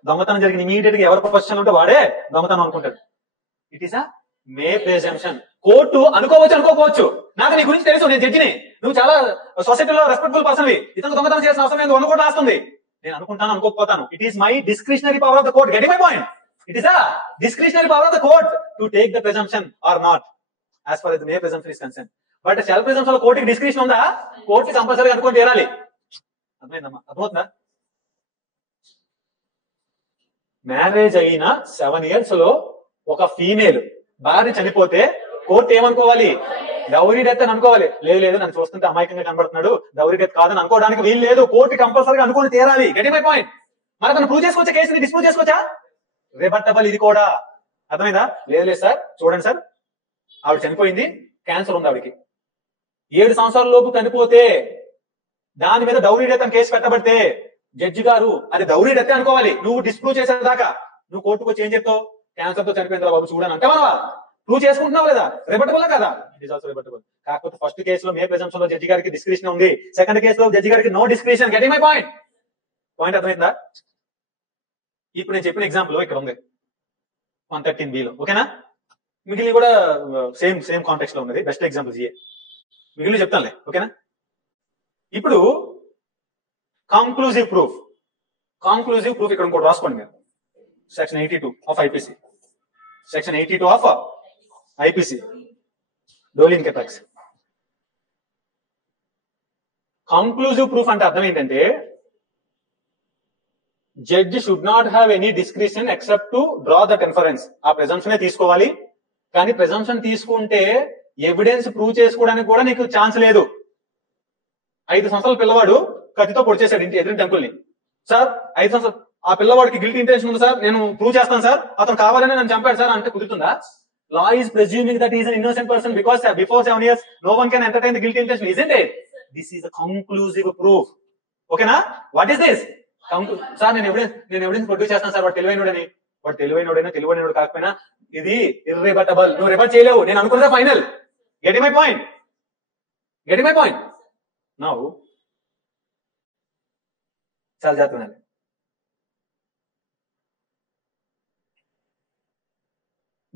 దొంగతనం జరిగిన ఇమీడియట్ గా ఎవరి పొజిషన్ ఉంటే వాడే దొంగతనం అనుకుంటాడు. It is a May presumption. Court అనుకోవచ్చు అనుకోకపోవచ్చు. నాకు నీ గురించి తెలుసు, నేను జడ్జిని, నువ్వు చాలా సొసైటీలో రెస్పెక్టబుల్ పర్సన్, ఇతను దొంగతనం చేసిన అవసరం లేదు, అనుకోవడం రాస్తుంది. నేను అనుకుంటాను అనుకోకపోతాను. It is my discretionary power of the court. Getting my point? It is a discretionary power of the court to take the presumption or not as far the may presumption is concern. But shall presumption లో కోర్టుకి discretion ఉందా? కోర్టుకి కంపల్సరీగా అనుకోని తీరాలి. అర్థమైందమ్మా? అర్థమవుతుందా? Marriage అయిన 7 years లో ఒక ఫీమేల్ భార్య చనిపోతే కోర్టు ఏమనుకోవాలి? డౌరీ డెత్ అని అనుకోవాలి. లేదు నన్ను చూస్తుంటే అమాయకంగా కనబడుతున్నాడు, డౌరీ డెత్ కాదని అనుకోవడానికి వీలు లేదు. కోర్టు కంపల్సరీగా అనుకోని తీరాలి. Getting my point? మరి తను ప్రూవ్ చేసుకోవచ్చా? కేసుని డిస్ప్రూవ్ చేసుకోవచ్చా? రిబట్టబుల్ ఇది కూడా. అర్థమైందా? లేదు సార్, చూడండి సార్, ఆవిడ చనిపోయింది, క్యాన్సర్ ఉంది ఆవిడకి, 7 సంవత్సరాల లోపు చనిపోతే దాని మీద డౌరీ డెత్ అని కేసు పెట్టబడితే జడ్జి గారు అది దౌరీ డెత్ అనుకోవాలి. నువ్వు డిస్ప్రూవ్ చేసేదాకా నువ్వు కోర్టుకు వచ్చి ఏం చెప్తావు? క్యాన్సర్ తో చనిపోయిన బాబు చూడని అంటే మనవా ప్రూవ్ చేసుకుంటున్నావు లేదా? రిబటబుల్ కదా? It is also rebuttable. కాకపోతే ఫస్ట్ కేసులో మే ప్రెజంప్షన్ లో జడ్జి గారికి డిస్క్రిప్షన్ ఉంది, సెకండ్ కేసులో జడ్జి గారికి no discretion. Getting my point? Point అర్థమైందా? ఇప్పుడు నేను చెప్పిన ఎగ్జాంపుల్ ఇక్కడ ఉంది 113B లో, ఓకేనా? మిగిలిన కూడా సేమ్ కాంటెక్స్ట్ లో ఉన్నది. బెస్ట్ ఎగ్జాంపుల్స్ ఇయే, మిగిలిన చెప్తానులే, ఓకేనా? ఇప్పుడు కంక్లూజివ్ ప్రూఫ్ ఇక్కడ ఇంకోటి రాసుకోండి మీరు. Section 82 of IPC, section 82 of IPC, డోలిన్ కెపాక్స్. కంక్లూజివ్ ప్రూఫ్ అంటే అర్థం ఏంటంటే judge should not have any discretion except to draw that inference. ఆ ప్రెజంప్షన్ తీసుకోవాలి, కానీ ప్రెజంప్షన్ తీసుకుంటే ఎవిడెన్స్ ప్రూవ్ చేసుకోవడానికి కూడా నీకు ఛాన్స్ లేదు. 5 సంవత్సరాల పిల్లవాడు కత్తితో పొడిచేశాడు ఎదురు టెంపుల్ ని. సార్ 5 సంవత్సరాలు ఆ పిల్లవాడికి గిల్టీ ఇంటెన్షన్ ఉంది సార్, నేను ప్రూవ్ చేస్తాను సార్, అతను కావాలని నన్ను చంపాడు సార్ అంటే కుదురుతుందా? Law is presuming that he is an innocent person because before 7 years no one can entertain the guilty intention, isn't it? This is a conclusive proof. Okay na? What is this? Sir, నేను evidence produce చేస్తాను sir, వాడు తెలివైనోడని. వాడు తెలివైనోడు కాకపోయినా ఇది ఇర్రిబటబుల్. నువ్వు రిబట్ చేయలేవు, నేను అనుకున్నదే final. Getting my point? Now చాలా జాగ్రత్తగా,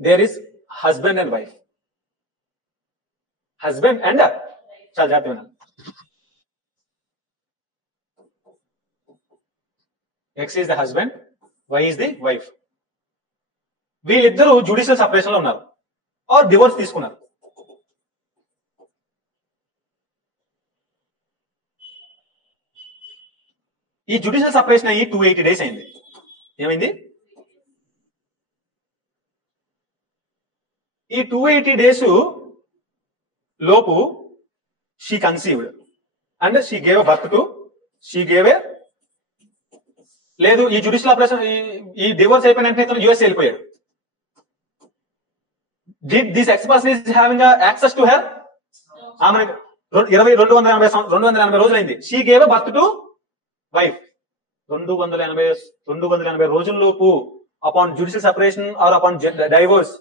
there is husband and wife. చాలా జాగ్రత్తగా, X is the husband, Y is the wife. వీళ్ళిద్దరూ జ్యుడిషియల్ సపరేషన్ లో ఉన్నారు ఆర్ డివోర్స్ తీసుకున్నారు. ఈ జ్యుడిషియల్ సపరేషన్ అయ్యి 280 days అయింది. ఏమైంది? ఈ 280 days లోపు she conceived and she gave birth to లేదు, ఈ జ్యుడిషియల్ ఆపరేషన్ ఈ డివోర్స్ అయిపోయిన వెంటనే యుఎస్ వెళ్ళిపోయాడు. Did this x person is having access to her? ఆమె 280 రోజులు అయింది. She gave birth to wife. 280 రోజుల్లోపు upon judicial separation or upon divorce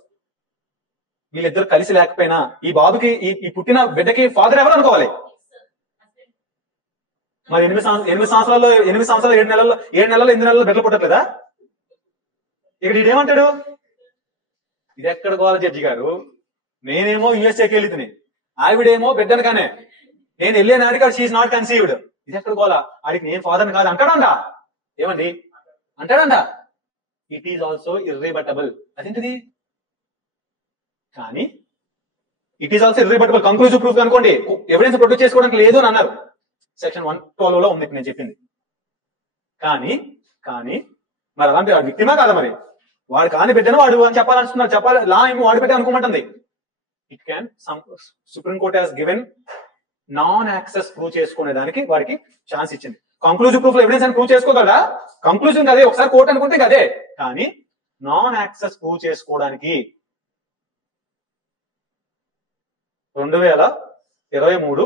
వీళ్ళిద్దరు కలిసి లేకపోయినా ఈ బాబుకి ఈ పుట్టిన బిడ్డకి ఫాదర్ ఎవరు అనుకోవాలి? మరి 8 సంవత్సరాలు 7 నెలల్లో 8 నెలల్లో బిడ్డలు పుట్టట్లేదా? ఇక్కడ ఇదేమంటాడు? ఇది ఎక్కడ గోవాలి జడ్జి గారు? నేనేమో యుఎస్ఏకి వెళ్తుంది, ఆవిడేమో బిడ్డను కానీ నేను వెళ్ళే నాటికి షీఈ్ నాట్ కన్సీవ్డ్. ఇది ఎక్కడ గోలా? ఆడికి నేను ఫాదర్ని కాదు అంటాడంట. ఏమండి అంటాడంట? It is also irrebuttable. అదేంటిది? కానీ it is also irrebuttable. Conclusive proof అనుకోండి, ఎవిడెన్స్ ప్రొడ్యూస్ చేసుకోవడానికి లేదు అని అన్నారు. సెక్షన్ 112 లో ఉంది నేను చెప్పింది. కానీ మరి అలాంటి వాడు విక్టిమా కాదా? మరి వాడు కాని బిడ్డను వాడు అని చెప్పాలనుకున్నారు. చెప్పాలి, లా ఏమో వాడి బిడ్డ అనుకోమంటుంది. It can supreme court has given non access prove చేసుకునే దానికి వాడికి ఛాన్స్ ఇచ్చింది. కంక్లూజివ్ ప్రూఫ్ ఎవిడెన్స్ అని ప్రూవ్ చేసుకోగలరా? కంక్లూజివ్ అదే, ఒకసారి కోర్టు అనుకుంటే అదే. కానీ నాన్ యాక్సెస్ ప్రూవ్ చేసుకోవడానికి 2023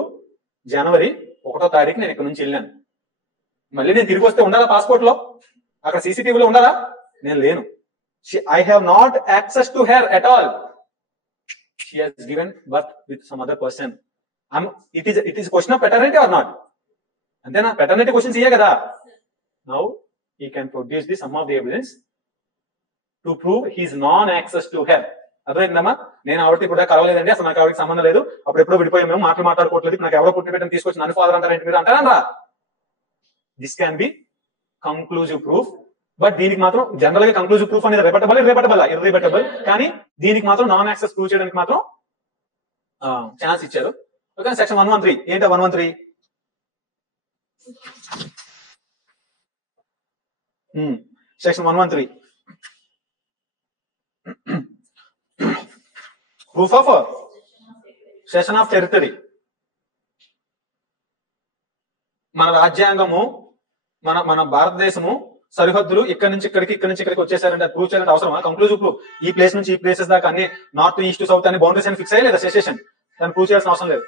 జనవరి 1వ తారీఖు నేను ఇక్కడ నుంచి వెళ్ళాను. మళ్ళీ నేను తిరిగి వస్తే ఉండాలా పాస్పోర్ట్ లో? అక్కడ సీసీటీవీలో ఉండాలా? నేను లేను. I have not access to her at all. She has given birth with some other person. It is question of paternity or not? అంతేనా? పెటర్నిటీ క్వశ్చన్స్ ఇయే కదా. Now he can produce the some of the evidence to prove his non access to her. అర్థమైందమ్మా? నేను ఆవిడకి కూడా కలవలేదండి, అసలు నాకు ఆవిడకి సంబంధం లేదు, అప్పుడు ఎప్పుడో విడిపోయాం, మేము మాట్లాడుకోవట్లేదు, నాకు ఎవరో పుట్టి పెట్టని తీసుకొచ్చి నన్ను ఫాదర్ అంటారంటే మీరు అంటారా? This can be conclusive proof. But దీనికి మాత్రం జనరల్ గా కంక్లూజివ్ ప్రూఫ్ అనేది ఇర్రిబటబుల్. కానీ దీనికి మాత్రం నాన్ యాక్సెస్ ప్రూవ్ చేయడానికి మాత్రం ఛాన్స్ ఇచ్చారు. ఓకే, సెక్షన్ 113 ఏంటో 113 section 113 proof of session of territory. మన రాజ్యాంగము, మన భారతదేశము సరిహద్దులు ఇక్కడి నుంచి ఇక్కడికి వచ్చేసారంటే ప్రూవ్ చేయాలంటే అవసరమా? కంక్లూజివ్ ప్రూఫ్ ఈ ప్లేస్ నుంచి ఈ ప్లేసెస్ దాకా అన్ని నార్త్ ఈస్ట్ సౌత్ అన్ని బౌండరీస్ అని ఫిక్స్ అయ్యలేదా సెషన్? దాన్ని ప్రూవ్ చేయాల్సిన అవసరం లేదు.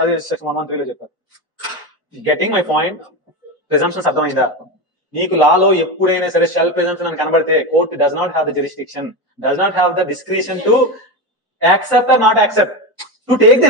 అది సెక్షన్ 113 లో చెప్పారు. Getting my point? ప్రిజంప్షన్స్ అర్థమైందా? నీకు లాలో ఎప్పుడైనా సరే షెల్ ప్రెజెన్షన్ అని కనబడితే court does not have the jurisdiction, does not have the discretion to accept or not accept, to take the